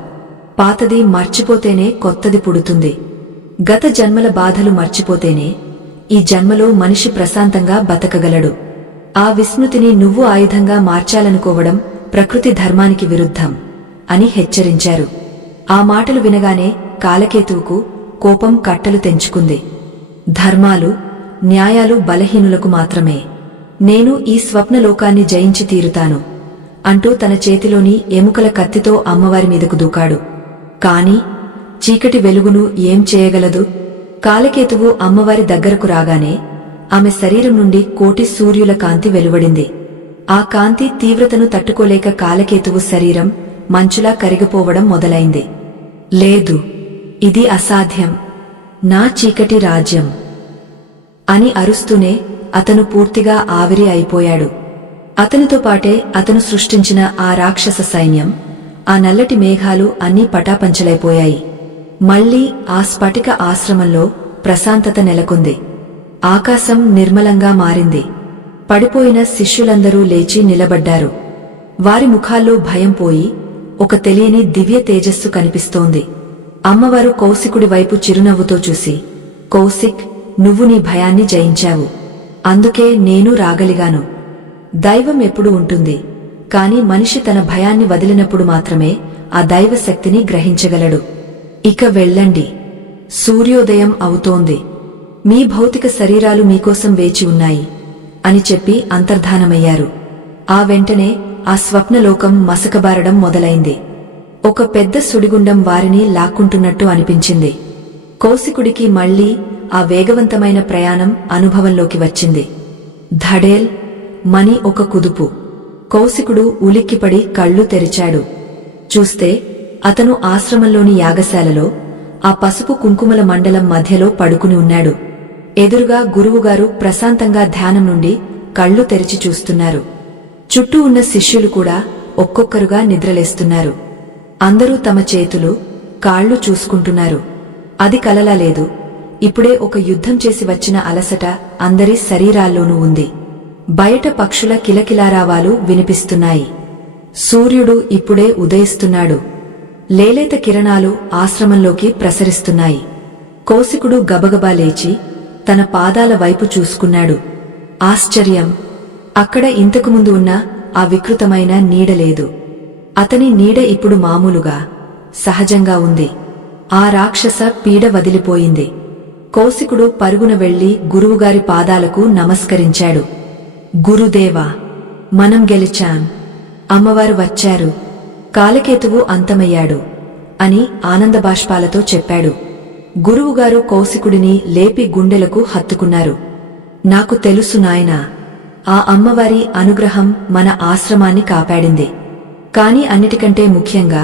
పాతది మర్చిపోతేనే కొత్తది పుడుతుంది. గత జన్మల బాధలు మర్చిపోతేనే ఈ జన్మలో మనిషి ప్రశాంతంగా బతకగలడు. ఆ విస్మృతిని నువ్వు ఆయుధంగా మార్చాలనుకోవడం ప్రకృతి ధర్మానికి విరుద్ధం అని హెచ్చరించారు. ఆ మాటలు వినగానే కాలకేతువుకు కోపం కట్టలు తెంచుకుంది. ధర్మాలు, న్యాయాలు బలహీనులకు మాత్రమే. నేను ఈ స్వప్నలోకాన్ని జయించి తీరుతాను అంటూ తన చేతిలోని ఎముకల కత్తితో అమ్మవారి మీదకు దూకాడు. కాని చీకటి వెలుగును ఏం చేయగలదు? కాలకేతువు అమ్మవారి దగ్గరకు రాగానే ఆమె శరీరం నుండి కోటి సూర్యుల కాంతి వెలువడింది. ఆ కాంతి తీవ్రతను తట్టుకోలేక కాలకేతువు శరీరం మంచులా కరిగిపోవడం మొదలైంది. లేదు, ఇది అసాధ్యం, నా చీకటి రాజ్యం అని అరుస్తూనే అతను పూర్తిగా ఆవిరి అయిపోయాడు. అతనితో పాటే అతను సృష్టించిన ఆ రాక్షస సైన్యం, ఆ నల్లటి మేఘాలు అన్నీ పటాపంచలైపోయాయి. మళ్లీ ఆ స్ఫటిక ఆశ్రమంలో ప్రశాంతత నెలకొంది. ఆకాశం నిర్మలంగా మారింది. పడిపోయిన శిష్యులందరూ లేచి నిలబడ్డారు. వారి ముఖాల్లో భయం పోయి ఒక తెలియని దివ్య తేజస్సు కనిపిస్తోంది. అమ్మవారు కౌశికుడి వైపు చిరునవ్వుతో చూసి, కౌశిక్, నువ్వు నీ భయాన్ని జయించావు. అందుకే నేను రాగలిగాను. దైవం ఎప్పుడు ఉంటుంది, కాని మనిషి తన భయాన్ని వదిలినప్పుడు మాత్రమే ఆ దైవ శక్తిని గ్రహించగలడు. ఇక వెళ్ళండి, సూర్యోదయం అవుతోంది. మీ భౌతిక శరీరాలు మీకోసం వేచి ఉన్నాయి అని చెప్పి అంతర్ధానమయ్యారు. ఆ వెంటనే ఆ స్వప్నలోకం మసకబారడం మొదలైంది. ఒక పెద్ద సుడిగుండం వారిని లాక్కుంటున్నట్టు అనిపించింది. కౌశికుడికి మళ్లీ ఆ వేగవంతమైన ప్రయాణం అనుభవంలోకి వచ్చింది. ధడేల్ మని ఒక కుదుపు. కౌశికుడు ఉలిక్కిపడి కళ్ళు తెరిచాడు. చూస్తే అతను ఆశ్రమంలోని యాగశాలలో ఆ పసుపు కుంకుమల మండలం మధ్యలో పడుకుని ఉన్నాడు. ఎదురుగా గురువుగారు ప్రశాంతంగా ధ్యానం నుండి కళ్ళు తెరిచి చూస్తున్నారు. చుట్టూ ఉన్న శిష్యులు కూడా ఒక్కొక్కరుగా నిద్రలేస్తున్నారు. అందరూ తమ చేతులు, కాళ్లు చూసుకుంటున్నారు. అది కలలా లేదు. ఇప్పుడే ఒక యుద్ధం చేసి వచ్చిన అలసట అందరి శరీరాల్లోనూ ఉంది. బయట పక్షుల కిలకిలారావాలు వినిపిస్తున్నాయి. సూర్యుడు ఇప్పుడే ఉదయిస్తున్నాడు. లేలేత కిరణాలు ఆశ్రమంలోకి ప్రసరిస్తున్నాయి. కౌశికుడు గబగబా లేచి తన పాదాల వైపు చూసుకున్నాడు. ఆశ్చర్యం! అక్కడ ఇంతకుముందు ఉన్న ఆ వికృతమైన నీడ లేదు. అతని నీడ ఇప్పుడు మామూలుగా, సహజంగా ఉంది. ఆ రాక్షస పీడ వదిలిపోయింది. కౌశికుడు పరుగున వెళ్లి గురువుగారి పాదాలకు నమస్కరించాడు. గురుదేవా, మనం గెలిచాం. అమ్మవారు వచ్చారు. కాలకేతువు అంతమయ్యాడు అని ఆనందబాష్పాలతో చెప్పాడు. గురువుగారు కౌశికుడిని లేపి గుండెలకు హత్తుకున్నారు. నాకు తెలుసు నాయనా, ఆ అమ్మవారి అనుగ్రహం మన ఆశ్రమాన్ని కాపాడింది. కాని అన్నిటికంటే ముఖ్యంగా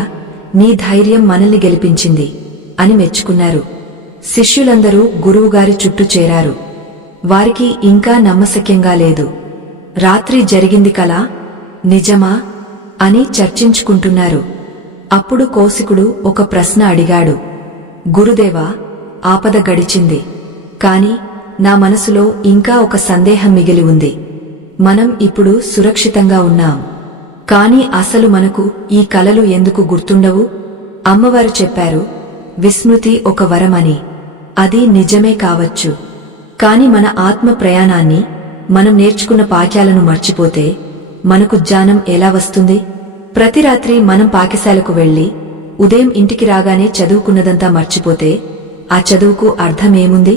నీ ధైర్యం మనల్ని గెలిపించింది అని మెచ్చుకున్నారు. శిష్యులందరూ గురువుగారి చుట్టూ చేరారు. వారికి ఇంకా నమ్మశక్యంగా లేదు. రాత్రి జరిగింది కలా, నిజమా అని చర్చించుకుంటున్నారు. అప్పుడు కౌశికుడు ఒక ప్రశ్న అడిగాడు. గురుదేవా, ఆపద గడిచింది. కాని నా మనసులో ఇంకా ఒక సందేహం మిగిలి ఉంది. మనం ఇప్పుడు సురక్షితంగా ఉన్నాం. కాని అసలు మనకు ఈ కలలు ఎందుకు గుర్తుండవు? అమ్మవారు చెప్పారు, విస్మృతి ఒక వరమని. అది నిజమే కావచ్చు. కాని మన ఆత్మ ప్రయాణాన్ని, మనం నేర్చుకున్న పాఠ్యాలను మర్చిపోతే మనకు జ్ఞానం ఎలా వస్తుంది? ప్రతి రాత్రి మనం పాఠశాలకు వెళ్లి ఉదయం ఇంటికి రాగానే చదువుకున్నదంతా మర్చిపోతే ఆ చదువుకు అర్థమేముంది?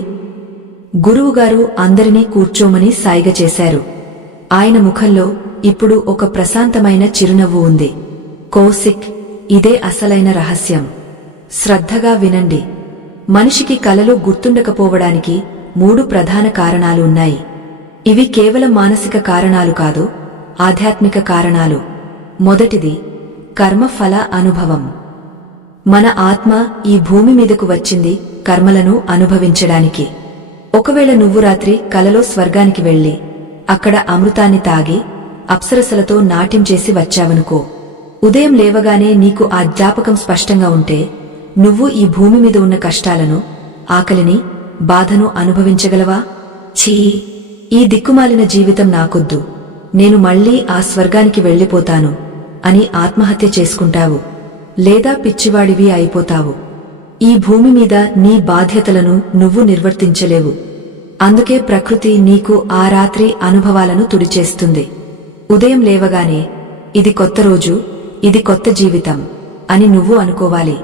గురువుగారు అందరినీ కూర్చోమని సాయిగ చేశారు. ఆయన ముఖంలో ఇప్పుడు ఒక ప్రశాంతమైన చిరునవ్వు ఉంది. కౌశిక్, ఇదే అసలైన రహస్యం. శ్రద్ధగా వినండి. మనిషికి కలలు గుర్తుండకపోవడానికి 3 ప్రధాన కారణాలు ఉన్నాయి. ఇవి కేవలం మానసిక కారణాలు కాదు, ఆధ్యాత్మిక కారణాలు. మొదటిది కర్మఫల అనుభవం. మన ఆత్మ ఈ భూమి మీదకు వచ్చింది కర్మలను అనుభవించడానికి. ఒకవేళ నువ్వు రాత్రి కలలో స్వర్గానికి వెళ్లి అక్కడ అమృతాన్ని తాగి అప్సరసలతో నాట్యం చేసి వచ్చావనుకో, ఉదయం లేవగానే నీకు ఆ జ్ఞాపకం స్పష్టంగా ఉంటే నువ్వు ఈ భూమి మీద ఉన్న కష్టాలను, ఆకలిని, బాధను అనుభవించగలవా? ఛీ, ఈ దిక్కుమాలిన జీవితం నాకొద్దు, నేను మళ్లీ ఆ స్వర్గానికి వెళ్లిపోతాను అని ఆత్మహత్య చేసుకుంటావు, లేదా పిచ్చివాడివి అయిపోతావు. ఈ భూమి మీద నీ బాధ్యతలను నువ్వు నిర్వర్తించలేవు. అందుకే ప్రకృతి నీకు ఆ రాత్రి అనుభవాలను తుడిచేస్తుంది. ఉదయం లేవగానే ఇది కొత్త రోజు, ఇది కొత్త జీవితం అని నువ్వు అనుకోవాలి.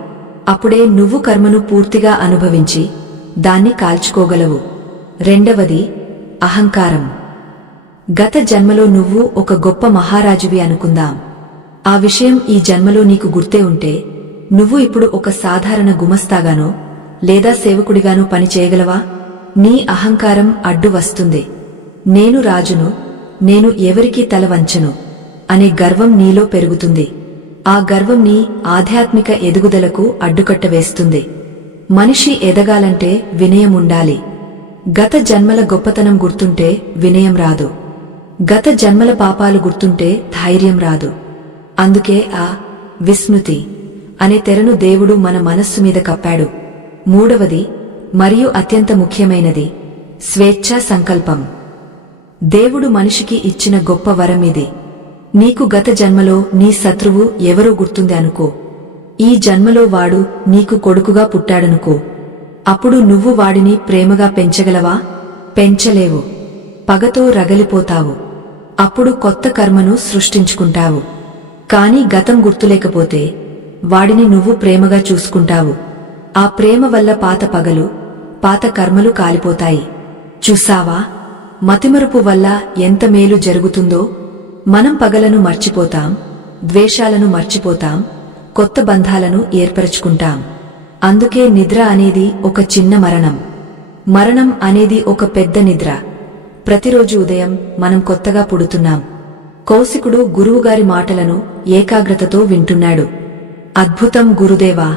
అప్పుడే నువ్వు కర్మను పూర్తిగా అనుభవించి దాన్ని కాల్చుకోగలవు. రెండవది అహంకారం. గత జన్మలో నువ్వు ఒక గొప్ప మహారాజువి అనుకుందాం. ఆ విషయం ఈ జన్మలో నీకు గుర్తే ఉంటే నువ్వు ఇప్పుడు ఒక సాధారణ గుమస్తాగానో లేదా సేవకుడిగానో పని చేయగలవా? నీ అహంకారం అడ్డు వస్తుంది. నేను రాజును, నేను ఎవరికీ తల వంచను అనే గర్వం నీలో పెరుగుతుంది. ఆ గర్వం నీ ఆధ్యాత్మిక ఎదుగుదలకు అడ్డుకట్ట వేస్తుంది. మనిషి ఎదగాలంటే వినయం ఉండాలి. గత జన్మల గొప్పతనం గుర్తుంటే వినయం రాదు. గత జన్మల పాపాలు గుర్తుంటే ధైర్యం రాదు. అందుకే ఆ విస్మృతి అనే తెరను దేవుడు మన మనస్సు మీద కప్పాడు. మూడవది మరియు అత్యంత ముఖ్యమైనది స్వేచ్ఛా సంకల్పం. దేవుడు మనిషికి ఇచ్చిన గొప్ప వరం ఇది. నీకు గత జన్మలో నీ శత్రువు ఎవరో గుర్తుంది అనుకో. ఈ జన్మలో వాడు నీకు కొడుకుగా పుట్టాడనుకో. అప్పుడు నువ్వు వాడిని ప్రేమగా పెంచగలవా? పెంచలేవు. పగతో రగలిపోతావు. అప్పుడు కొత్త కర్మను సృష్టించుకుంటావు. కాని గతం గుర్తులేకపోతే వాడిని నువ్వు ప్రేమగా చూసుకుంటావు. ఆ ప్రేమ వల్ల పాత పగలు, పాత కర్మలు కాలిపోతాయి. చూసావా, మతిమరుపు వల్ల ఎంత మేలు జరుగుతుందో? మనం పగలను మర్చిపోతాం, ద్వేషాలను మర్చిపోతాం, కొత్త బంధాలను ఏర్పరచుకుంటాం. అందుకే నిద్ర అనేది ఒక చిన్న మరణం. మరణం అనేది ఒక పెద్ద నిద్ర. ప్రతిరోజు ఉదయం మనం కొత్తగా పుడుతున్నాం. కౌశికుడు గురువుగారి మాటలను ఏకాగ్రతతో వింటున్నాడు. అద్భుతం గురుదేవా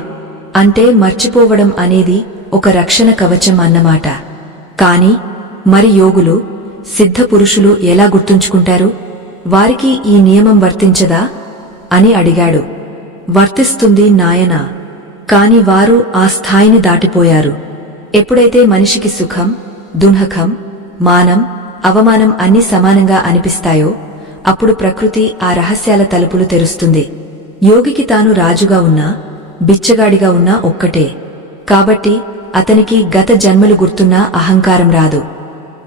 అంటే మర్చిపోవడం అనేది ఒక రక్షణ కవచం అన్నమాట. కాని మరి యోగులు, సిద్ధపురుషులు ఎలా గుర్తుంచుకుంటారు? వారికి ఈ నియమం వర్తించదా అని అడిగాడు. వర్తిస్తుంది నాయనా, కాని వారు ఆ స్థాయిని దాటిపోయారు. ఎప్పుడైతే మనిషికి సుఖం, దుఃఖం, మానం, అవమానం అన్నీ సమానంగా అనిపిస్తాయో అప్పుడు ప్రకృతి ఆ రహస్యాల తలుపులు తెరుస్తుంది. యోగికి తాను రాజుగా ఉన్నా, బిచ్చగాడిగా ఉన్నా ఒక్కటే. కాబట్టి అతనికి గత జన్మలు గుర్తున్నా అహంకారం రాదు.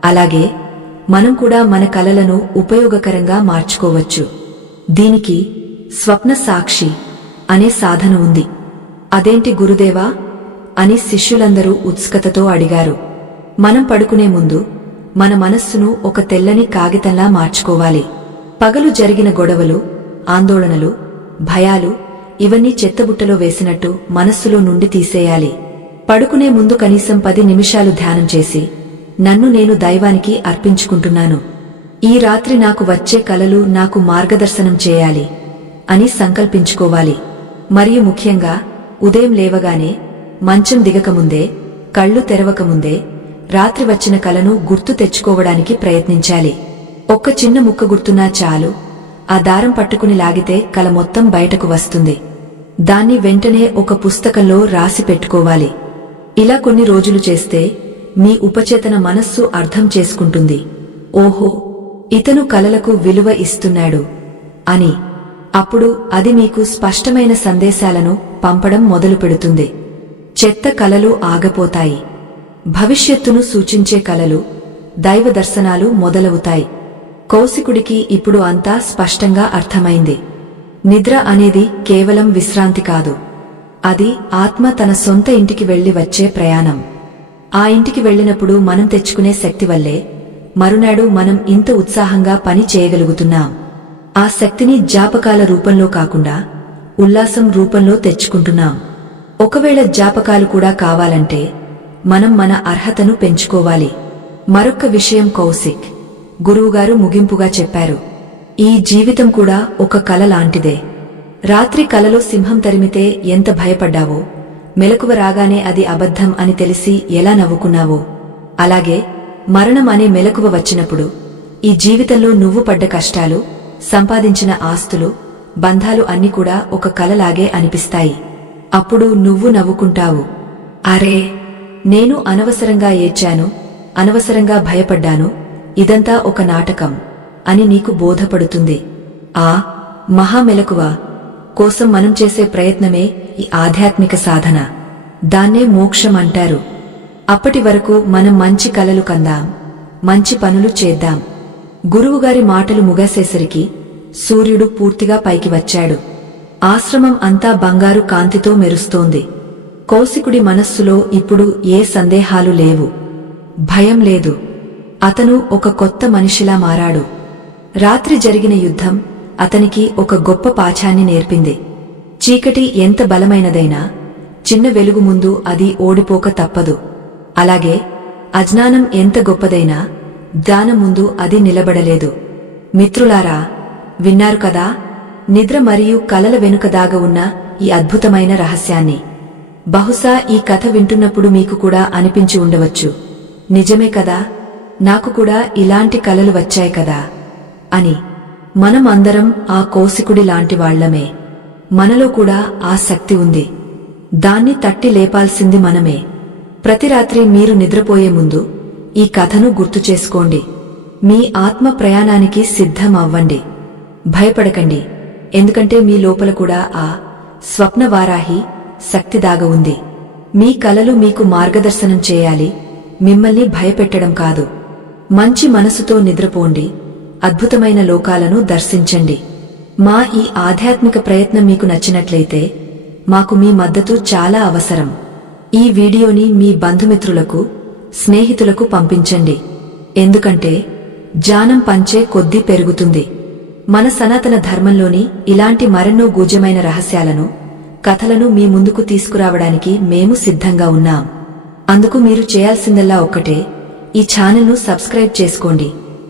అలాగే మనం కూడా మన కలలను ఉపయోగకరంగా మార్చుకోవచ్చు. దీనికి స్వప్న సాక్షి అనే సాధన ఉంది. అదేంటి గురుదేవా అని శిష్యులందరూ ఉత్సుకతతో అడిగారు. మనం పడుకునే ముందు మన మనస్సును ఒక తెల్లని కాగితంలా మార్చుకోవాలి. పగలు జరిగిన గొడవలు, ఆందోళనలు, భయాలు ఇవన్నీ చెత్తబుట్టలో వేసినట్టు మనస్సులో నుండి తీసేయాలి. పడుకునే ముందు కనీసం 10 నిమిషాలు ధ్యానం చేసి, నన్ను నేను దైవానికి అర్పించుకుంటున్నాను, ఈ రాత్రి నాకు వచ్చే కలలు నాకు మార్గదర్శనం చేయాలి అని సంకల్పించుకోవాలి. మరియు ముఖ్యంగా ఉదయం లేవగానే, మంచం దిగకముందే, కళ్ళు తెరవకముందే రాత్రి వచ్చిన కలను గుర్తు తెచ్చుకోవడానికి ప్రయత్నించాలి. ఒక్క చిన్న ముక్క గుర్తున్నా చాలు. ఆ దారం పట్టుకుని లాగితే కల మొత్తం బయటకు వస్తుంది. దాన్ని వెంటనే ఒక పుస్తకంలో రాసి పెట్టుకోవాలి. ఇలా కొన్ని రోజులు చేస్తే మీ ఉపచేతన మనస్సు అర్థం చేసుకుంటుంది. ఓహో, ఇతను కలలకు విలువ ఇస్తున్నాడు అని. అప్పుడు అది మీకు స్పష్టమైన సందేశాలను పంపడం మొదలు పెడుతుంది. చెత్త కలలు ఆగపోతాయి. భవిష్యత్తును సూచించే కలలు, దైవ దర్శనాలు మొదలవుతాయి. కౌశికుడికి ఇప్పుడు అంతా స్పష్టంగా అర్థమైంది. నిద్ర అనేది కేవలం విశ్రాంతి కాదు. అది ఆత్మ తన సొంత ఇంటికి వెళ్లి వచ్చే ప్రయాణం. ఆ ఇంటికి వెళ్లినప్పుడు మనం తెచ్చుకునే శక్తి వల్లే మరునాడు మనం ఇంత ఉత్సాహంగా పని చేయగలుగుతున్నాం. ఆ శక్తిని జ్ఞాపకాల రూపంలో కాకుండా ఉల్లాసం రూపంలో తెచ్చుకుంటున్నాం. ఒకవేళ జ్ఞాపకాలు కూడా కావాలంటే మనం మన అర్హతను పెంచుకోవాలి. మరొక్క విషయం కౌశిక్ గురువుగారు ముగింపుగా చెప్పారు. ఈ జీవితం కూడా ఒక కల లాంటిదే. రాత్రి కలలో సింహం తరిమితే ఎంత భయపడ్డావో, మెలకువ రాగానే అది అబద్ధం అని తెలిసి ఎలా నవ్వుకున్నావో, అలాగే మరణం అనే మెలకువ వచ్చినప్పుడు ఈ జీవితంలో నువ్వు పడ్డ కష్టాలు, సంపాదించిన ఆస్తులు, బంధాలు అన్నీ కూడా ఒక కలలాగే అనిపిస్తాయి. అప్పుడు నువ్వు నవ్వుకుంటావు. అరే, నేను అనవసరంగా ఏడ్చాను, అనవసరంగా భయపడ్డాను, ఇదంతా ఒక నాటకం అని నీకు బోధపడుతుంది. ఆ మహామెలకువ కోసం మనం చేసే ప్రయత్నమే ఈ ఆధ్యాత్మిక సాధన. దాన్నే మోక్షం అంటారు. అప్పటి వరకు మనం మంచి కలలు కందాం, మంచి పనులు చేద్దాం. గురువుగారి మాటలు ముగిసేసరికి సూర్యుడు పూర్తిగా పైకి వచ్చాడు. ఆశ్రమం అంతా బంగారు కాంతితో మెరుస్తోంది. కౌశికుడి మనస్సులో ఇప్పుడు ఏ సందేహాలు లేవు, భయం లేదు. అతను ఒక కొత్త మనిషిలా మారాడు. రాత్రి జరిగిన యుద్ధం అతనికి ఒక గొప్ప పాఠాన్ని నేర్పింది. చీకటి ఎంత బలమైనదైనా చిన్న వెలుగు ముందు అది ఓడిపోక తప్పదు. అలాగే అజ్ఞానం ఎంత గొప్పదైనా జ్ఞానం ముందు అది నిలబడలేదు. మిత్రులారా, విన్నారు కదా, నిద్ర మరియు కలల వెనుక దాగ ఉన్న ఈ అద్భుతమైన రహస్యాన్ని. బహుశా ఈ కథ వింటున్నప్పుడు మీకు కూడా అనిపించి ఉండవచ్చు, నిజమే కదా, నాకు కూడా ఇలాంటి కలలు వచ్చాయి కదా అని. మనం అందరం ఆ కౌశికుడి లాంటి వాళ్లమే. మనలో కూడా ఆ శక్తి ఉంది. దాన్ని తట్టి లేపాల్సింది మనమే. ప్రతి రాత్రి మీరు నిద్రపోయే ముందు ఈ కథను గుర్తు చేసుకోండి. మీ ఆత్మ ప్రయాణానికి సిద్ధం అవ్వండి. భయపడకండి, ఎందుకంటే మీ లోపల కూడా ఆ స్వప్నవారాహి శక్తి దాగ ఉంది. మీ కలలు మీకు మార్గదర్శనం చేయాలి, మిమ్మల్ని భయపెట్టడం కాదు. మంచి మనసుతో నిద్రపోండి, అద్భుతమైన లోకాలను దర్శించండి. మా ఈ ఆధ్యాత్మిక ప్రయత్నం మీకు నచ్చినట్లయితే మాకు మీ మద్దతు చాలా అవసరం. ఈ వీడియోని మీ బంధుమిత్రులకు, స్నేహితులకు పంపించండి. ఎందుకంటే జ్ఞానం పంచే కొద్దీ పెరుగుతుంది. మన సనాతన ధర్మంలోని ఇలాంటి మరెన్నో గూఢమైన రహస్యాలను, కథలను మీ ముందుకు తీసుకురావడానికి మేము సిద్ధంగా ఉన్నాం. అందుకు మీరు చేయాల్సిందల్లా ఒక్కటే, ఈ ఛానల్ను సబ్స్క్రైబ్ చేసుకోండి.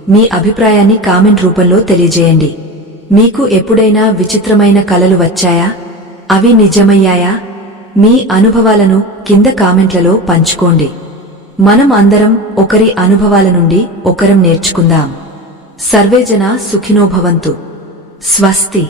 మీ అభిప్రాయాన్ని కామెంట్ రూపంలో తెలియజేయండి. మీకు ఎప్పుడైనా విచిత్రమైన కలలు వచ్చాయా? అవి నిజమయ్యాయా? మీ అనుభవాలను కింద కామెంట్లలో పంచుకోండి. మనం అందరం ఒకరి అనుభవాల నుండి ఒకరం నేర్చుకుందాం. సర్వేజన సుఖినో భవంతు. స్వస్తి.